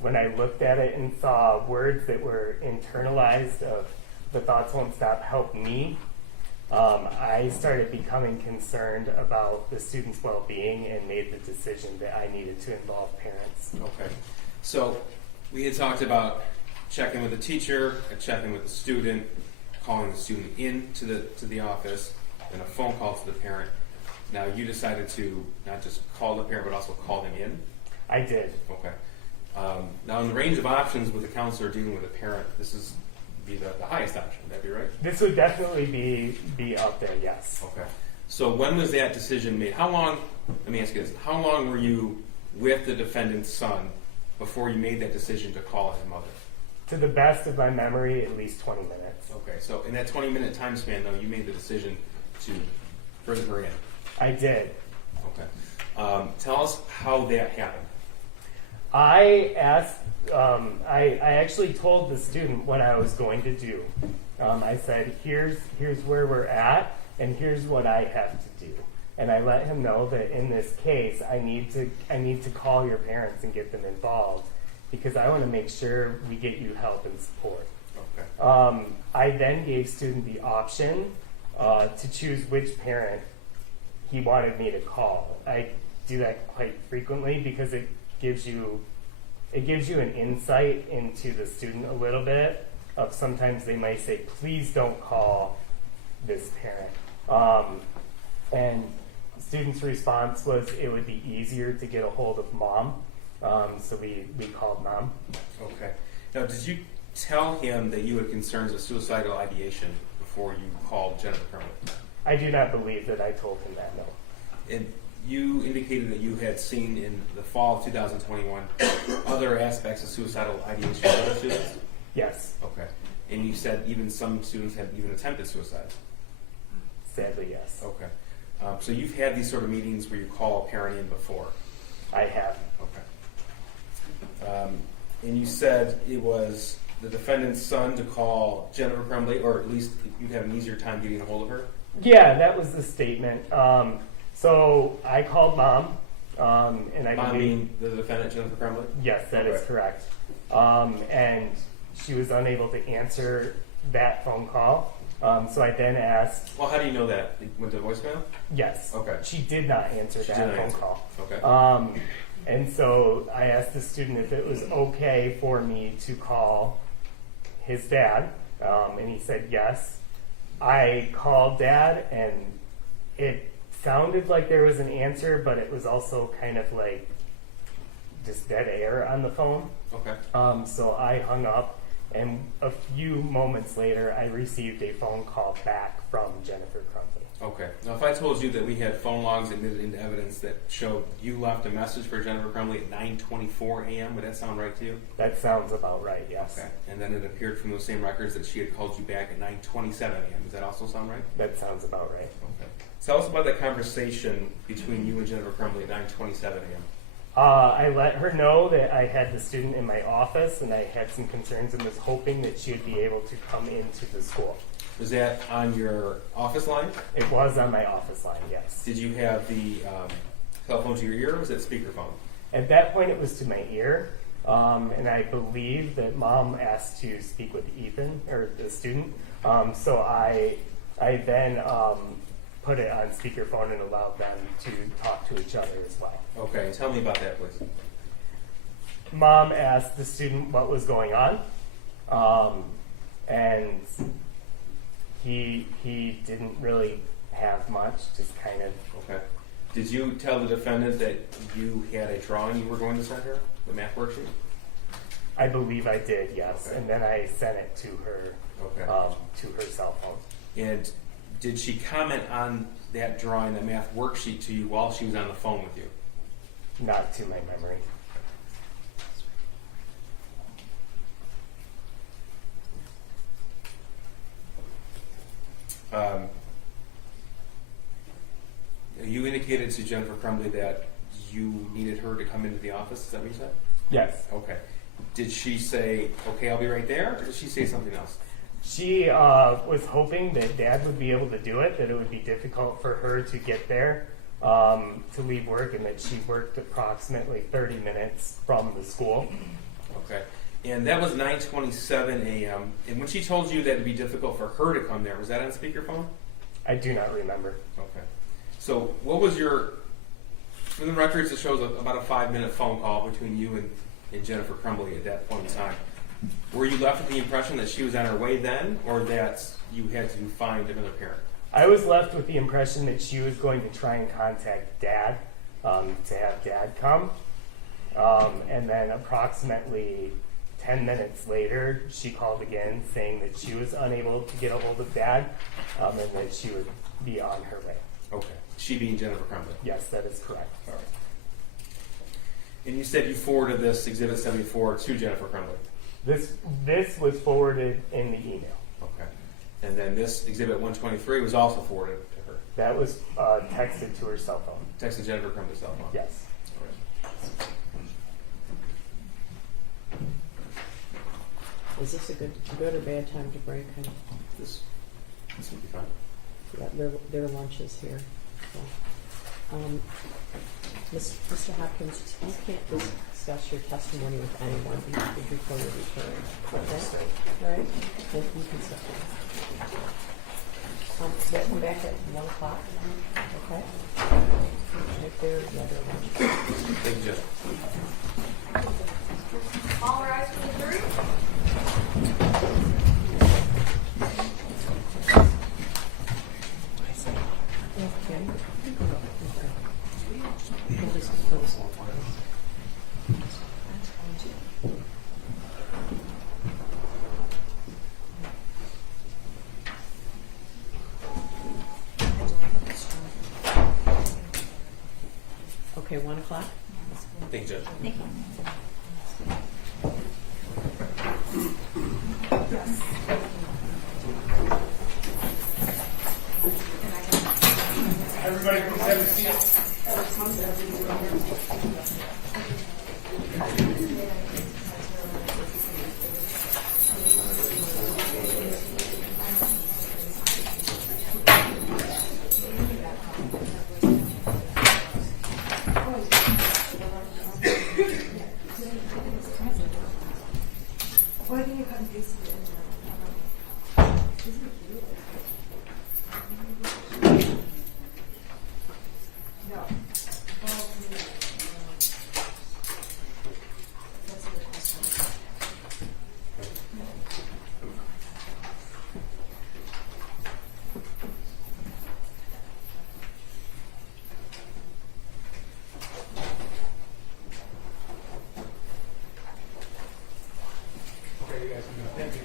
when I looked at it and saw words that were internalized of "the thoughts won't stop, help me," I started becoming concerned about the student's well-being and made the decision that I needed to involve parents. Okay. So we had talked about checking with the teacher, checking with the student, calling the student in to the office, and a phone call to the parent. Now, you decided to not just call the parent, but also call them in? I did. Okay. Now, in the range of options with a counselor dealing with a parent, this is be the highest option. Would that be right? This would definitely be up there, yes. Okay. So when was that decision made? How long, let me ask you this, how long were you with the defendant's son before you made that decision to call his mother? To the best of my memory, at least 20 minutes. Okay, so in that 20-minute time span, though, you made the decision to bring her in. I did. Okay. Tell us how that happened. I asked, I actually told the student what I was going to do. I said, here's where we're at, and here's what I have to do. And I let him know that in this case, I need to call your parents and get them involved, because I want to make sure we get you help and support. Okay. I then gave student the option to choose which parent he wanted me to call. I do that quite frequently because it gives you an insight into the student a little bit. Of sometimes they might say, please don't call this parent. And student's response was it would be easier to get a hold of mom. So we called mom. Okay. Now, did you tell him that you had concerns of suicidal ideation before you called Jennifer Crumley? I do not believe that I told him that, no. And you indicated that you had seen in the fall of 2021 other aspects of suicidal ideation with other students? Yes, Okay. And you said even some students had even attempted suicide? sadly, yes. Okay. So you've had these sort of meetings where you call a parent in before? I have. Okay. And you said it was the defendant's son to call Jennifer Crumley, or at least you'd have an easier time getting a hold of her? Yeah, that was the statement. So I called mom, and I Mom believe, being the defendant, Jennifer Crumley? yes, that is Okay. correct. And she was unable to answer that phone call. So I then asked, Well, how do you know that? It went to voicemail? yes, Okay. she did not answer She that did not phone answer. call. Okay. And so I asked the student if it was okay for me to call his dad, and he said yes. I called dad, and it sounded like there was an answer, but it was also kind of like just dead air on the phone. Okay. So I hung up, and a few moments later, I received a phone call back from Jennifer Crumley. Okay. Now, if I told you that we had phone logs admitted into evidence that showed you left a message for Jennifer Crumley at 9:24 a.m., would that sound right to you? That sounds about right, yes. Okay. And then it appeared from those same records that she had called you back at 9:27 a.m. Does that also sound right? That sounds about right. Okay. Tell us about that conversation between you and Jennifer Crumley at 9:27 a.m. I let her know that I had the student in my office and I had some concerns and was hoping that she would be able to come into the school. Was that on your office line? It was on my office line, yes. Did you have the telephone to your ear, or was it speakerphone? At that point, it was to my ear, and I believe that mom asked to speak with Ethan, or the student. So I then put it on speakerphone and allowed them to talk to each other as well. Okay. Tell me about that, please. Mom asked the student what was going on, and he didn't really have much, just kind of. Okay. Did you tell the defendant that you had a drawing you were going to send her, the math worksheet? I believe I did, yes, Okay. and then I sent it to her, Okay. to her cell phone. And did she comment on that drawing, that math worksheet, to you while she was on the phone with you? Not to my memory. You indicated to Jennifer Crumley that you needed her to come into the office. Is that what you said? Yes. Okay. Did she say, "Okay, I'll be right there," or did she say something else? She was hoping that Dad would be able to do it, that it would be difficult for her to get there, to leave work, and that she worked approximately 30 minutes from the school. Okay. And that was 9:27 a.m. And when she told you that it'd be difficult for her to come there, was that on speakerphone? I do not remember. Okay. So what was from the records, it shows about a 5-minute phone call between you and Jennifer Crumley at that point in time. Were you left with the impression that she was on her way then, or that you had to find another parent? I was left with the impression that she was going to try and contact Dad, to have Dad come. And then approximately 10 minutes later, she called again saying that she was unable to get a hold of Dad, and that she would be on her way. Okay. She being Jennifer Crumley. Yes, that is correct. All right. And you said you forwarded this Exhibit 74 to Jennifer Crumley. This was forwarded in the email. Okay. And then this Exhibit 123 was also forwarded to her. That was texted to her cell phone. Texted Jennifer Crumbley's cell phone. Yes. Is this a good or bad time to break? This would be fun. Yeah, their lunch is here. So, Mr. Hopkins, you can't discuss your testimony with anyone before your return. Okay? All right? Then you can sit down. We'll come back at 1 o'clock. Okay? Right there, yeah, their lunch. Thank you, Jeff. All rise for the jury. Okay. Okay, 1 o'clock? Thank you, Judge. Thank you. Everybody please have a seat. Why didn't you cut and paste it in there? Isn't it cute? No. That's a good question. Okay, you guys can go. Thank you.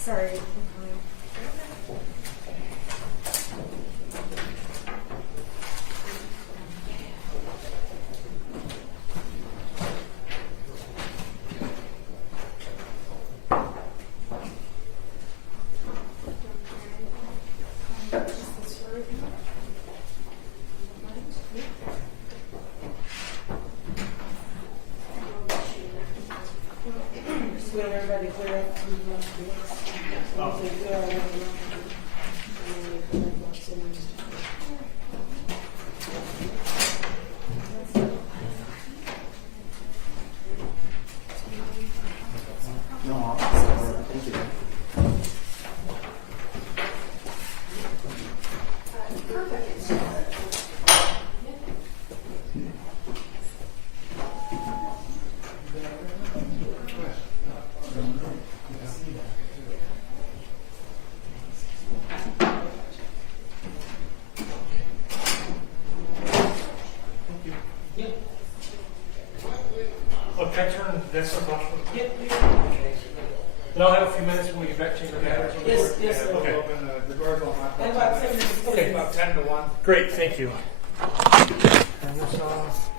Sorry. Oh, can I turn this off? Yep. And I'll have a few minutes when we get back to your matters. Yes, yes, Yeah, okay. open the doors will not. And about 7 minutes. Okay. About 10 to 1. Great, thank you. Turn this off.